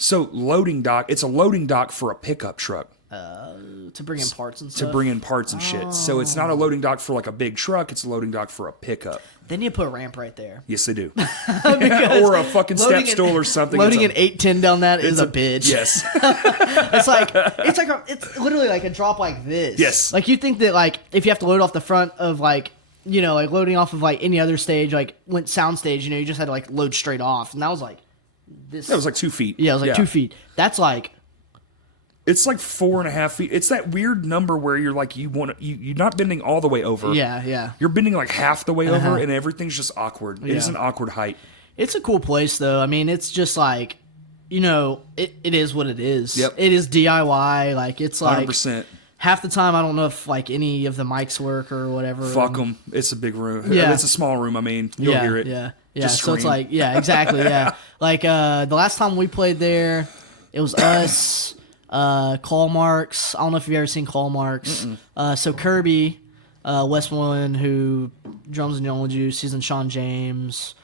So loading dock, it's a loading dock for a pickup truck. to bring in parts and To stuff. bring in parts and shit. So it's not a loading dock for like a big truck, it's a loading dock for a pickup. Then you put a ramp right there. Yes, they do. Because Or a fucking step loading stool or something. Loading It's an 810 down that is a bitch. Yes. It's literally like a drop like this. Yes. Like you think that like if you have to load off the front of like like loading off of like any other stage, like went sound stage, you just had to like load straight off, and that was like this. That was like 2 feet. yeah, it was like 2 feet. That's like It's like 4.5 feet. It's that weird number where you're like you're not bending all the way over. yeah. You're bending like half the way over, and everything's just awkward. It is Yeah. an awkward height. It's a cool place though. I mean, it's just like it is what it is. Yep. It is DIY. Like it's like 100%. half the time I don't know if like any of the mics work or whatever. Fuck them. It's a big room. Yeah. It's a small room. I mean, you'll yeah, hear it. Yeah. Just So it's scream. like exactly. Yeah. Like the last time we played there, it was us, Call Marks. I don't know if you've ever seen Call Marks. So Kirby, Westmoreland, who drums in Yellow Juice, he's in Sean James.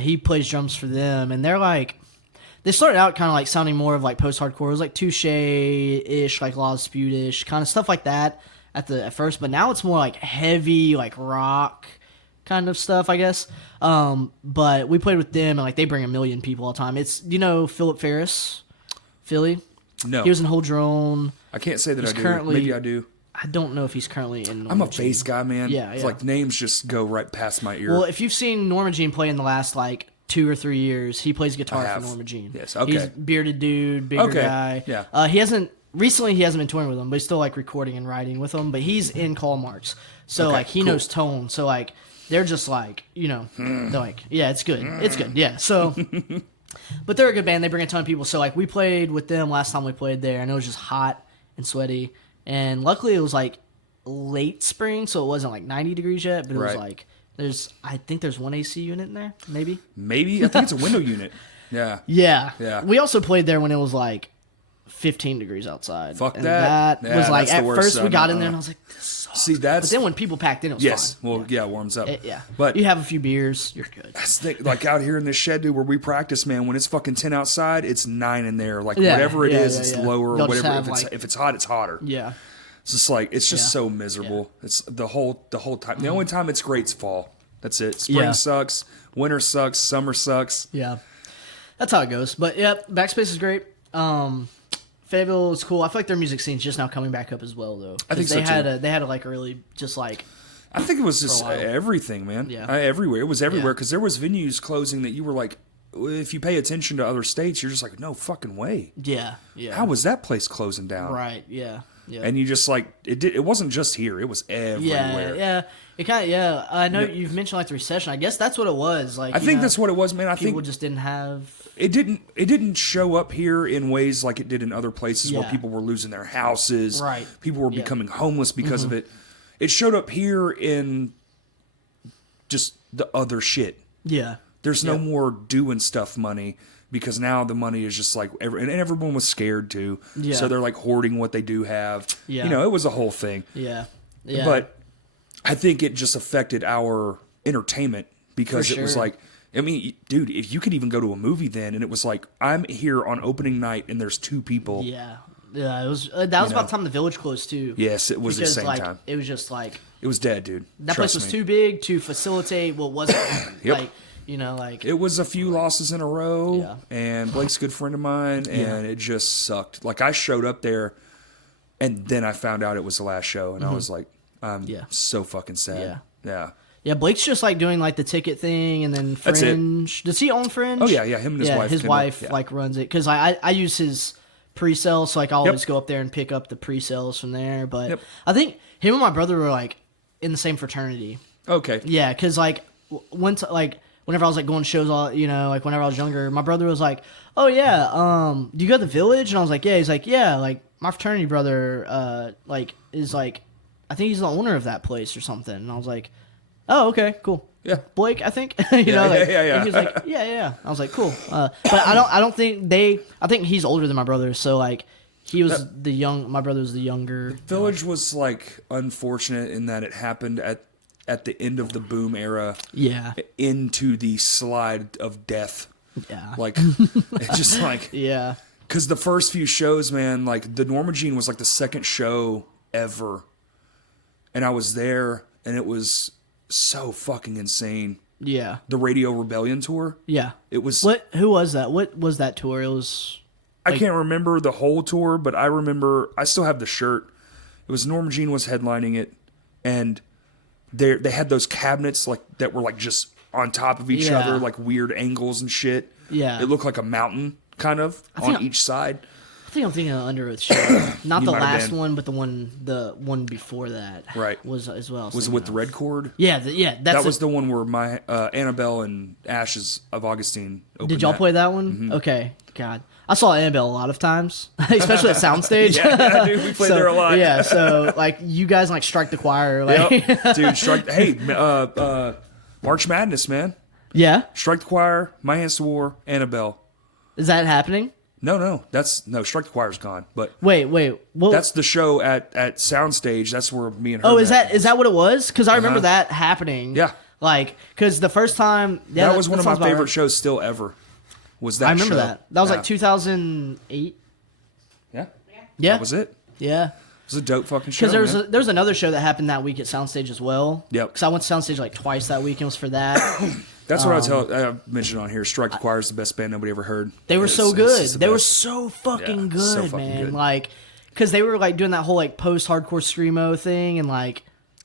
He plays drums for them, and they're like. They started out kind of like sounding more of like post-hardcore. It was like Touche-ish, like Law Dispute-ish, kind of stuff like that at first. But now it's more like heavy, like rock kind of stuff, I guess. But we played with them, and like they bring 1 million people all the time. It's Philip Ferris, Philly. No. He was in Hold Your Own. I can't say that He's I do. currently- Maybe I do. I don't know if he's currently in. Norma I'm a Jean. bass guy, man. Yeah, It's yeah. like names just go right past my ear. Well, if you've seen Norma Jean play in the last like 2 or 3 years, he plays guitar I have. for Norma Jean. Yes, okay. He's bearded dude, bigger Okay, guy. yeah. He hasn't been touring with them, but he's still like recording and writing with them. But he's in Call Marks, so Okay, like he cool. knows tone. So like they're just like they're like it's good, it's good, yeah. So. But they're a good band. They bring a ton of people. So like we played with them last time we played there, and it was just hot and sweaty. And luckily it was like late spring, so it wasn't like 90 degrees yet. But it was Right. like I think there's one AC unit in there, maybe. Maybe. I think it's a window unit. Yeah. Yeah. Yeah. We also played there when it was like 15 degrees outside. Fuck and that. That Yeah, was like that's the at worst first we stuff. got in there and I was like, this sucks. See, that's... But then when people packed in, it was yes. fine. Well, yeah, it warms up. Yeah. But you have a few beers, you're good. that's the, like out here in this shed, dude, where we practice, man, when it's fucking 10 outside, it's 9 in there. Like Yeah, whatever it yeah, is, yeah, it's yeah. lower or They'll just whatever. have, If it's hot, it's hotter. Yeah. It's just like, it's just Yeah. so miserable. It's the whole time. The only time it's great is fall. That's it. Spring Yeah. sucks. Winter sucks. Summer sucks. Yeah. That's how it goes. But yeah, Backspace is great. Fayetteville is cool. I feel like their music scene's just now coming back up as well, though. I think 'Cause so, they had a like really just like I think it was a just while. everything, man. Yeah. Everywhere. It was everywhere Yeah. because there was venues closing that you were like, if you pay attention to other states, you're just like, no fucking way. Yeah, yeah. How was that place closing down? Right, yeah. Yeah. And you just like it wasn't just here; it was everywhere. Yeah. It kind of, yeah. I know you've mentioned like the recession. I guess that's what it was. Like, I think that's what it was, man. I people think just didn't have. it didn't show up here in ways like it did in other places where Yeah. people were losing their houses. Right. People were Yeah. becoming homeless because of it. It showed up here in just the other shit. Yeah. There's no Yeah. more doing stuff money because now the money is just like and everyone was scared too. Yeah. So they're like hoarding what they do have. Yeah. You know, it was a whole thing. Yeah. Yeah. But I think it just affected our entertainment because For it was sure. like, I mean, dude, if you could even go to a movie then, and it was like, I'm here on opening night and there's 2 people. Yeah. Yeah. It was. That was about the time the Village closed too. Yes, it was because the same like time. it was just like It was dead, dude. that Trust place was me. too big to facilitate what wasn't Yep. like you know like It was a few losses in a row, Yeah. and Blake's a good friend of mine, and it just sucked. Like, I showed up there, and then I found out it was the last show, and I was like, I'm Yeah. so fucking sad. Yeah. Yeah, Blake's just like doing like the ticket thing and then That's it. Fringe. Does he own Fringe? Oh, yeah, him and his wife. His Kendall. wife Yeah. like runs it because I use his pre-sale, so like I always Yep. go up there and pick up the pre-sales from there. But Yep. I think him and my brother were like in the same fraternity. Okay. Yeah, because like once like whenever I was like going to shows, all you know, like whenever I was younger, my brother was like, "Oh yeah, do you go to the Village?" And I was like, "Yeah." He's like, "Yeah, like my fraternity brother, like is like, I think he's the owner of that place or something." And I was like, "Oh, okay, cool." Yeah. Blake, I think. you know, like, yeah. And he was like, yeah. I was like, cool. But I don't think I think he's older than my brother, so like he was my brother was the younger. Village was like unfortunate in that it happened at the end of the boom era Yeah. into the slide of death. Yeah. Like, it's just like, Yeah. because the first few shows, man, like the Norma Jean was like the second show ever. And I was there, and it was so fucking insane. Yeah. The Radio Rebellion tour. Yeah. It was. Who was that? What was that tour? It was I can't remember the whole tour, but I remember I still have the shirt. It was Norma Jean was headlining it, and they had those cabinets like that were like just on top of each Yeah. other, like weird angles and shit. Yeah. It looked like a mountain kind of think on each side. I think I'm thinking of Under Oath show. Not You the might have last been. one, but the one before that. Right. Was as well. Was it with the red cord? Yeah, that's That was the one where my Annabelle and Ashes of Augustine opened. Did y'all play that one? Mm-hmm. Okay. God. I saw Annabelle a lot of times, especially at Soundstage. Yeah, dude, we played there a lot. Yeah, so like you guys like strike the choir, like Yep. Dude, strike. Hey, March Madness, man. yeah. Strike the Choir, My Hands to War, Annabelle. Is that happening? No, Strike the Choir's gone. But Wait. Well, that's the show at Soundstage. That's where me and her. oh, is met. that what it was? Because I remember that happening. Yeah. Like, because the first time That was one of my sounds about favorite right. shows still ever. Was that? I remember show. that. That was Yeah. like 2008. Yeah. Yeah. That was it. Yeah. It was a dope fucking show. Because man. there's another show that happened that week at Soundstage as well. Yep. Because I went to Soundstage like twice that week and was for that. That's what I mentioned on here. Strike the Choir is the best band nobody ever heard. They were It's- so it's good. just the They were best. so fucking Yeah, so good, fucking man. good. Like, because they were like doing that whole like post-hardcore screamo thing and like.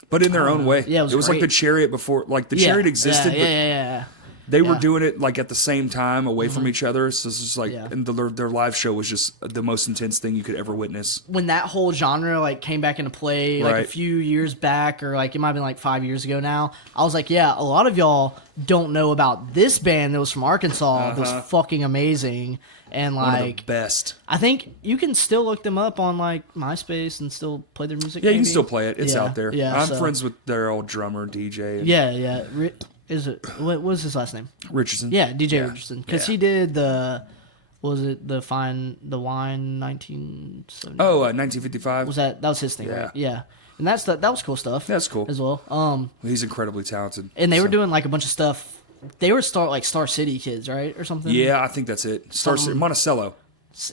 But in their own way. Yeah, it was like great. the Chariot before. Like the Yeah, Chariot existed, Yeah. but they were Yeah. doing it like at the same time, away from each other. So it's just like, Yeah. and their live show was just the most intense thing you could ever witness. When that whole genre like came back into play like a Right. few years back, or like it might have been like 5 years ago now, I was like, yeah, a lot of y'all don't know about this band that was from Arkansas that was fucking amazing. And One of the like, best. I think you can still look them up on like MySpace and still play their music. Yeah, you can maybe. still play it. It's Yeah, out there. Yeah, I'm so- friends with their old drummer, DJ. And Yeah. Is it what was his last name? Richardson. Yeah, DJ Yeah. Richardson, because Yeah. he did the wine 1970. Oh, 1955. was that was his thing, Yeah. right? Yeah, and that was cool stuff. That's cool. as well. He's incredibly talented. And they were So- doing like a bunch of stuff. They were Star City kids, right, or something? Yeah, I think that's it. Monticello.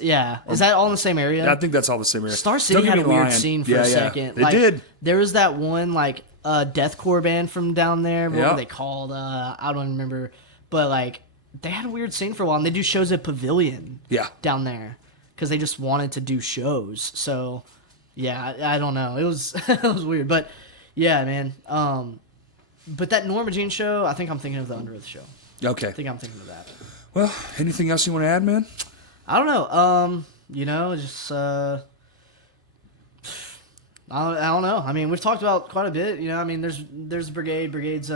Yeah, is that all in the same area? I think that's all the same area. Star City Don't get had a me weird lying. scene for Yeah, a yeah. second. They Like, did. There was that one like deathcore band from down there. What Yeah. were they called? I don't remember. But like they had a weird scene for a while, and they do shows at Pavilion. Yeah. Down there, because they just wanted to do shows. So yeah, I don't know. It was it was weird, but Yeah, man. But that Norma Jean show, I think I'm thinking of the Under Oath show. Okay. I think I'm thinking of that. Well, anything else you want to add, man? I don't know. Just I don't know. I mean, we've talked about quite a bit. You know, I mean, there's the brigade. Brigade's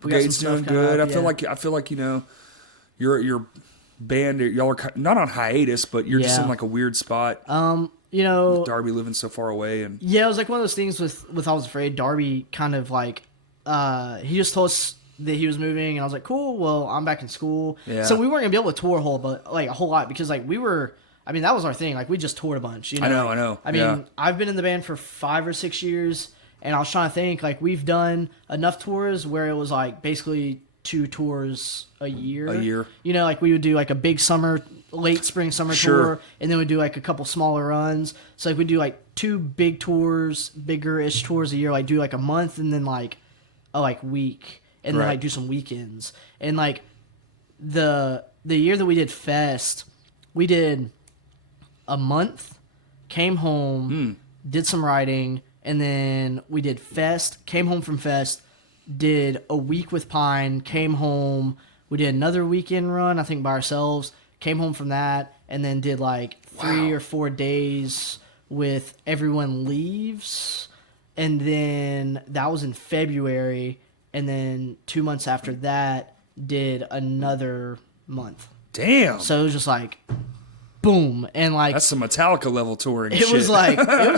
Brigade's doing good. Up, I feel like your band, y'all are not on hiatus, but you're just in like a weird spot. With Darby living so far away, and it was like one of those things with I Was Afraid. Darby kind of like he just told us that he was moving, and I was like, cool. Well, I'm back in school, so we weren't gonna be able to tour a whole lot because like we were. I mean, that was our thing. Like we just toured a bunch. You know? I know. I mean, I've been in the band for 5 or 6 years, and I was trying to think like we've done enough tours where it was like basically 2 tours a year. You know, like we would do like a big late spring summer tour, and then we'd do like a couple smaller runs. So like we'd do like 2 big tours, bigger-ish tours a year, like do like a month and then like a week, and then like do some weekends. And like the year that we did Fest, we did a month, came home, did some writing, and then we did Fest, came home from Fest, did a week with Pine, came home, we did another weekend run, I think by ourselves, came home from that, and then did like 3 or 4 days with Everyone Leaves, and then that was in February, and then 2 months after that, did another month. Damn. So it was just like... boom, and like that's some Metallica level touring. It was like it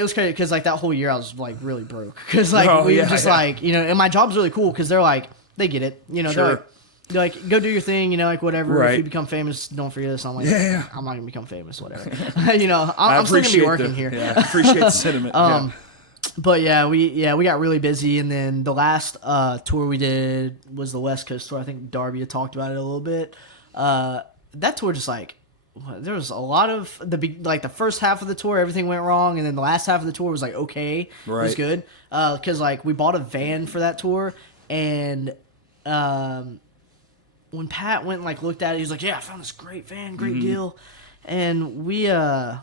was crazy because like that whole year I was like really broke because like like and my job's really cool because they're like they get it, they're like go do your thing, like whatever. If you become famous, don't forget this. I'm like I'm not gonna become famous, whatever. I'm still gonna be working here. Yeah, I appreciate the sentiment. But we got really busy, and then the last tour we did was the West Coast tour. I think Darby had talked about it a little bit. That tour just like. There was a lot of the first half of the tour, everything went wrong, and then the last half of the tour was like okay, it was good because like we bought a van for that tour, and when Pat went and like looked at it, he was like, "Yeah, I found this great van, great deal," and we went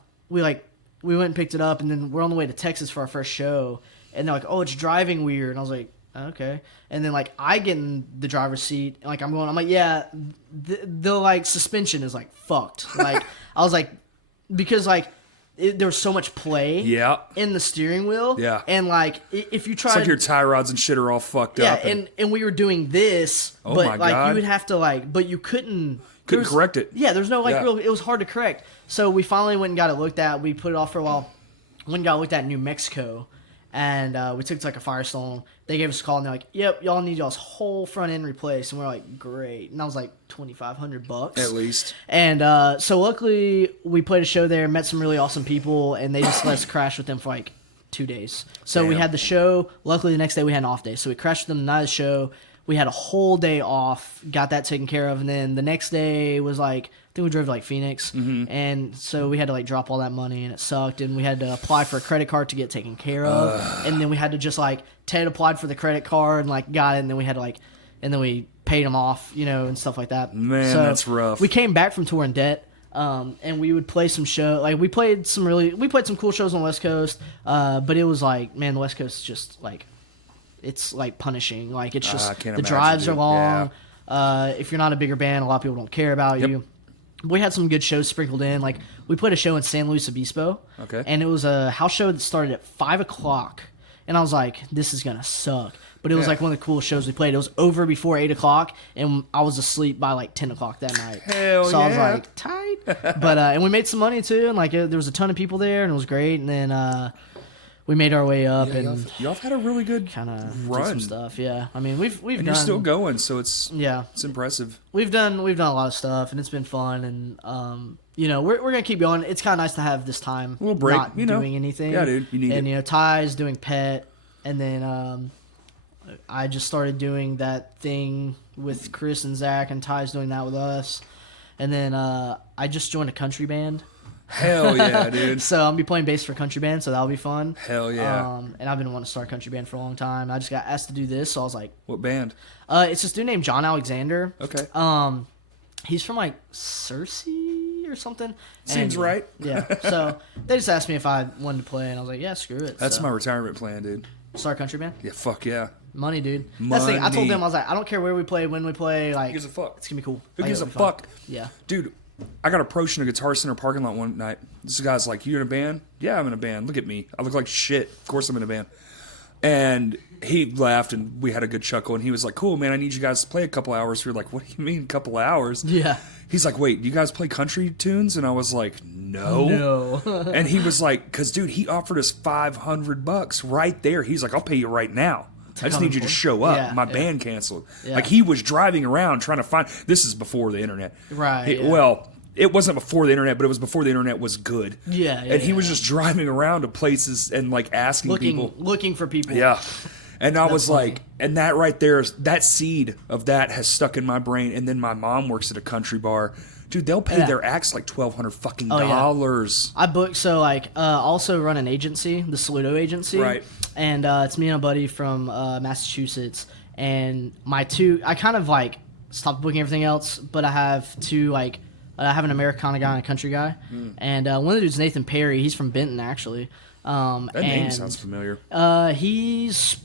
and picked it up, and then we're on the way to Texas for our first show, and they're like, "Oh, it's driving weird," and I was like, okay. And then like I get in the driver's seat and like I'm like, yeah, the like suspension is like fucked. Like I was like, because like there was so much play in the steering wheel. Yeah. And like if you try it's like your tie rods and shit are all fucked up. Yeah, and we were doing this, but my like God. you would have to like, but you couldn't correct it. Yeah, there's no like real, it was hard to correct. So we finally went and got it looked at. We put it off for a while. Went and got it looked at in New Mexico. And we took it to like a Firestone. They gave us a call and they're like, "Yep, y'all need y'all's whole front end replaced." And we're like, "Great!" And that was like $2,500 at least. And so luckily we played a show there, met some really awesome people, and they just let us crash with them for like 2 days. So we had the show. Luckily the next day we had an off day, so we crashed with them the night of the show. We had a whole day off, got that taken care of, and then the next day was like, I think we drove to like Phoenix, and so we had to like drop all that money, and it sucked, and we had to apply for a credit card to get taken care of, and then we had to just like, Ted applied for the credit card and like got it, and then we had to like, and then we paid him off, and stuff like that. Man, so that's rough. We came back from tour in debt, and we would play some show, like we played some cool shows on the West Coast, but it was like, man, the West Coast is just like, it's like punishing. Like it's just the drives are long. Yeah. If you're not a bigger band, a lot of people don't care about you. We had some good shows sprinkled in. Like we played a show in San Luis Obispo. Okay. And it was a house show that started at 5:00, and I was like, this is gonna suck. But it was like one of the coolest shows we played. It was over before 8:00, and I was asleep by like 10:00 that night. Hell so I was like, tight. But and we made some money too, and like there was a ton of people there, and it was great. And then we made our way up, and y'all have had a really good kind of run. some stuff. Yeah, I mean we've and done, you're still going, so it's impressive. We've done a lot of stuff, and it's been fun, and we're gonna keep going. It's kind of nice to have this time, a little break, not doing anything. Yeah, dude, you need it. And Ty's doing pet, and then I just started doing that thing with Chris and Zach, and Ty's doing that with us, and then I just joined a country band. Hell yeah, dude. So I'll be playing bass for a country band, so that'll be fun. Hell yeah. And I've been wanting to start a country band for a long time. I just got asked to do this, so I was like... What band? It's this dude named John Alexander. Okay. He's from like Searcy or something. Seems right. Yeah. So they just asked me if I wanted to play, and I was like, yeah, screw it. That's my retirement plan, dude. Start a country band? Yeah, fuck yeah. Money, dude. That's the thing. I told Money. them, I was like, I don't care where we play, when we play. Like, Who gives a fuck? It's gonna be cool. Who Like, gives a it'll be fun. fuck? Yeah. Dude, I got approached in a Guitar Center parking lot one night. This guy's like, "You in a band?" "Yeah, I'm in a band. Look at me. I look like shit. Of course I'm in a band." And he laughed, and we had a good chuckle. And he was like, "Cool, man. I need you guys to play a couple hours." We were like, "What do you mean, couple hours?" Yeah. He's like, "Wait, you guys play country tunes?" And I was like, "No." No. And he was like, "Cause dude, he offered us $500 right there." He's like, "I'll pay you right now. I just come need you to for- show up. Yeah, My yeah. band canceled." Yeah. Like, he was driving around trying to find. This is before the internet, Right, yeah. Well, it wasn't before the internet, but it was before the internet was good. Yeah, And he was yeah. just driving around to places and like asking people. Looking for people. Yeah. And I was funny. like, and that right there, that seed of that has stuck in my brain. And then my mom works at a country bar. Dude, they'll pay Yeah. their acts like $1,200 fucking Oh, yeah. dollars. I booked, so like, also run an agency, the Saludo agency. Right. And it's me and a buddy from Massachusetts. And I kind of like stopped booking everything else, but I have two, like, I have an Americana guy and a country guy. And one of the dudes, Nathan Perry, he's from Benton, actually. That name sounds familiar. He's,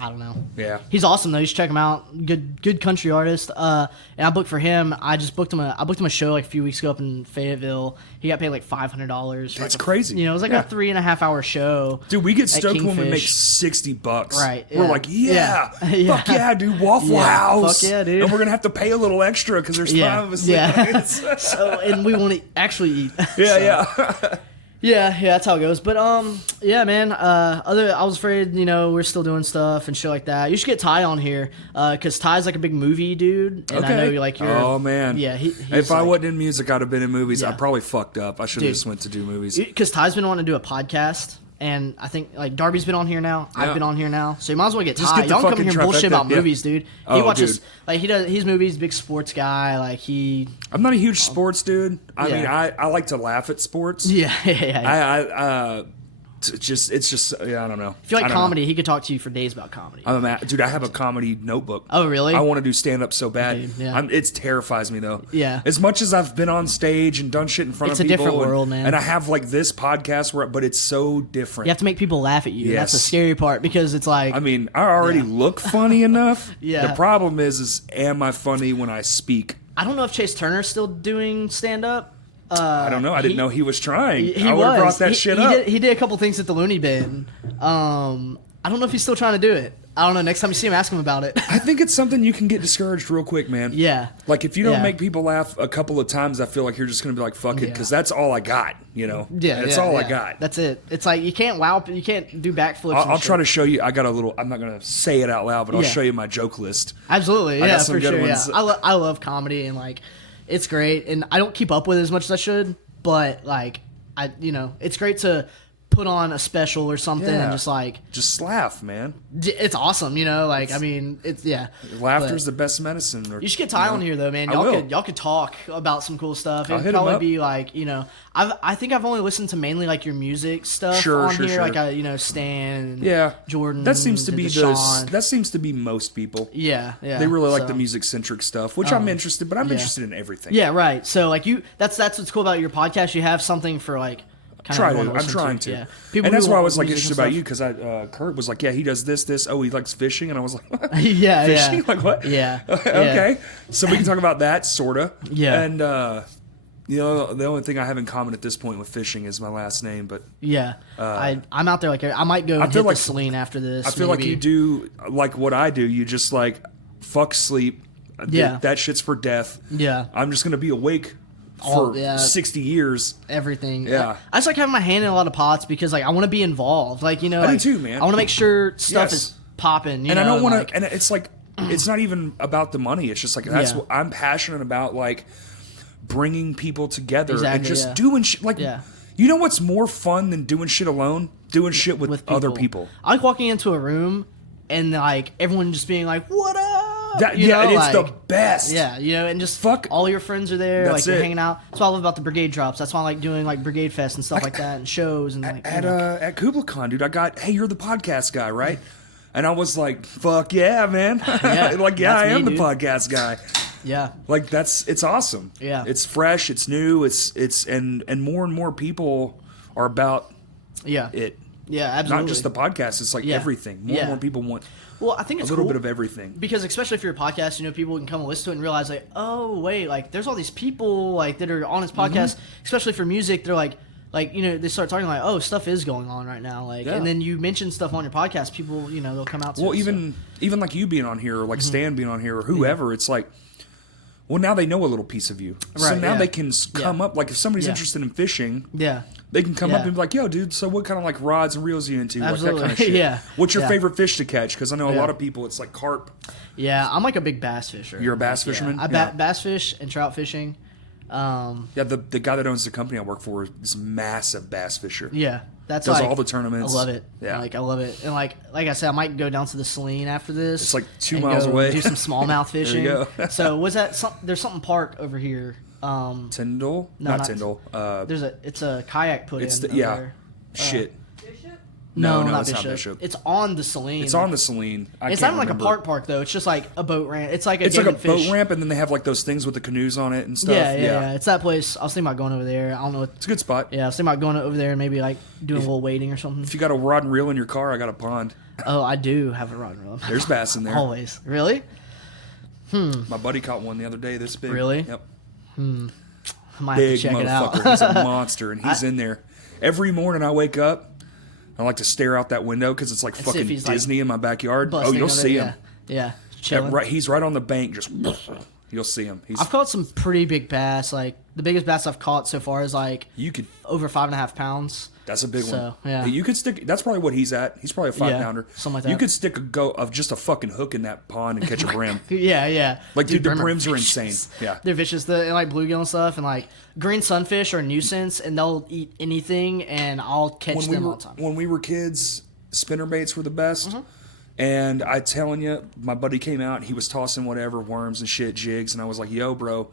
I don't know. Yeah. He's awesome though. You should check him out. Good country artist. And I booked for him. I booked him a show like a few weeks ago up in Fayetteville. He got paid like $500. That's crazy. You know, it was like Yeah. a 3.5 hour show. Dude, we get at stoked when we make Kingfish. $60. Right, We're yeah. like, yeah, Yeah. fuck yeah, dude, Waffle Yeah, House. fuck yeah, dude. And we're gonna have to pay a little extra because there's Yeah, five of us. yeah. So, and we want to actually eat. Yeah, So, yeah. Yeah, that's how it goes. But yeah, man. I was afraid, we're still doing stuff and shit like that. You should get Ty on here, because Ty's like a big movie dude, and I know you like your. Oh man. Yeah, he's if I like- wasn't in music, I'd have been in movies. Yeah. I probably fucked up. I should have Dude. just went to do movies. Because Ty's been wanting to do a podcast, and I think like Darby's been on here now. Yeah. I've been on here now, so you might as well get Just Ty. get the Y'all come fucking here and bullshit trifecta, about yeah. movies, dude. He Oh, watches dude. like he does his movies. Big sports guy. Like he. I'm not a huge sports dude. I Yeah. mean, I like to laugh at sports. Yeah, yeah. It's just yeah, I don't know. If you I like don't know. comedy, he could talk to you for days about comedy. Dude, I have a comedy notebook. Oh, really? I want to do stand up so bad. Dude, yeah. It terrifies me though. Yeah. As much as I've been on stage and done shit in front It's of a people, different and, world, man. And I have like this podcast but it's so different. You have to make people laugh at you. And that's the Yes. scary part because it's like. I mean, I already Yeah. look funny enough. Yeah. The problem is am I funny when I speak? I don't know if Chase Turner's still doing stand up. I don't know. I didn't know he was trying. He I would have brought that he, shit he up. He did a couple things at the Looney Bin. I don't know if he's still trying to do it. I don't know. Next time you see him, ask him about it. I think it's something you can get discouraged real quick, man. Yeah. Like if you don't Yeah. make people laugh a couple of times, I feel like you're just gonna be like, fuck it, Yeah. because that's all I got. Yeah, that's yeah, all I yeah. got. That's it. It's like you can't you can't do backflips. I'll try to show you. I got a little. I'm not gonna say it out loud, but I'll Yeah. show you my joke list. Absolutely, I got yeah, some for good sure. ones. Yeah, I love comedy and like it's great, and I don't keep up with it as much as I should, but like it's great to put on a special or something Yeah. and just like Just laugh, man. it's awesome, like I mean it's yeah. Laughter's But the best medicine. you should get Ty on here though, man. I will. Y'all could talk about some cool stuff. I'll It'd hit him probably up. be like I think I've only listened to mainly like your music stuff Sure, on sure, here, sure. like Stan, and Yeah, Jordan. That seems to be Deshaun. that seems to be most people. Yeah. They really like so- the music centric stuff, which I'm interested. But I'm yeah. interested in everything. Yeah, right. So like that's what's cool about your podcast. You have something for like kind Try of to. everyone I'm listen trying to. Yeah. And that's who why I want was like music interested and about you because Kurt was like, yeah, he does this. Oh, he likes fishing, and I was like, what? Yeah, fishing? yeah. Like what? Yeah. Okay, so we can talk about that sorta. Yeah. And the only thing I have in common at this point with fishing is my last name, but Yeah. I'm out there like I might go and feel hit like- the Celine after this. I feel like maybe. you do like what I do. You just like fuck sleep. Yeah. That shit's for death. Yeah. I'm just gonna be awake for 60 years. Everything. Yeah. I just like having my hand in a lot of pots because like I want to be involved. Like do like, too, man. I want to make sure stuff Yes. is popping. And I don't want to. like, And it's like it's not even about the money. It's just like that's Yeah. what I'm passionate about. Like bringing people together and Exactly, just yeah. doing shit. Like Yeah. you know what's more fun than doing shit alone? Doing shit with other people. I like walking into a room and like everyone just being like, "What up?" That, You know, and it's like, the best. Yeah, and just Fuck. all your friends are there, That's like you're it. hanging out. That's what I love about the brigade drops. That's why I like doing like brigade fest and stuff like that and shows and like At Kubla Khan, dude, I got, hey, you're the podcast guy, right? And I was like, fuck yeah, man. Yeah, like, yeah, that's I am me, the dude. podcast guy. yeah. Like it's awesome. Yeah. It's fresh, it's new, it's and more and more people are about Yeah. it. Yeah, absolutely. Not just the podcast. It's like everything. More and more people want Well, I think it's a little cool bit of everything. because especially if you're a podcast, you know, people can come and listen to it and realize like, oh wait, like there's all these people like that are on his podcast. Especially for music, they're like you know, they start talking like, oh, stuff is going on right now, like, and then you mention stuff on your podcast, people, you know, they'll come out to Well, it, even like you being on here, or like Stan being on here, or whoever, it's like, well, now they know a little piece of you, so Right, now yeah. they can come up. Like if somebody's interested in fishing, they can come up and be like, yo, dude, so what kind of like rods and reels are you into? Absolutely. Like that kind of shit. Yeah. What's your Yeah. favorite fish to catch? Because I know a lot of people, it's like carp. Yeah, I'm like a big bass fisher. You're a bass fisherman? I bass fish and trout fishing. Yeah, the guy that owns the company I work for is a massive bass fisher. Yeah, that's Does like, all the tournaments. I love it. Yeah. Like I love it, and like I said, I might go down to the Saline after this. It's like 2 and miles go away. Do some smallmouth fishing. There you go. So was that there's something park over here. Tyndall? No, not Tyndall. It's a kayak put It's in. the, yeah. There. Shit. Bishop? No, not it's Bishop. not Bishop. It's on the Saline. It's on the Saline. It's not like a park though. It's just like a boat ramp. It's like a It's like a fish. boat ramp, and then they have like those things with the canoes on it and stuff. Yeah. It's that place. I was thinking about going over there. I don't know what. It's a good spot. Yeah, I was thinking about going over there and maybe like doing a little wading or something. If you got a rod and reel in your car, I got a pond. Oh, I do have a rod and reel. There's bass in there. Always. Really? My buddy caught one the other day this big. Really? Yep. I might Big have to check it out. motherfucker. He's a monster, and he's in there. Every morning I wake up, I like to stare out that window because it's like And see if fucking he's, like, Disney in my backyard. Oh, Busting you'll over see there, him. Yeah. Chilling. Right, he's right on the bank. Just you'll see him. He's I've caught some pretty big bass. Like the biggest bass I've caught so far is like you could. over 5.5 pounds. That's a big So, one. yeah. You could stick. That's probably what he's at. He's probably a 5-pounder. something like You that. could stick a go of just a fucking hook in that pond and catch a brim. Yeah. Like, dude, the brim brims are vicious. insane. Yeah. They're vicious. And like bluegill and stuff, and like green sunfish are a nuisance, and they'll eat anything, and I'll catch them all the time. When we were kids, spinnerbaits were the best. Mm-hmm. And I telling you, my buddy came out and he was tossing whatever, worms and shit, jigs, and I was like, yo, bro,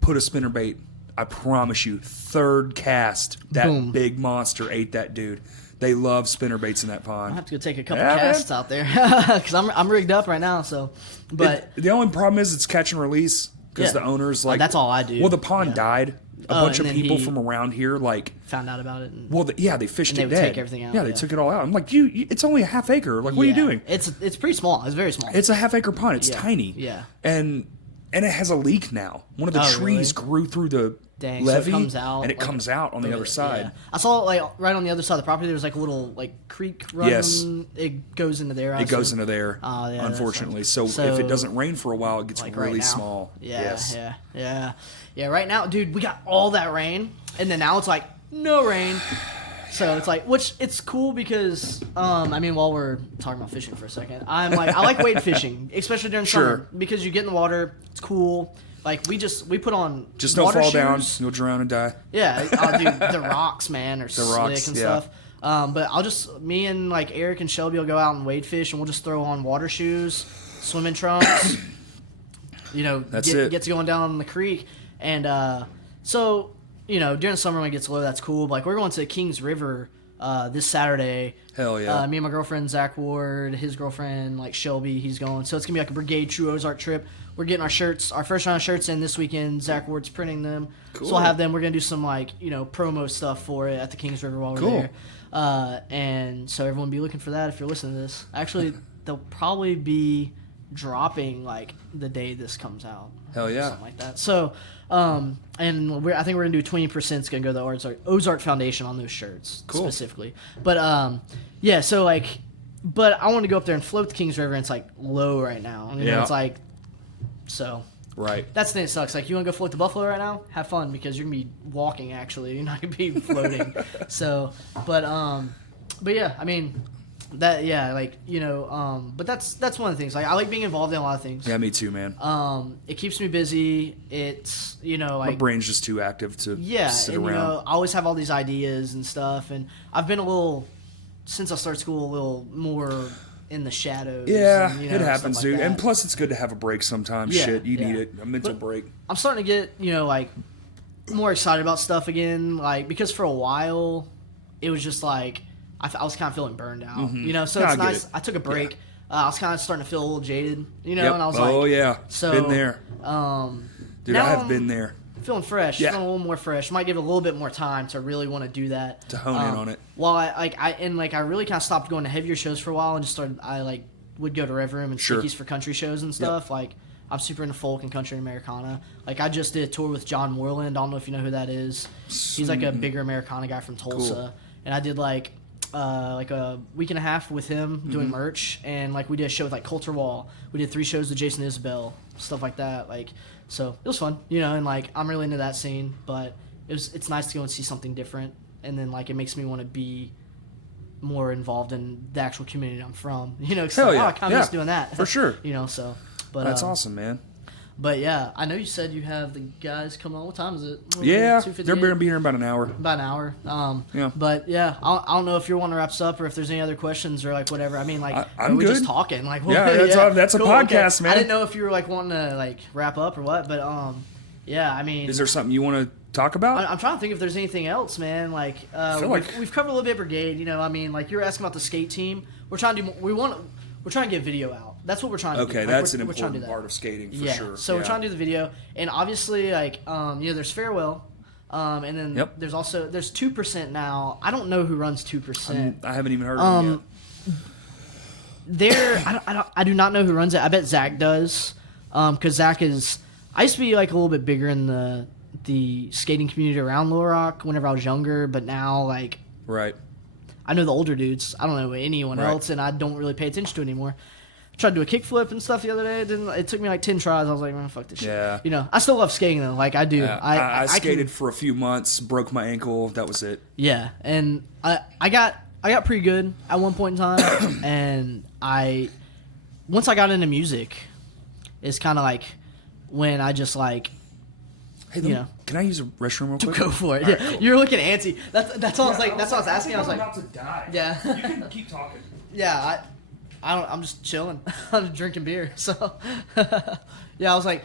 put a spinnerbait. I promise you, third cast, that Boom. big monster ate that dude. They love spinnerbaits in that I'll pond. have to go take a couple Yeah, man. casts out there because I'm rigged up right now. So, but The only problem is it's catch and release because Yeah. the owner's like, that's all I do. Well, the pond Yeah. died. A Oh, bunch of and then people he- from around here, like, found out about it. And, well, they fished And they it would dead. take everything out, Yeah, they yeah. took it all out. I'm like, it's only a half acre. Like, what are you doing? It's pretty small. It's very small. It's a half acre pond. It's Yeah. tiny. Yeah. And it has a leak now. One of the Oh, trees really? grew through the Dang, so it levee, comes out, and it like, comes out on the other side. Yeah. I saw like right on the other side of the property. There was like a little like creek running. Yes. It goes into there. It goes into there, Oh, yeah, that's unfortunately. like- So, so- if it doesn't rain for a while, it gets like really right now. small. Yeah, Yes. yeah. Right now, dude, we got all that rain, and then now it's like no rain. So it's like, which it's cool because, I mean, while we're talking about fishing for a second, I like wade fishing, especially during Sure. summer because you get in the water, it's cool. Like we put on Just don't water fall down. shoes. You'll drown and die. Yeah, oh, dude, the rocks, man, are slick rocks, and yeah. stuff. But me and like Eric and Shelby will go out and wade fish, and we'll just throw on water shoes, swimming trunks. That's it. Get to going down the creek, and so during the summer when it gets low, that's cool. But, like we're going to Kings River this Saturday. Hell yeah. Me and my girlfriend Zach Ward, his girlfriend like Shelby, he's going. So it's gonna be like a Brigade True Ozark trip. We're getting our first round of shirts in this weekend. Zach Ward's printing them, Cool. so I'll have them. We're gonna do some promo stuff for it at the Kings River while we're Cool. there. And so everyone be looking for that if you're listening to this. Actually, they'll probably be dropping like the day this comes out. Hell yeah. Something like that. So, I think we're gonna do 20% is gonna go to the Ozark Foundation on those shirts specifically. But yeah. So like, but I want to go up there and float the Kings River, and it's like low right now. Yeah. It's like, so Right. that's the thing that sucks. Like, you want to go float the Buffalo right now? Have fun because you're gonna be walking. Actually, you're not gonna be floating. So, but yeah. I mean, that but that's one of the things. Like, I like being involved in a lot of things. Yeah, me too, man. It keeps me busy. It's My like brain's just too active to sit and around. I always have all these ideas and stuff. And I've been a little since I started school a little more in the shadows. Yeah, and, it happens, stuff like dude. that. And plus, it's good to have a break sometimes. Yeah, Shit, you yeah. need it. A mental But- break. I'm starting to get, like, more excited about stuff again, like, because for a while, it was just, like, I was kind of feeling burned out, so Yeah, I it's get nice. it. I took a break. I was kind of starting to feel a little jaded, Yep. and I was like, oh, yeah. so, Been there. um, Dude, now I have I'm been there. feeling fresh, Yeah. feeling a little more fresh. Might give it a little bit more time to really want to do that. To hone in on it. Well, I really kind of stopped going to heavier shows for a while and just started. I would go to Red Room and Sure. Stickies for country shows and stuff. Like I'm super into folk and country and Americana. Like I just did a tour with John Moreland. I don't know if you know who that is. He's like a bigger Americana guy from Tulsa, Cool. and I did like a week and a half with him doing merch, and like we did a show with like Coulter Wall. We did 3 shows with Jason Isbell, stuff like that. Like so it was fun, and like I'm really into that scene, but it's nice to go and see something different, and then like it makes me want to be more involved in the actual community I'm from, because Hell yeah. I kind of miss doing that For sure. So but That's awesome, man. But yeah, I know you said you have the guys coming on. What time is it? Yeah, 2:58? they're going to be here in about an hour. About an hour. Yeah. But yeah, I don't know if you want to wrap this up or if there's any other questions or like whatever. I mean, like, I'm are we good. just talking? Like, Yeah, that's a cool, podcast, okay. man. I didn't know if you were like wanting to like wrap up or what, but yeah, I mean, Is there something you want to talk about? I'm trying to think if there's anything else, man. Like, feel like- we've covered a little bit brigade. I mean, like you were asking about the skate team. We're trying to do. We're trying to get video out. That's what we're trying to do. Okay, Like, that's we're an trying to do important that. part of skating for Yeah. sure. So we're trying to do the video, and obviously, like, there's farewell, and then Yep. there's 2% now. I don't know who runs 2%. I haven't even heard of them yet. I do not know who runs it. I bet Zach does, because Zach is. I used to be like a little bit bigger in the skating community around Little Rock whenever I was younger, but now like Right. I know the older dudes. I don't know anyone Right. else, and I don't really pay attention to it anymore. I tried to do a kickflip and stuff the other day. It took me like 10 tries. I was like, man, fuck this shit. Yeah. I still love skating though. Like I do. Yeah. I skated for a few months, broke my ankle. That was it. Yeah, and I got pretty good at one point in time, and once I got into music, it's kind of like when I just like. Hey, can I use a restroom real quick? Go for it. All right, Yeah, cool. you're looking antsy. That's all I was like. That's what I was asking. I was like, about to die. yeah. You can keep talking. Yeah, I'm just chilling. I'm drinking beer. So, yeah, I was like,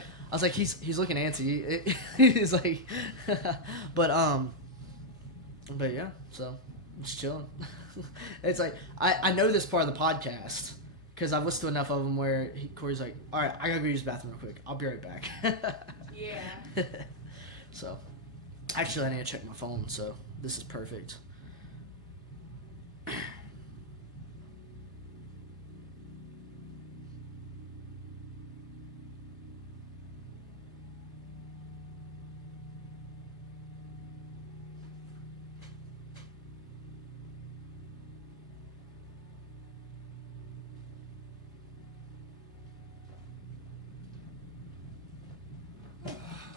he's looking antsy. He's like, but yeah. So, I'm just chilling. It's like I know this part of the podcast because I've listened to enough of them where Corey's like, all right, I gotta go use the bathroom real quick. I'll be right back. Yeah. So, actually, I need to check my phone. So this is perfect.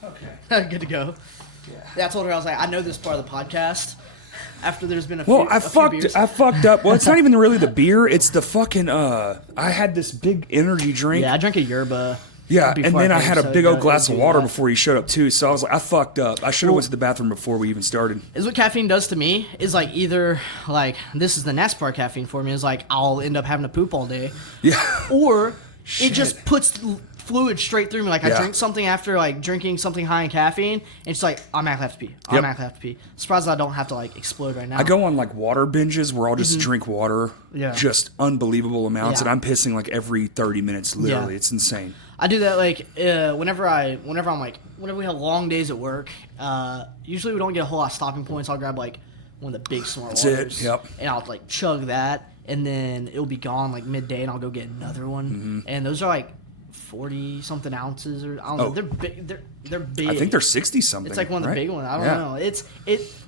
Okay. Good to go. Yeah. Yeah, I told her I was like, I know this part of the podcast. After there's been a few, Well, I few fucked up. Well, it's not even really the beer. It's the fucking. I had this big energy drink. Yeah, I drank a yerba. Yeah, and before then I came, had a so big it old would glass do of water that. before he showed up too. So I was like, I fucked up. I should have went to the bathroom before we even started. Is what caffeine does to me is like either like this is the nasty part of caffeine for me is like I'll end up having to poop all day, Yeah. or Shit. it just puts fluid straight through me. Like I Yeah. drink something after like drinking something high in caffeine, and it's like I'm gonna have to pee. I'm Yep. gonna have to pee. Surprised I don't have to like explode right now. I go on like water binges where I'll just drink water, Yeah. just unbelievable amounts, Yeah. and I'm pissing like every 30 minutes. Literally, Yeah. it's insane. I do that like whenever we have long days at work. Usually we don't get a whole lot of stopping points. I'll grab like one of the big smart That's it, waters, yep. and I'll like chug that, and then it'll be gone like midday, and I'll go get another one. Mm-hmm. And those are like 40 something ounces, or I don't know. Oh. They're big. They're big. I think they're 60 something. It's like one of the right? big ones. I don't Yeah. know. It's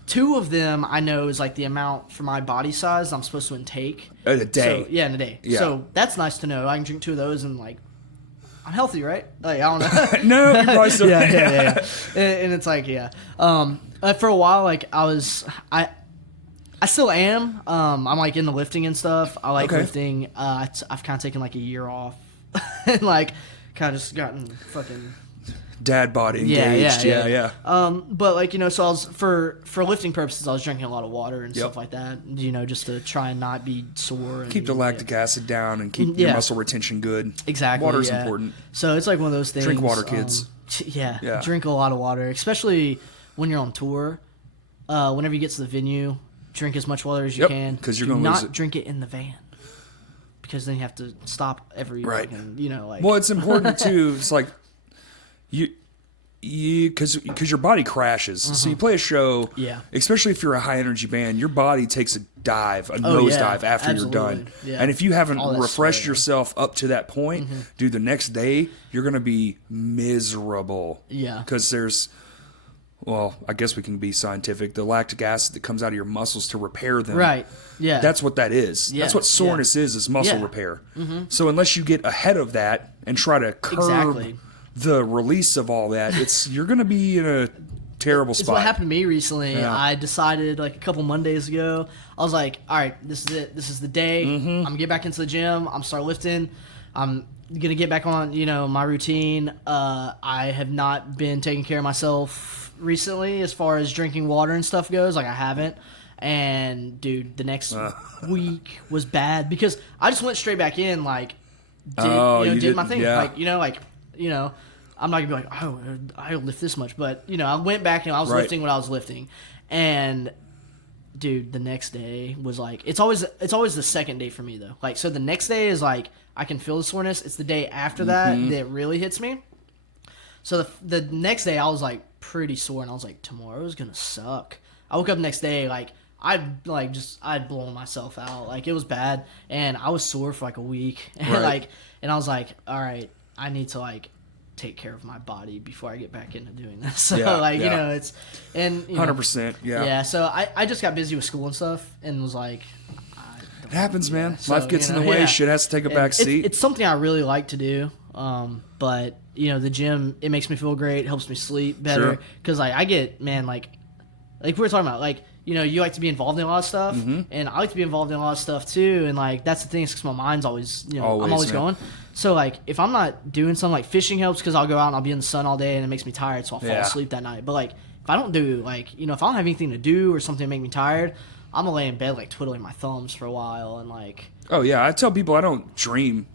two of them I know is like the amount for my body size I'm supposed to intake. A day. So, yeah, in a day. Yeah. So that's nice to know. I can drink 2 of those and like I'm healthy, right? Like I don't know. No, you're probably still. yeah. And it's like for a while like I still am. I'm like into lifting and stuff. I like Okay. lifting. I've kind of taken like a year off and like kind of just gotten fucking. Dad body Yeah, engaged. yeah. Yeah. But like so I was for lifting purposes, I was drinking a lot of water and Yep. stuff like that. Just to try and not be sore. And, Keep the lactic acid down and keep your Yeah. muscle retention good. Exactly. Water's yeah. important. So it's like one of those things. Drink water, kids. Yeah, Yeah. drink a lot of water, especially when you're on tour. Whenever you get to the venue, drink as much water as you Yep, can. 'cause you're Do gonna lose not it. drink it in the van because then you have to stop every Right. fucking, like. Well, it's important too. It's like Because your body crashes. So you play a show, Yeah. especially if you're a high energy band, your body takes a dive, a Oh, nose yeah. dive after Absolutely. you're done. Yeah. And if you haven't All that refreshed sweat. yourself up to that point, dude, the next day you're going to be miserable. Yeah. Because there's, well, I guess we can be scientific. The lactic acid that comes out of your muscles to repair them. Right. Yeah. That's what that is. Yeah, That's what soreness is muscle Yeah. repair. So unless you get ahead of that and try to curb Exactly. the release of all that, you're going to be in a terrible It's spot. what happened to me recently. Yeah. I decided like a couple Mondays ago, I was like, all right, this is it. This is the day. I'm gonna get back into the gym. I'm start lifting. I'm gonna get back on, my routine. I have not been taking care of myself recently as far as drinking water and stuff goes. Like I haven't. And dude, the next week was bad because I just went straight back in, like did my thing. Yeah. I'm not gonna be like, oh, I lift this much, but I went back and I was Right. lifting what I was lifting, and dude, the next day was like, it's always the second day for me though. Like, so the next day is like I can feel the soreness. It's the day after that that really hits me. So the next day I was like pretty sore, and I was like, tomorrow's gonna suck. I woke up next day like I'd blown myself out. Like it was bad, and I was sore for like a week, and Right. and I was like, all right, I need to like take care of my body before I get back into doing this. So Yeah, it's and 100%. Yeah. yeah. So I just got busy with school and stuff, and was like, It happens, man. so, Life gets in the way. yeah. Shit has to take a And back seat. It's something I really like to do. But the gym, it makes me feel great. It helps me sleep better. Sure. Because like I get, man, like we were talking about, like you like to be involved in a lot of stuff, and I like to be involved in a lot of stuff too. And like that's the thing, is because my mind's always, I'm always man. going. So like if I'm not doing something, like fishing helps because I'll go out and I'll be in the sun all day and it makes me tired, so I'll fall Yeah. asleep that night. But like if I don't do if I don't have anything to do or something to make me tired, I'm gonna lay in bed like twiddling my thumbs for a while and like. Oh yeah, I tell people I don't dream.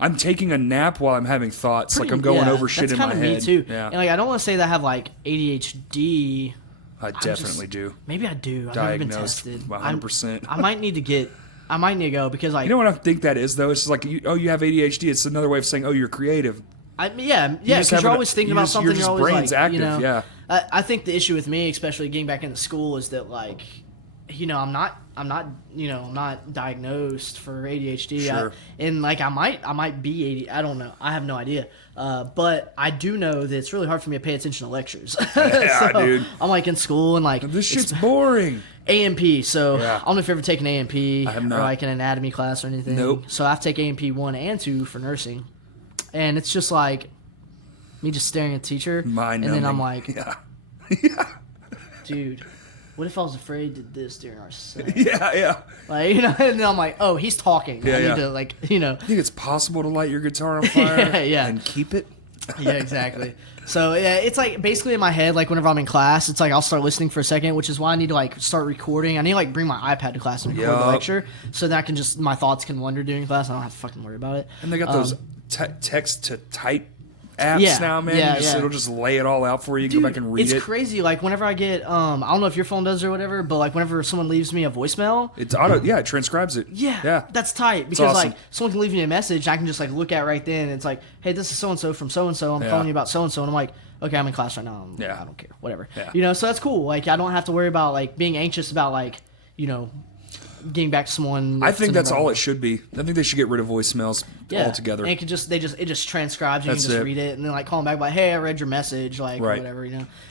I'm taking a nap while I'm having thoughts. Like I'm going over shit that's in my kinda me head. too. Yeah, And like I don't want to say that I have like ADHD. I definitely do. Maybe I do. I've never been Diagnosed tested. 100%. I might need to go because like You know what I think that is though? It's just like you have ADHD. It's another way of saying you're creative. yeah, just because have you're an- always thinking you about just- something. your You're just always brain's like, active, yeah. I think the issue with me, especially getting back into school, is that like, I'm not diagnosed for ADHD. Sure. And like I might be ADHD. I don't know. I have no idea. But I do know that it's really hard for me to pay attention to lectures. Yeah, dude. I'm like in school and like This shit's boring. AMP. So Yeah. I don't know if you've ever taken AMP I have not. or like an anatomy class or anything. Nope. So I have to take AMP 1 and 2 for nursing, and it's just like me just staring at the teacher, Mind and then I'm numbing. like, Yeah. dude, what if I was afraid to do this during our set? Yeah. Like, and then I'm like, oh, he's talking. Yeah, I need yeah. to like, You think it's possible to light your guitar on fire Yeah. and keep it? yeah, exactly. So yeah, it's like basically in my head, like whenever I'm in class, it's like I'll start listening for a second, which is why I need to like start recording. I need to like bring my iPad to class and record the Yup. lecture, so that I can just my thoughts can wander during class. I don't have to fucking worry about it. And they got those text to type apps Yeah, now, man. yeah, Yeah. It'll just lay it all out for you. Dude, Go back and read it's it. crazy. Like whenever I get, I don't know if your phone does or whatever, but like whenever someone leaves me a voicemail, It's auto. Yeah, it transcribes it. yeah, that's tight because awesome. like someone can leave me a message, I can just like look at right then. And it's like, hey, this is so and so from so and so. I'm Yeah. calling you about so and so, and I'm like, okay, I'm in class right now. Yeah. I don't care, whatever. Yeah. So that's cool. Like I don't have to worry about like being anxious about like getting back to someone. I think that's all it should be. I think they should get rid of voicemails altogether. And it just transcribes. You That's can just it. read it and then like call them back like, hey, I read your message, like or Right. whatever,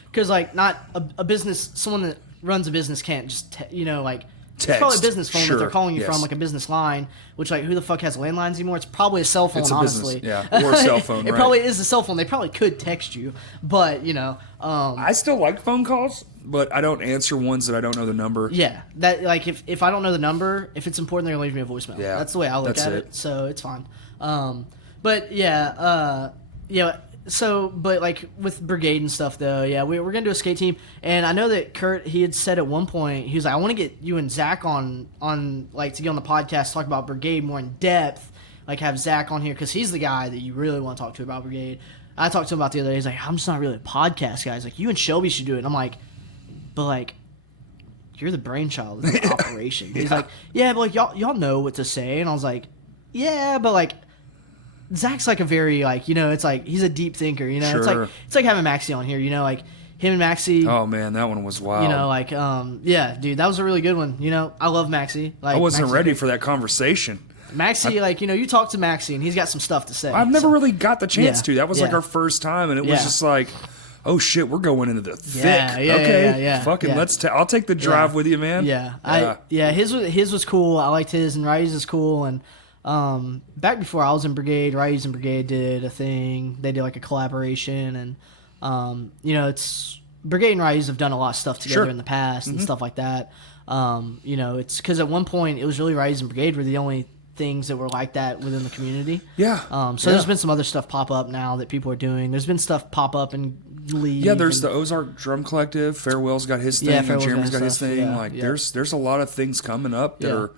Because like not a business, someone that runs a business can't just like. It's probably a Text. business phone that they're Sure. calling you Yes. from, like a business line. Which like who the fuck has landlines anymore? It's probably a cell phone, It's a honestly. business, yeah, or a cell phone, It right. probably is a cell phone. They probably could text you, but I still like phone calls, but I don't answer ones that I don't know the number. yeah, that like if I don't know the number, if it's important, they're gonna leave me a voicemail. Yeah, That's the way I look that's at it. it. So it's fine. But yeah, So, but like with brigade and stuff, though, yeah, we're gonna do a skate team, and I know that Kurt, he had said at one point, he was like, I want to get you and Zach on like to get on the podcast, talk about brigade more in depth, like have Zach on here because he's the guy that you really want to talk to about brigade. I talked to him about the other day. He's like, I'm just not really a podcast guy. He's like, you and Shelby should do it. And I'm like, but like, you're the brainchild of the operation. He's like, yeah, but like y'all know what to say, and I was like, yeah, but like. Zach's like a very like it's like he's a deep thinker. Sure. It's like having Maxie on here. Like him and Maxie. Oh man, that one was wild. Yeah, dude, that was a really good one. I love Maxie. Like I wasn't Maxie's ready great. for that conversation. Maxie, you talk to Maxie and he's got some stuff to say. I've never really got the chance Yeah, to. That was like yeah. our first time, and it Yeah. was just like, oh shit, we're going into the thick. Yeah, okay, yeah. fucking I'll take the drive with you, man. Yeah, his was cool. I liked his, and Rai's is cool. And back before I was in Brigade, Rai's and Brigade did a thing. They did like a collaboration, and it's Brigade and Rai's have done a lot of stuff together Sure. in the past and stuff like that. It's because at one point it was really Rai's and Brigade were the only things that were like that within the community. Yeah. There's been some other stuff pop up now that people are doing. There's been stuff pop up and leave. Yeah, there's and, the Ozark Drum Collective. Farewell's got his thing, Yeah, and Farewell's Jeremy's got got his his stuff, thing. yeah, Like yeah. there's a lot of things coming up that Yeah. are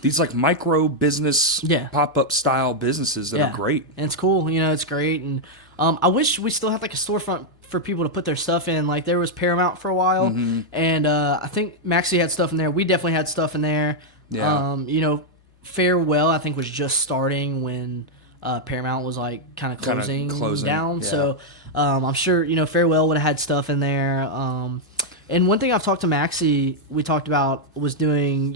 these like micro business Yeah. pop up style businesses that are great. And it's cool. It's great. And I wish we still had like a storefront for people to put their stuff in. Like there was Paramount for a while, and I think Maxie had stuff in there. We definitely had stuff in there. Yeah. Farewell I think was just starting when Paramount was like kind of closing down. yeah. So I'm sure Farewell would have had stuff in there. And one thing I've talked to Maxie, we talked about was doing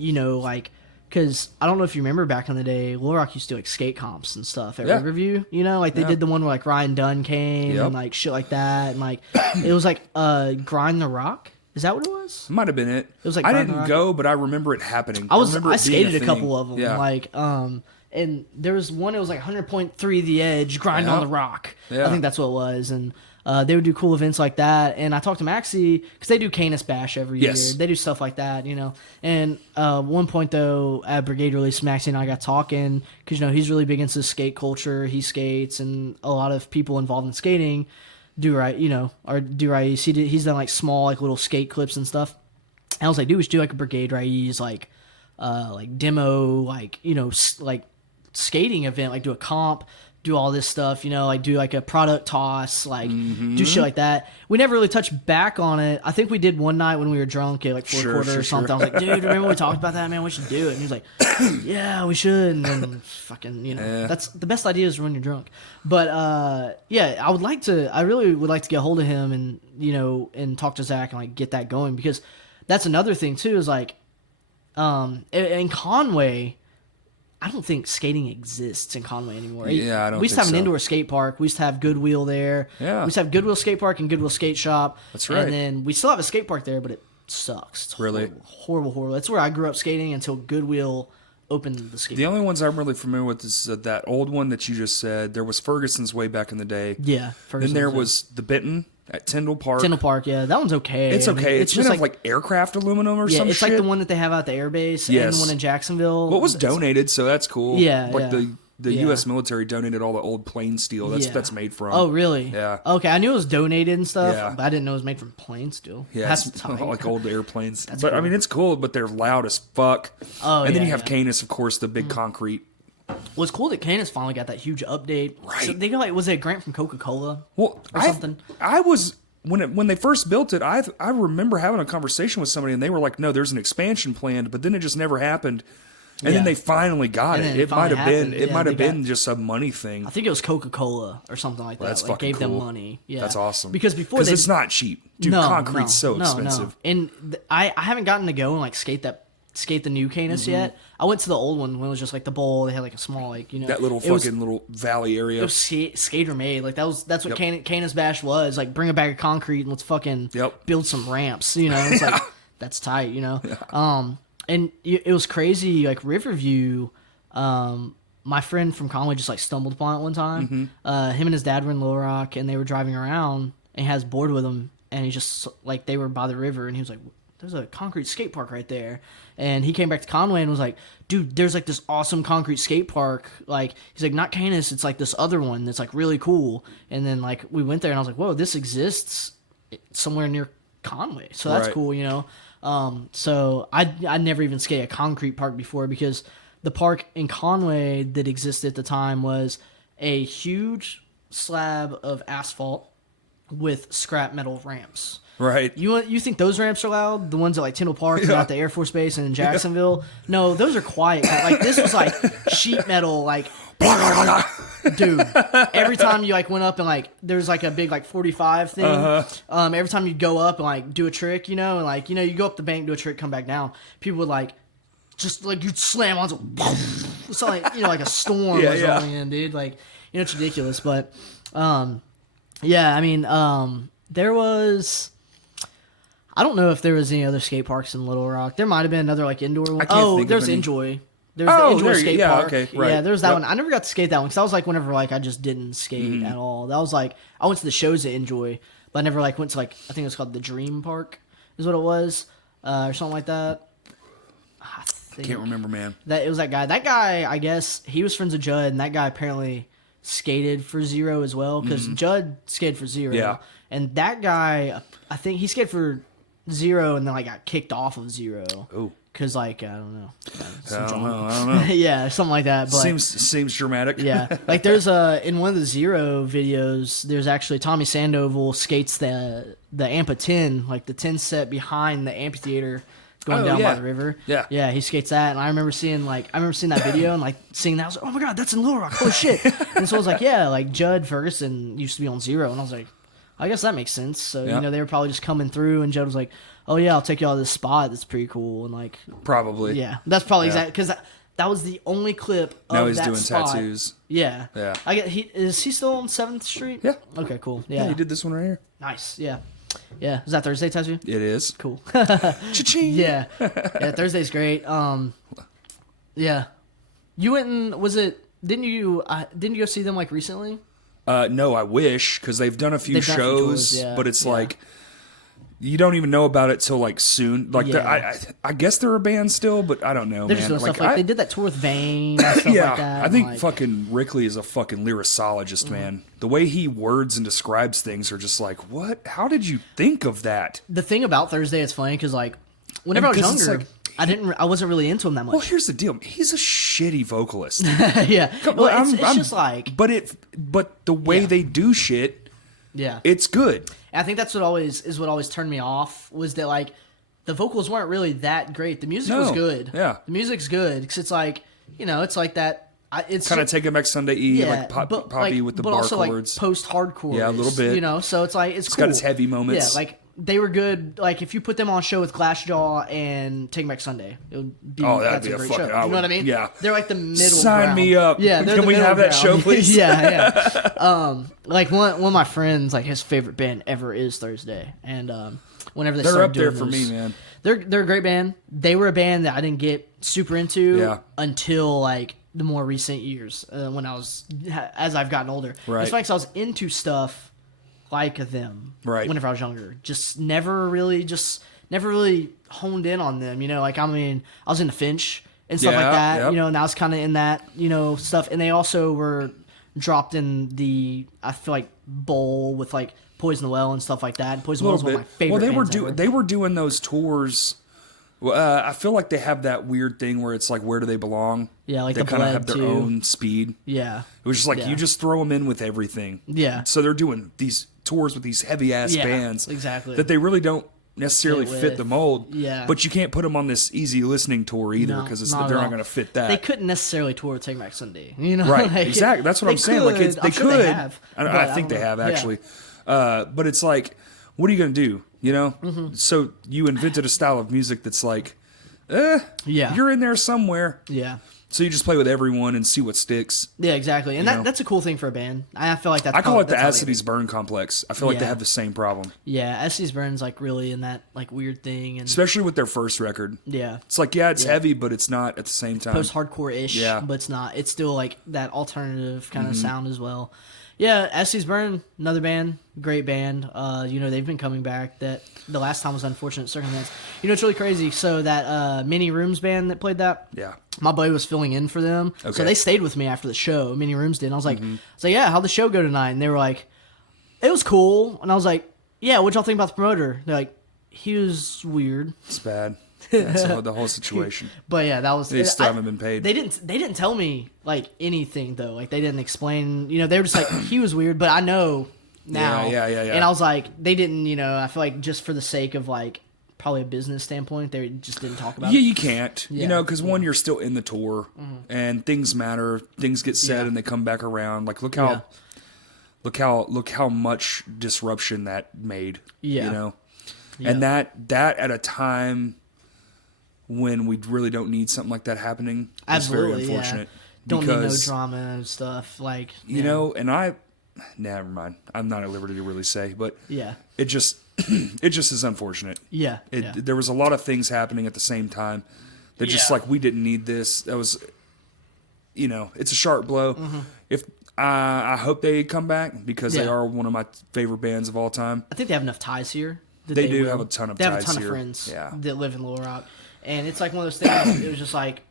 because I don't know if you remember back in the day, Little Rock used to do like skate comps and stuff at Yeah. Riverview. They did the one where like Ryan Dunn came Yep. and like shit like that, and like it was like Grind the Rock. Is that what it was? Might have been it. It was like I Grind the didn't Rock. go, but I remember it happening. remember I it being skated a thing. couple of them. Yeah. And there was one. It was like 100.3 the edge, grind Yeah. on the rock. Yeah. I think that's what it was. And they would do cool events like that. And I talked to Maxie because they do Canis Bash every Yes. year. They do stuff like that, And one point though, at Brigade release, Maxie and I got talking because he's really big into skate culture. He skates, and a lot of people involved in skating do right. Or do right. He's done like small like little skate clips and stuff. And I was like, dude, we should do like a Brigade Rai's like demo, like like skating event, like do a comp, do all this stuff, like do like a product toss, like do shit like that. We never really touched back on it. I think we did one night when we were drunk at like fourth quarter or something. I was like, dude, remember we talked about that, man? We should do it. And he was like, yeah, we should. And then fucking, that's the best idea is when you're drunk. But yeah, I really would like to get a hold of him and and talk to Zach and like get that going, because that's another thing too, is like in Conway, I don't think skating exists in Conway anymore. Yeah, I don't We used to think have an so. indoor skate park. We used to have Goodwill there. Yeah. We used to have Goodwill Skate Park and Goodwill Skate Shop. That's right. And then we still have a skate park there, but it sucks. It's Really? horrible. That's where I grew up skating until Goodwill opened the skate The park. only ones I'm really familiar with is that old one that you just said. There was Ferguson's way back in the day. Yeah. Then there was the Benton at Tyndall Park. Tyndall Park, yeah. That one's okay. It's I mean, okay. It's just like aircraft aluminum or yeah, some it's shit. like the one that they have out the air base and Yes. the one in Jacksonville. Well, it was donated, so that's cool. Yeah, Like yeah. the Yeah. U.S. military donated all the old plane steel. That's made from. Oh, really? Yeah. Okay, I knew it was donated and stuff, Yeah. but I didn't know it was made from plane steel. Yeah, That's it's tight. like old airplanes. That's But I cool. mean, it's cool, but they're loud as fuck. Oh, and then yeah, you have yeah. Canis, of course, the big concrete. Well, it's cool that Canis finally got that huge update. Right. So they got like, was it a grant from Coca-Cola? Well, Or something. I was when they first built it. I remember having a conversation with somebody, and they were like, "No, there's an expansion planned," but then it just never happened. And then Yeah. they finally got And it. then it It might have finally been. happened. It Yeah, might have they got- been just a money thing. I think it was Coca-Cola or something like that. That's like fucking gave them cool. money. Yeah, That's awesome. Because before they, it's not cheap, dude. Concrete's so expensive. And I haven't gotten to go and like skate the new Canis yet. I went to the old one when it was just like the bowl. They had like a small That little it was- fucking little valley area. It was skater made. Like that's what Yep. Canis Bash was. Like bring a bag of concrete and let's fucking Yep. build some ramps. It's like that's tight. And it was crazy. Like Riverview, my friend from Conway just like stumbled upon it one time. Him and his dad were in Little Rock and they were driving around and he has board with him and he just like they were by the river and he was like, there's a concrete skate park right there. And he came back to Conway and was like, dude, there's like this awesome concrete skate park. Like, he's like, not Canis, it's like this other one that's like really cool. And then like we went there and I was like, whoa, this exists somewhere near Conway. So that's Right. cool, So I never even skated a concrete park before because the park in Conway that existed at the time was a huge slab of asphalt with scrap metal ramps. Right. You think those ramps are loud? The ones at like Tyndall Park and at the Air Force Base and in Jacksonville? No, those are quiet. Like this was like sheet metal, like Dude, every time you like went up and like there's like a big like 45 thing. Every time you go up and like do a trick, you know, and like you go up the bank, do a trick, come back down. People would like just like you'd slam on it's like like a storm was rolling in, dude. Like it's ridiculous, but yeah, I mean there was. I don't know if there was any other skate parks in Little Rock. There might have been another like indoor one. There's Enjoy. There's the Enjoy skate park. Okay, right. Yeah, there was that one. I never got to skate that one because that was like whenever like I just didn't skate at all. That was like I went to the shows at Enjoy, but I never like went to like I think it was called the Dream Park is what it was or something like that. I can't remember, man. That it was that guy. That guy, I guess he was friends with Judd, and that guy apparently skated for Zero as well because Judd skated for Zero. Yeah, and that guy, I think he skated for Zero and then like got kicked off of Zero. Oh, because like I don't know. I don't know. Yeah, something like that. But seems dramatic. Yeah, like there's in one of the Zero videos, there's actually Tommy Sandoval skates the Ampa 10, like the 10 set behind the amphitheater going down by the river. Yeah, he skates that, and I remember seeing that video and like seeing that. I was like, oh my god, that's in Little Rock. Holy shit! And so I was like, yeah, like Judd Ferguson used to be on Zero, and I was like, I guess that makes sense. So they were probably just coming through, and Judd was like, oh yeah, I'll take you all to this spot that's pretty cool, and like probably that's probably exactly because that was the only clip of now he's that doing spot. tattoos. Yeah. I get is he still on 7th Street? Yeah. Okay, cool. Yeah, he did this one right here. Nice. Yeah. Is that Thursday tattoo? It is. Cool. Cha-ching. Yeah. Thursday's great. Yeah. You went and didn't you go see them like recently? No, I wish, because they've done a few shows, but it's like you don't even know about it till like soon. Like I guess they're a band still, but I don't know. They're man. just doing stuff like they did that tour with Vane. And stuff like that, I think fucking Rickley is a fucking lyricologist, man. The way he words and describes things are just like, what? How did you think of that? The thing about Thursday is funny because like whenever I was younger. I wasn't really into him that much. Well, here's the deal. He's a shitty vocalist. Yeah. Well, it's just like... But the way they do shit, it's good. And I think that's what always turned me off, was that, like, the vocals weren't really that great. The music was good. Yeah. The music's good, because it's like, it's like that... It's kind of Taking Back Sunday-y, like poppy with the bar also chords. Like post-hardcore. Yeah, a little bit. So it's like, it's cool. Got its heavy moments. Yeah, like... They were good. Like if you put them on a show with Glassjaw and Taking Back Sunday, it would be that'd be a great fucking. show. You know what I mean? Yeah. They're like the middle. Sign ground. me up. Yeah. Can we have that show, please? Yeah. Like one of my friends, like his favorite band ever is Thursday, and whenever they're up there for me, man. They're a great band. They were a band that I didn't get super into until like the more recent years when as I've gotten older. Right. It's funny 'cause I was into stuff like them whenever I was younger. Just never really honed in on them, like I was into Finch and stuff like that, and I was kind of in that, stuff, and they also were dropped in the, I feel like, bowl with like Poison the Well and stuff like that. Poison the Well is one of my favorite bands they were doing those tours. I feel like they have that weird thing where it's like, where do they belong? Yeah, like they kind of have their own speed. Yeah, it was just like you just throw them in with everything. Yeah, so they're doing these tours with these heavy ass bands, exactly, that they really don't necessarily fit the mold. Yeah, but you can't put them on this easy listening tour either because they're not going to fit that. They couldn't necessarily tour Take Back Sunday, right? Like, exactly. That's what I'm saying. Like they could. They have, I think they have actually. But it's like, what are you going to do? Mm-hmm. So you invented a style of music that's like, you're in there somewhere. Yeah. So you just play with everyone and see what sticks. Yeah, exactly. And that's a cool thing for a band. I feel like that's... I call it the As Cities Burn complex. I feel like they have the same problem. Yeah, As Cities Burn's like really in that like weird thing. And especially with their first record. Yeah. It's like, it's heavy, but it's not at the same time. Post-hardcore-ish, but it's not. It's still like that alternative kind of sound as well. Yeah, As Cities Burn, another band, great band. They've been coming back. That the last time was Unfortunate Circumstance. It's really crazy. So that Many Rooms band that played that, my buddy was filling in for them. Okay. So they stayed with me after the show. Many Rooms did. And I was like, yeah, how'd the show go tonight? And they were like, it was cool. And I was like, yeah, what'd y'all think about the promoter? They're like, he was weird. It's bad. That's the whole situation. But yeah, that was. They still haven't been paid. They didn't tell me like anything though. Like they didn't explain. They were just like, he was weird. But I know now. Yeah. And I was like, they didn't. I feel like just for the sake of like probably a business standpoint, they just didn't talk about Yeah, it. you can't. Yeah. You know, because one, you're still in the tour, and things matter. Things get said, Yeah. and they come back around. Like, look Yeah. how much disruption that made. Yeah. You know, Yeah. and that at a time when we really don't need something like that happening. Absolutely, is very unfortunate. Don't need no because, drama and stuff. Like, You know, and never mind. I'm not at liberty to really say, but Yeah. it just it just is unfortunate. Yeah. There was a lot of things happening at the same time that just Yeah. like we didn't need this. That was, it's a sharp blow. Mm-hmm. If I hope they come back because they Yeah. are one of my favorite bands of all time. I think they have enough ties here. That They do will. have a ton of They have ties a ton here. of friends Yeah. that live in Little Rock, and it's like one of those things. It was just like,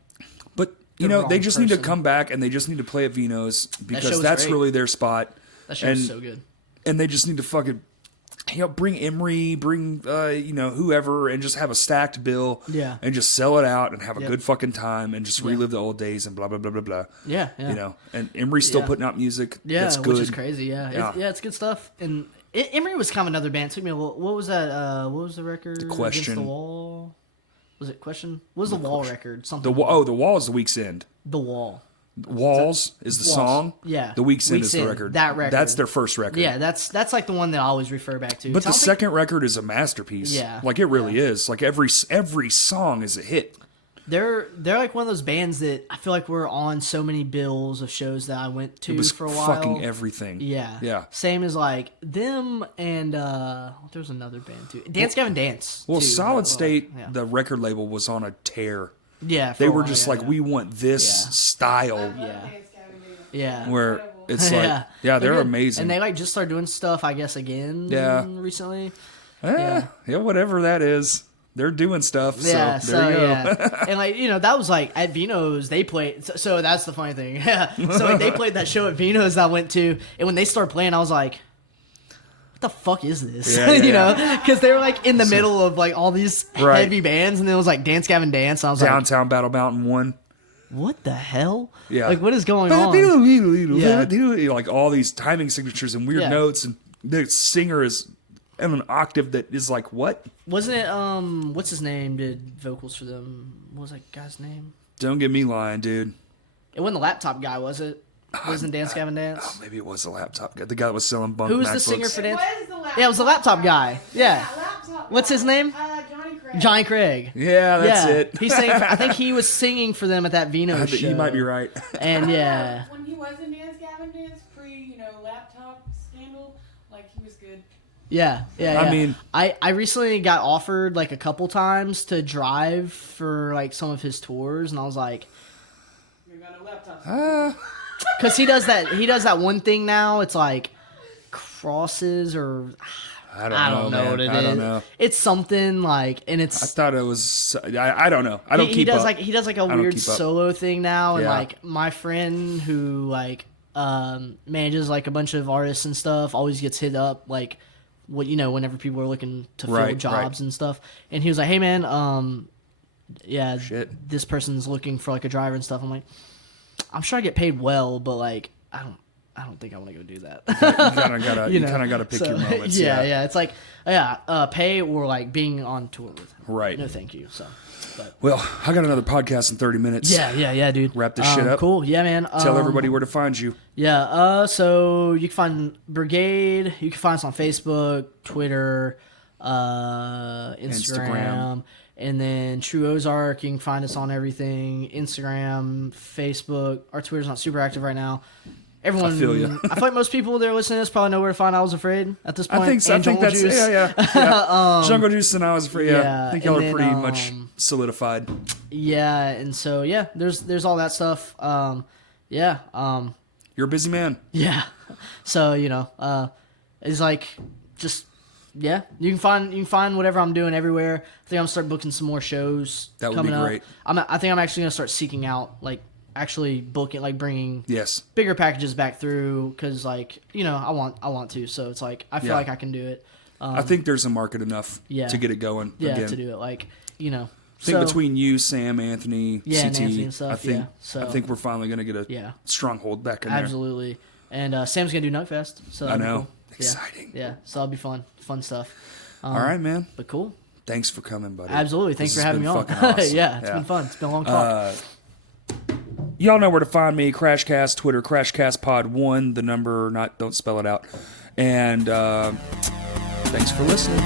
But The they wrong just need to person. come back and they just need to play at Vino's show because was that's great. really their spot. that show was so good. And they just need to fucking, bring Emery, bring whoever, and just have a stacked bill. Yeah. And just sell it out and have a Yep. good fucking time and just Yeah. relive the old days and blah blah blah blah blah. Yeah, yeah. And Emery's still Yeah. putting out music. Yeah, that's good. which is crazy. Yeah, Yeah. It's good stuff. And Emery was kind of another band. It took me a little. What was that? What was the record? Question. Against the Wall. Was it Question? What was the Wall record? The Something. the Wall is the Week's End. The Wall. Walls is the Walls. song. Yeah. The Week's End Week's is the End, record. that record. That's their first record. Yeah, that's like the one that I always refer back to. But 'Cause I the don't think- second record is a masterpiece. Yeah. Like it really is. Like every song is a hit. They're like one of those bands that I feel like we're on so many bills of shows that I went to It was for a while. fucking everything. Yeah. Yeah. Same as like them and there was another band too. Dance Gavin Dance. Well, too, Solid that- State, yeah. the record label was on a tear. Yeah. for They a were while, just yeah, like, yeah. we want this Yeah. style. Yeah. Yeah. Where it's like, yeah, they're good. amazing. And they like just started doing stuff, I guess, again. Yeah. Recently. yeah, whatever that is. They're doing stuff. Yeah, So there you go. yeah, and like that was like at Vino's they played. So that's the funny thing. Yeah, so like, they played that show at Vino's that I went to, and when they started playing, I was like, "What the fuck is this?" Yeah, yeah, you know, because they were like in the middle of like all these Right. heavy bands, and then it was like Dance Gavin Dance, and I was Downtown Battle Mountain 1. like, "What the hell? Yeah. like what is going on?" Yeah. Like all these timing signatures and weird Yeah. notes, and the singer is in an octave that is like, what? Wasn't it what's his name did vocals for them? What was that guy's name? Don't get me lying, dude. It wasn't the laptop guy, was it? Wasn't Dance Gavin Dance? Oh, maybe it was the laptop guy. The guy that was selling bunk Who was the MacBooks. singer for Dance? Yeah, it was the laptop guy. Yeah. What's his name? Johnny Craig. Johnny Craig. Yeah, that's yeah. it. He sang. I think he was singing for them at that Vino I show. think you might be right. And yeah, When he was in Dance Gavin Dance, laptop scandal, like he was good. yeah. I mean- I recently got offered like a couple times to drive for like some of his tours, and I was like, You got no laptop. because he does that one thing now. It's like crosses or I I don't know man. what it is. I don't know. It's something like, and it's I thought it was. I don't know. I don't he keep does up. like he does like a don't weird keep up. solo thing now, and Yeah. like my friend who like manages like a bunch of artists and stuff always gets hit up like whenever people are looking to fill Right, jobs and stuff, and he was like, hey man, yeah, Shit. this person's looking for like a driver and stuff. I'm like, I'm sure I get paid well, but like I don't think I want to go do that. you kind of gotta. You You know, kind of gotta pick so, your moments. yeah. It's like pay or like being on tour with him. Right. No, thank you. So, but Well, I got another podcast in 30 minutes. yeah, dude. Wrap this shit up. Cool. Yeah, man. Tell everybody where to find you. Yeah. So you can find Brigade. You can find us on Facebook, Twitter, Instagram. And then True Ozark, you can find us on everything. Instagram, Facebook. Our Twitter's not super active right now. Everyone, I feel ya. I feel like most people that are listening to this probably know where to find I Was Afraid at this point. I think so. I And think Jungle that's Juice. yeah. Jungle Juice and I was free. Yeah, yeah, I think y'all and are then, pretty much solidified. Yeah, and so yeah, there's all that stuff. Yeah. You're a busy man. Yeah. So, it's like just yeah, you can find whatever I'm doing everywhere. I think I'm gonna start booking some more shows. That would coming be up. great. I think I'm actually gonna start seeking out like actually booking like bringing Yes. bigger packages back through because like I want to. So it's like I feel Yeah. like I can do it. I think there's a market enough yeah. to get it going Yeah, again. to do it like I think between you, Sam, Anthony, Yeah, and CT, Anthony and stuff, I think yeah. So- I think we're finally gonna get a Yeah. stronghold back in there. absolutely. And Sam's gonna do Nugfest. So I that'll be know. cool. Exciting. Yeah. So that'll be fun stuff. All right, man. But cool. thanks for coming, buddy. Absolutely. Thanks This for has having me been on. fucking awesome. Yeah, it's been fun. It's been a long talk. Y'all know where to find me. Crashcast, Twitter, CrashCastPod1, the number, don't spell it out. And thanks for listening.